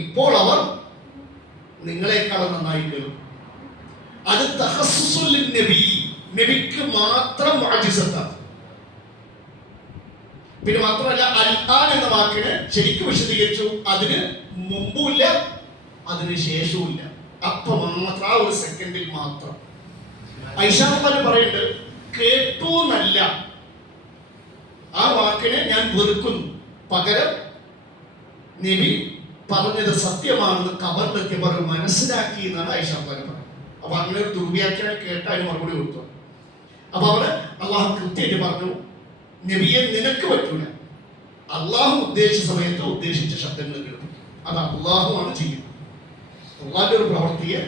ഇപ്പോൾ അവർ നിങ്ങളെക്കാൾ നന്നായി കേൾക്കും. അത് തഖസ്സുസുൽ നബി, നബിക്ക് മാത്രം മുഅ്ജിസത്താണ്. പിന്നെ മാത്രമല്ല അൽആൻ എന്ന വാക്കിന് ശരിക്കും വിശദീകരിച്ചു, അതിന് മുമ്പുമില്ല അതിന് ശേഷവുമില്ല. അപ്പൊ മാത്രം ആ ഒരു സെക്കൻഡിൽ മാത്രം. ഐഷാ റളിയല്ലാഹു പറയുന്നുണ്ട്, കേട്ടു എന്നല്ല ആ വാക്കിനെ ഞാൻ വെറുക്കുന്നു, പകരം നബി പറഞ്ഞത് സത്യമാണെന്ന് ഖബറിലെത്തിയപ്പോൾ മനസ്സിലാക്കി എന്നാണ് ഐഷാ റളിയല്ലാഹു പറയുന്നത്. അപ്പൊ അങ്ങനെ ഒരു ദുർവ്യാഖ്യാനം കേട്ട അതിന് മറുപടി കൊടുത്തു. അപ്പൊ അവിടെ അള്ളാഹു കൃത്യമായിട്ട് പറഞ്ഞു, നബിയെ നിനക്ക് പറ്റൂല, അള്ളാഹു ഉദ്ദേശിച്ച സമയത്ത് ഉദ്ദേശിച്ച ശബ്ദങ്ങൾ കേൾക്കും. അത് അള്ളാഹു ആണ് ചെയ്യുന്നത്. അള്ളാഹിന്റെ ഒരു പ്രവൃത്തിയെ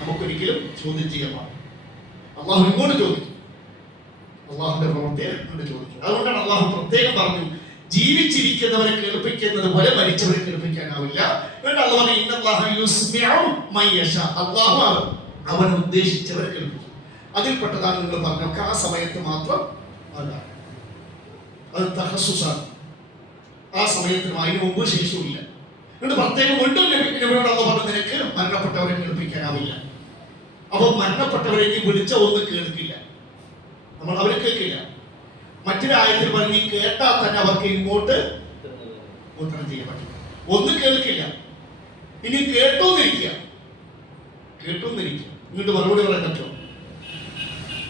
നമുക്കൊരിക്കലും ചോദ്യം ചെയ്യാൻ പാടില്ല. അള്ളാഹു ഇങ്ങോട്ട് ചോദിക്കും, അള്ളാഹുന്റെ പ്രവൃത്തിയെ ഇങ്ങോട്ട് ചോദിക്കും. അതുകൊണ്ടാണ് അള്ളാഹു പ്രത്യേകം പറഞ്ഞു, ജീവിച്ചിരിക്കുന്നവരെ കേൾപ്പിക്കുന്നത് പോലെ മരിച്ചവരെ കേൾപ്പിക്കാനാവില്ല. അള്ളാഹു അവൻ ഉദ്ദേശിച്ചവരെ കേൾപ്പിക്കും. അതിൽപ്പെട്ടതാണ് നിങ്ങൾ പറഞ്ഞൊക്കെ ആ സമയത്ത് മാത്രം. അല്ല, അത് തഖസ്സുസാണ്. ആ സമയത്തിന് അതിന് മുമ്പ് ശേഷവുമില്ല. എന്നിട്ട് പ്രത്യേകം വീണ്ടും നബിയോട് അള്ളാഹു പറഞ്ഞു, നിനക്ക് മരണപ്പെട്ടവരെ കേൾപ്പിക്കാനാവില്ല. അപ്പൊ മരണപ്പെട്ടവരെ ഇനി വിളിച്ച ഒന്നും കേൾക്കില്ല, നമ്മൾ അവരെ കേൾക്കില്ല. മറ്റൊരു ആയത്തിൽ പറഞ്ഞ് കേട്ടാൽ തന്നെ അവർക്ക് ഇങ്ങോട്ട് ഉത്തരം ചെയ്യാൻ പറ്റും. ഒന്നും കേൾക്കില്ല, ഇനി കേട്ടോന്നിരിക്കുക ഇങ്ങോട്ട് മറുപടി പറയാൻ പറ്റുമോ?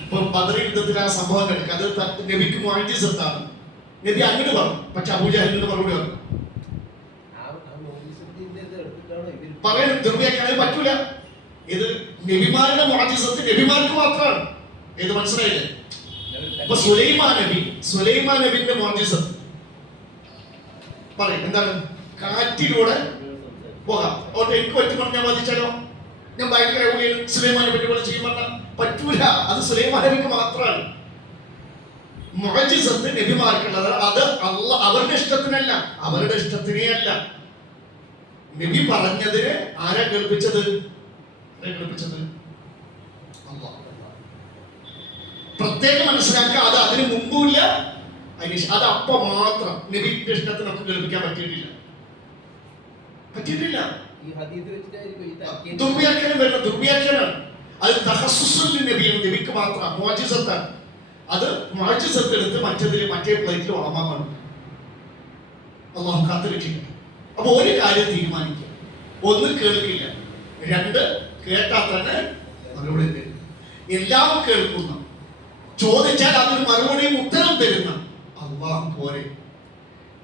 ഇപ്പൊ ബദർ യുദ്ധത്തിൽ ആ സംഭവം കേൾക്കുക, അത് നബിക്ക് മുഅ്ജിസത്താണ്. നബി അങ്ങോട്ട് പറഞ്ഞു, പക്ഷെ അബൂജഹലിന്റെ മറുപടി പറഞ്ഞു. പറയാൻ ദുർവ്യാഖ്യാനം പറ്റൂല. ഇത് നബിമാരുടെ മുഅ്ജിസത്ത് നബിമാർക്ക് മാത്രമാണ്. ഇത് മനസ്സിലായില്ലേ? അപ്പൊ സുലൈമാൻ നബിന്റെ മുഅ്ജിസത്ത് പറയും. എന്താണ്? കാറ്റിലൂടെ പോകാം. ഓട്ടെ, എനിക്ക് പറ്റുമ്പോൾ ഞാൻ വാദിച്ചാലോ? ഞാൻ ഭയങ്കര സുലൈമാനെ പറ്റി പോലെ ചെയ്യും പറഞ്ഞാൽ പറ്റൂല. അത് സുലൈമാൻ നബിക്ക് മാത്രമാണ് മുഅ്ജിസത്ത് നബിമാർക്കുള്ളത്. അത് അവരുടെ ഇഷ്ടത്തിനല്ല, അവരുടെ ഇഷ്ടത്തിനേ അല്ല. നബി പറഞ്ഞതിന് ആരാ കേൾപ്പിച്ചത്? അല്ലാഹ്. പ്രത്യേകം മനസ്സിലാക്കുക, അത് അതിന് മുമ്പുമില്ല അത് അപ്പൊ മാത്രം. നബിയുടെ ഇഷ്ടത്തിനൊക്കെ കേൾപ്പിക്കാൻ പറ്റിയിട്ടില്ല. ദുർവ്യാഖ്യാനം. അത് തഖസ്സുസുൽ നബിയാണ്, നബിക്ക് മാത്രം മുഅ്ജിസത്താണ്. അത് മുഅ്ജിസത്ത് എടുത്ത് മറ്റേ പ്ലേറ്റിൽ ഉളമാൻ അള്ളാഹു കാത്തിരിക്കുന്നു. അപ്പൊ ഒരു കാര്യം തീരുമാനിക്കുക, ഒന്ന് കേൾക്കില്ല, രണ്ട് കേട്ടാൽ തന്നെ മറുപടി തരും. എല്ലാം കേൾക്കുന്ന, ചോദിച്ചാൽ അതിന് മറുപടിയും ഉത്തരം തരുന്ന അള്ളാഹു പോരെ.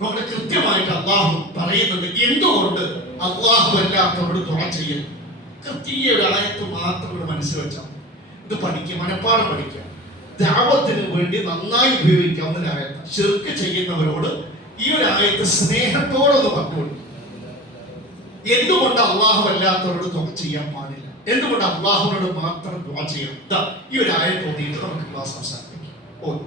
നമ്മുടെ കൃത്യമായിട്ട് അള്ളാഹു പറയുന്നുണ്ട് എന്തുകൊണ്ട് അള്ളാഹു അല്ലാത്തവരോട് ദുആ ചെയ്യുന്നു. കൃത്യ ഒരു ആയത്ത് മാത്രം ഇവിടെ മനസ്സിൽ വെച്ചാൽ ഇത് പഠിക്കുക, മനപ്പാഠം പഠിക്കുക. ദഅവത്തിന് വേണ്ടി നന്നായി ഉപയോഗിക്കാവുന്ന ഒരു ആയത്ത്. ശിർക്ക് ചെയ്യുന്നവരോട് ഈ ഒരു ആയത്ത് സ്നേഹത്തോടൊന്ന് പറഞ്ഞുകൊടുക്കും. എന്തുകൊണ്ട് അള്ളാഹു അല്ലാത്തവരോട് ദുആ ചെയ്യാൻ പാടില്ല, എന്തുകൊണ്ട് അള്ളാഹുവിനോട് മാത്രം ദുആ ചെയ്യണം? ഈ ഒരു ആയത്ത് ഓതിയിട്ട് നമുക്ക് ക്ലാസ് അവസാനിപ്പിക്കാം. ഓതി.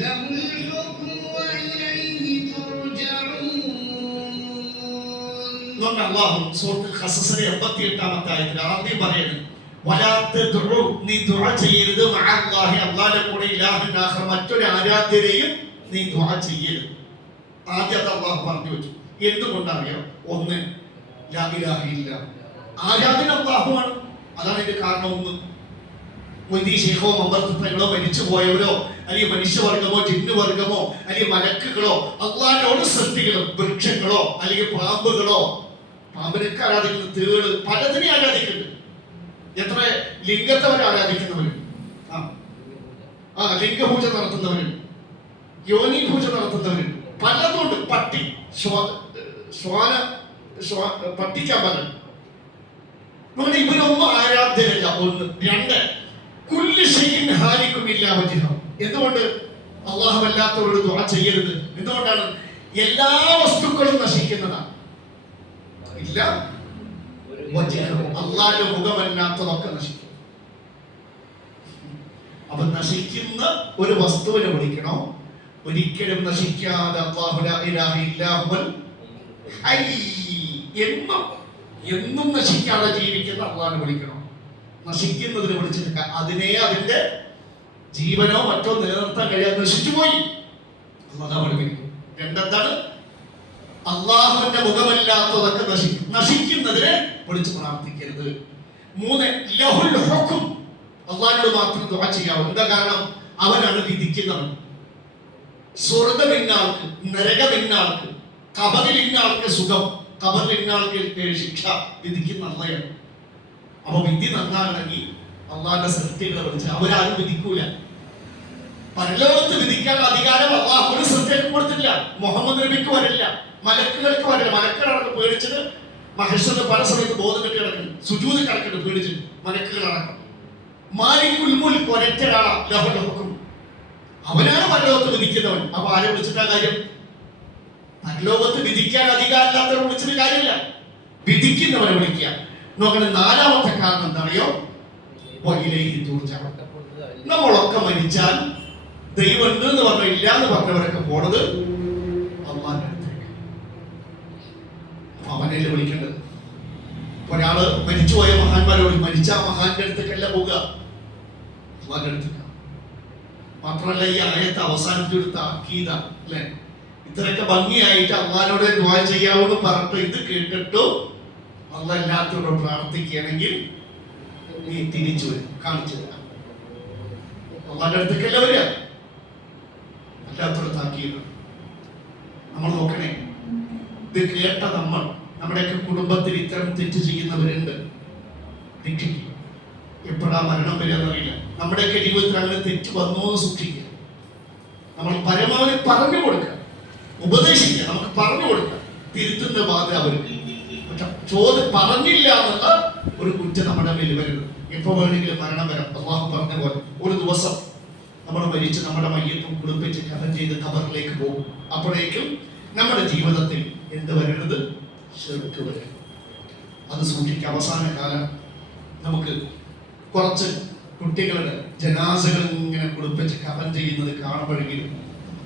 له الحكم وإليه ترجعون. അതുകൊണ്ട് അല്ലാഹു സൂറത്തുൽ ഖസസിലെ 88-ാമത്തെ ആയത്തിൽ ആദ്യം പറയുന്നു വലാ തദ്ഉ, നീ ദുആ ചെയ്യരുത് മഅല്ലാഹി, അല്ലാഹുവിന്റെ കൂടെ ഇലാഹൻ ആഖർ, മറ്റൊരു ആരാധ്യരെയും നീ ദുആ ചെയ്യരുത്. ആദ്യം അത് അല്ലാഹു പറഞ്ഞു വെച്ചു. എന്തുകൊണ്ടറിയാം? ഒന്ന്, ലാ ഇലാഹ ഇല്ല, ആരാധന അല്ലാഹുവാണ്. അതാണ് ഇതിന്റെ കാരണം. ഒന്ന്, ഷെയ്ഖോ മമ്പർത്തങ്ങളോ മരിച്ചു പോയവരോ അല്ലെങ്കിൽ മനുഷ്യവർഗമോ ജിന്നുവർഗമോ അല്ലെങ്കിൽ മലക്കുകളോ അള്ളാഹിനോട് സൃഷ്ടികളും വൃക്ഷങ്ങളോ അല്ലെങ്കിൽ പാമ്പുകളോ, പാമ്പിനൊക്കെ ആരാധിക്കുന്നു, തേള്, പലതിനെ ആരാധിക്കുന്നുണ്ട്. എത്ര ലിംഗത്തവരെ ആരാധിക്കുന്നവരുണ്ട്, ലിംഗപൂജ നടത്തുന്നവരുണ്ട്, യോനി പൂജ നടത്തുന്നവരുണ്ട്, പലതുണ്ട്. പട്ടി, പട്ടിക്കാൻ പലരും. നമ്മുടെ ഇവരൊന്നും ആരാധ്യരല്ല. ഒന്ന്. രണ്ട്, കുല്ലു ഷൈഇൻ ഹാലികുൻ ഇല്ലാ വജ്ഹഹു. എന്തുകൊണ്ട് അല്ലാഹു അല്ലാത്തവരോട് ദുആ ചെയ്യരുത്? എന്തുകൊണ്ടാണ്? എല്ലാ വസ്തുക്കളും നശിക്കുന്നതാണ്. ഇല്ല വജ്ഹഹു, അല്ലാഹുവിന്റെ മുഖമല്ലാത്തതൊക്കെ നശിക്കും. അപ്പൊ നശിക്കുന്ന ഒരു വസ്തുവിനെ വിളിക്കണോ? ഒരിക്കലും നശിക്കാതെ അല്ലാഹു ലാ ഇലാഹ ഇല്ലാ ഹുവൽ ഹയ്യ്, എന്നും നശിക്കാതെ ജീവിക്കുന്ന അല്ലാഹുവിനെ വിളിക്കണം. നശിക്കുന്നതിന് വിളിച്ചിട്ട് അതിനെ അതിന്റെ ജീവനോ മറ്റോ നിലനിർത്താൻ കഴിയാതെ നശിച്ചുപോയി അല്ലാഹു പഠിപ്പിക്കും. രണ്ടെന്താണ്? അല്ലാഹുവിന്റെ മുഖമല്ലാത്തതൊക്കെ നശിക്കുന്നതിനെ വിളിച്ച് പ്രാർത്ഥിക്കരുത്. മൂന്ന്, ലഹുൽ ഹുക്ം, അല്ലാഹുവിനോട് മാത്രം ദുആ ചെയ്യാവൂ. എന്താ കാരണം? അവനാണ് വിധിക്കുന്നവൻ. സ്വർഗ്ഗം ഇന്നാൾക്ക്, നരകം ഇന്നാൾക്ക്, ഖബറിൽ ഇന്നാൾക്ക് സുഖം, ഖബറിൽ ഇന്നാൾക്ക് ശിക്ഷ വിധിക്കുന്ന അല്ലാഹുവാണ്. അപ്പൊ വിധി നന്നാണെങ്കിൽ അള്ളാഹിന്റെ സൃഷ്ടികളെ വിളിച്ച് അവരാരും വിധിക്കൂല. പരലോകത്ത് വിധിക്കാനുള്ള അധികാരം അള്ളാഹു ഒരു സൃഷ്ടിക്കും കൊടുത്തില്ല. മുഹമ്മദ് നബിക്ക് വരില്ല, മലക്കുകൾക്ക് വരില്ല. മലക്കുകളടക്കം പേടിച്ചിട്ട് മഹേശ്വരന് പല സമയത്ത് ബോധം കെട്ടി കിടക്കുന്നു, സുജൂദ് കിടക്കുന്നു പേടിച്ചിട്ട് മലക്കുകളടക്കം. മാലിക്കുൽ മുൽക്ക് ഒരൊറ്റയാളാ, ലഹുൽ ഹുക്ം, അവനാണ് പരലോകത്ത് വിധിക്കുന്നവൻ. അപ്പൊ ആരെ വിളിച്ചിട്ടാ കാര്യം? പരലോകത്ത് വിധിക്കാൻ അധികാരമില്ലാത്തവരെ വിളിച്ചിട്ട് കാര്യമില്ല, വിധിക്കുന്നവരെ വിളിക്കുക. നോക്കണം. നാലാമത്തെ കാരണം എന്താണെയോ? നമ്മളൊക്കെ മരിച്ചാൽ ദൈവമുണ്ട് എന്ന് പറഞ്ഞ ഇല്ല എന്ന് പറഞ്ഞവരൊക്കെ പോണത് അള്ളാഹിന്റെ അടുത്തേക്ക്. അവനല്ലേ വിളിക്കേണ്ടത്. ഒരാള് മരിച്ചുപോയ മഹാന്മാരോട് മരിച്ച മഹാന്റെ അടുത്തേക്കല്ല പോവുക, അള്ളാഹിന്റെ അടുത്തേക്ക്. മാത്രമല്ല ഈ ആയത്തെ അവസാനത്തിലെടുത്ത അക്കീദ അല്ലെ, ഇത്രയൊക്കെ ഭംഗിയായിട്ട് അള്ളാഹിനോട് ദുആ ചെയ്യാവെന്ന് പറഞ്ഞിട്ട് ഇത് കേട്ടിട്ടു അള്ളാഹ് എല്ലാത്തോടും പ്രാർത്ഥിക്കുകയാണെങ്കിൽ നീ തിരിച്ചു വരും, കാണിച്ചു തരാം. അള്ളാഹിന്റെ അടുത്തേക്കല്ല വരിക, അല്ലാത്തടത്താക്കിയത്. നമ്മൾ നോക്കണേ, ഇത് കേട്ട നമ്മുടെയൊക്കെ കുടുംബത്തിൽ ഇത്തരം തെറ്റ് ചെയ്യുന്നവരുണ്ട്. രക്ഷിക്കുക. എപ്പോഴാ മരണം വരിക എന്നറിയില്ല. നമ്മുടെയൊക്കെ ജീവിതത്തിൽ അങ്ങനെ തെറ്റ് വന്നോ എന്ന് സൂക്ഷിക്കുക. നമ്മൾ പരമാവധി പറഞ്ഞു കൊടുക്കുക, ഉപദേശിക്കുക, നമുക്ക് പറഞ്ഞു കൊടുക്കുക. തിരുത്തുന്ന ബാധ്യത അവർക്ക്. ചോദ്യം പറഞ്ഞില്ല എന്നുള്ള ഒരു കുറ്റം നമ്മുടെ മേൽ വരുന്നത്. എപ്പോ വേണമെങ്കിലും മരണം വരാം. അള്ളാഹു പറഞ്ഞ പോലെ ഒരു ദിവസം നമ്മൾ മരിച്ച് നമ്മുടെ മയ്യത്തും കുളിപ്പിച്ച് കഫൻ ചെയ്ത് ഖബറിലേക്ക് പോകും. അപ്പോഴേക്കും നമ്മുടെ ജീവിതത്തിൽ എന്ത് വരരുത്? ശിർക്ക് വരും. അത് സൂക്ഷിക്കുക. അവസാന കാലം നമുക്ക് കുറച്ച് കുട്ടികളുടെ ജനാസകൾ ഇങ്ങനെ കുളിപ്പിച്ച് കഫൻ ചെയ്യുന്നത് കാണുമ്പോഴെങ്കിലും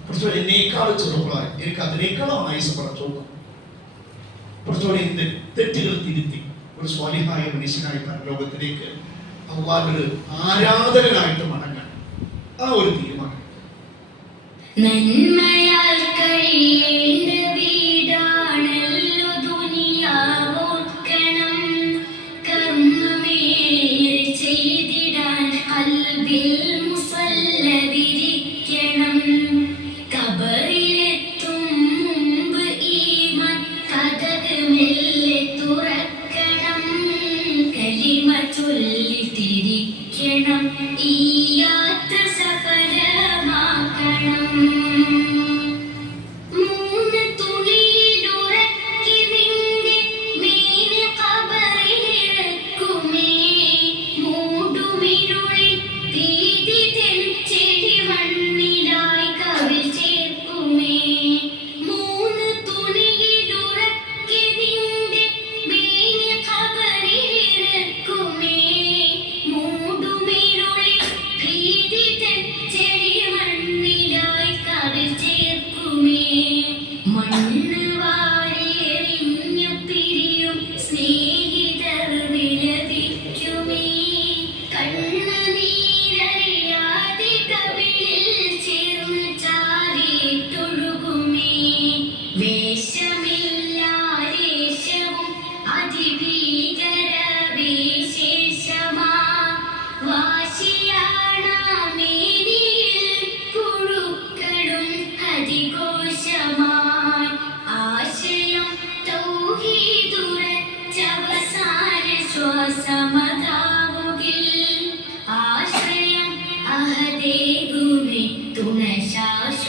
കുറച്ചുകൂടെ എന്നേക്കാളും ചെറുപ്പമായി എനിക്ക് അതിനേക്കാളും ആയുസ് പടച്ചോന്നു. കുറച്ചുകൂടെ എന്റെ തെറ്റുകൾ തിരുത്തി ഒരു സ്വാലിഹായ മനുഷ്യനായി പരലോകത്തിലേക്ക് അള്ളാഹുവിന് ആരാധകനായിട്ട് മടങ്ങാൻ ആ ഒരു തീരുമാനം. നന്മയാൽ കഴിയേണ്ട വീടാണല്ലോ ദുനിയാവോർക്കണം. കർമ്മമേറെ ചെയ്തിടാൻ ഖൽബിൽ മുസല്ല വിരിക്കണം. കബറിലെത്തും മുമ്പ് ഈമാൻ കതക് മെല്ലെ തുറക്കണം. കലിമ ചൊല്ലി തിരിക്കണം. ഈ യാത്ര സഫലമാക്കണം. മൂന്ന്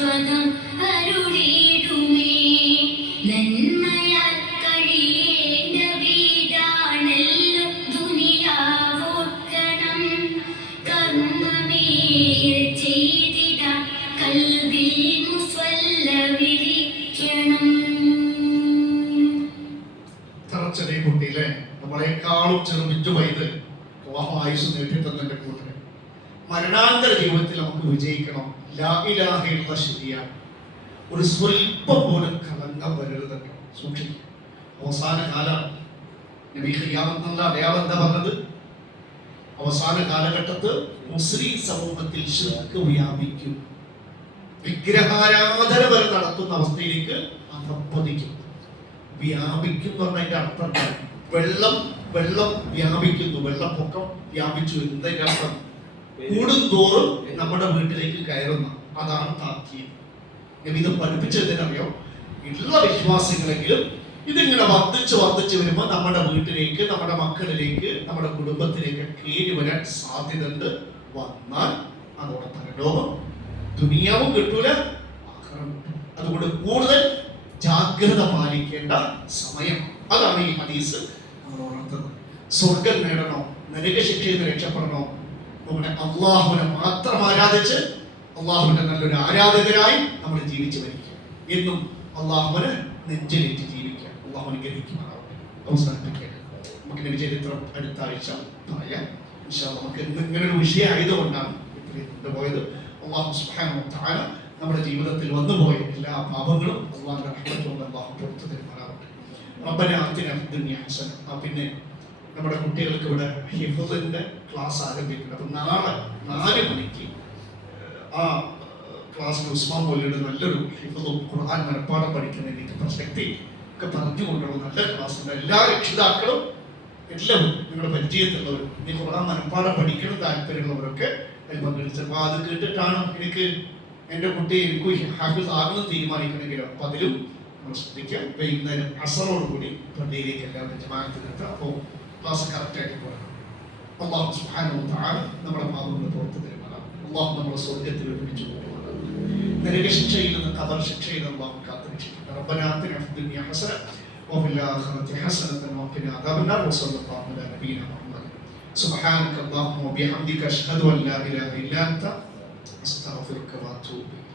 ശാശ്വതം അരുളിടുമേ. നന്മയാൽ കഴിയേണ്ട വീടാണല്ലോ ദുനിയാവോർക്കണം. കർമ്മമേൽ ചെയ്തിടാൻ കൽബിൽ മുസ്വല്ല വിരിക്കണം. ചെറിയ കുട്ടിയിലെ നമ്മളെക്കാളും ചെറുമിറ്റു പൈതൽ ആയുസ് നേടിത്തന്നെ കൂട്ടരെ മരണാന്തര ജീവിതത്തിൽ നമുക്ക് വിജയിക്കണം. ലാ ഇലാഹ ഇല്ലല്ലാഹ് ശരിയാണ്. ഒരു സ്വല്പം പോലും കളങ്കം വരരുതെന്ന് സൂക്ഷിക്കുക. അവസാന കാലം നബി ഖിയാമത്തിനുള്ള അടയാളം എന്താ പറഞ്ഞത്? അവസാന കാലഘട്ടത്ത് മുസ്ലിം സമൂഹത്തിൽ ശിർക്ക് വ്യാപിക്കും. വിഗ്രഹാരാധന വരെ നടത്തുന്ന അവസ്ഥയിലേക്ക് അധപ്പതിക്കും. വ്യാപിക്കും എന്ന് പറഞ്ഞതിന്റെ അർത്ഥം വെള്ളം വ്യാപിക്കുന്നു, വെള്ളപ്പൊക്കം വ്യാപിച്ചു. എന്നതിന്റെ അർത്ഥം കൂടുന്തോറും നമ്മുടെ വീട്ടിലേക്ക് കയറുന്ന, അതാണ് താക്കീത്. ഇത് പഠിപ്പിച്ചതിനറിയോ? ഉള്ള വിശ്വാസികളെങ്കിലും ഇതിങ്ങനെ വർദ്ധിച്ചു വരുമ്പോൾ നമ്മുടെ വീട്ടിലേക്ക്, നമ്മുടെ മക്കളിലേക്ക്, നമ്മുടെ കുടുംബത്തിലേക്ക് കയറി വരാൻ സാധ്യതയുണ്ട്. വന്നാൽ അതോടെ പരലോകം ദുനിയാവും കിട്ടൂല, ആഖിറവും കിട്ടൂല. അതുകൊണ്ട് കൂടുതൽ ജാഗ്രത പാലിക്കേണ്ട സമയം. അതാണ് ഈ ഹദീസ് നമ്മൾ ഉണർത്തുന്നത്. സ്വർഗം നേടണോ, നരകശിക്ഷയിൽ നിന്ന് രക്ഷപ്പെടണോ, നമ്മുടെ അള്ളാഹുവിനെ മാത്രം ആരാധിച്ച് അള്ളാഹുവിന്റെ നല്ലൊരു ആരാധകരായി നമ്മൾ ജീവിച്ചു മരിക്കുക. എന്നും അള്ളാഹുവിനെ നെഞ്ചിലേറ്റ് ജീവിക്കുക. അള്ളാഹു അനുഗ്രഹിക്കുമാറാവട്ടെ. അവസാനിപ്പിക്കുക. നമുക്ക് നബി ചരിത്രം അടുത്ത ആഴ്ച പറയാം. നമുക്ക് ഇങ്ങനെ ഒരു വിഷയം ആയതുകൊണ്ടാണ് ഇത്രയും കൊണ്ടുപോയത്. അള്ളാഹു സുബ്ഹാനഹു വ തആല നമ്മുടെ ജീവിതത്തിൽ വന്നുപോയ എല്ലാ പാപങ്ങളും അള്ളാഹുവിന്റെ റഹ്മത്തുകൊണ്ട് അള്ളാഹു പുറത്തു തരുമാറാവട്ടെ. റബ്ബന ആതിനാ ഫിദ് ദുനിയ ഹസന. പിന്നെ നമ്മുടെ കുട്ടികൾക്ക് ഇവിടെ ഹിഫ്ളിന്റെ ക്ലാസ് ആരംഭിക്കുന്നത്. അപ്പം നാളെ 4 മണിക്ക് ആ ക്ലാസ്സിൽ ഉസ്മാൻ മൗലവിയുടെ നല്ലൊരു ഹിഫ്ളും ഖുർആൻ മനപ്പാഠം പഠിക്കുന്നതിലേക്ക് പ്രസക്തി ഒക്കെ പറഞ്ഞുകൊണ്ടുള്ള നല്ല ക്ലാസ് ഉണ്ട്. എല്ലാ രക്ഷിതാക്കളും എല്ലാവരും നിങ്ങളുടെ പരിചയത്തിലുള്ളവരും ഈ ഖുർആൻ മനപ്പാഠം പഠിക്കണം താല്പര്യമുള്ളവരൊക്കെ അതിൽ പങ്കെടുത്തത്. അപ്പോൾ അത് കേട്ടിട്ടാണ് എനിക്ക് എൻ്റെ കുട്ടി എനിക്ക് ഹാഫിസ് ആകണം തീരുമാനിക്കണമെങ്കിലും അപ്പം അതിലും നമ്മൾ ശ്രദ്ധിക്കാം. വൈകുന്നേരം അസറോടുകൂടി പള്ളിയിലേക്ക് എല്ലാവരും ജമാഅത്തിനെത്തുക. അപ്പോൾ ക്ലാസ് കറക്റ്റായിട്ട് പോകണം. അല്ലാഹു സുബ്ഹാനഹു വ തആല നമ്മുടെ പാപങ്ങൾ പുറത്തു തരുമാറാണ്. അല്ലാഹു നമ്മളെ സ്വർഗ്ഗത്തിൽ ഒരുമിച്ച് കൊണ്ടുപോകണം. നരകശിക്ഷയിൽ നിന്ന് ഖബർ ശിക്ഷയിൽ നിന്ന് അല്ലാഹു കാത്തുരക്ഷിക്കട്ടെ. റബ്ബനാ ആതിനാ ഫിദ് ദുനിയ ഹസന വഫിൽ ആഖിറതി ഹസനതൻ വഖിനാ അദാബന്നാർ. വസല്ലല്ലാഹു അലാ നബിയിനാ മുഹമ്മദ്. സുബ്ഹാനക അല്ലാഹുമ്മ വബിഹംദിക അഷ്ഹദു അൻ ലാ ഇലാഹ ഇല്ലാ അൻത അസ്തഗ്ഫിറുക വഅതൂബു ഇലൈക്.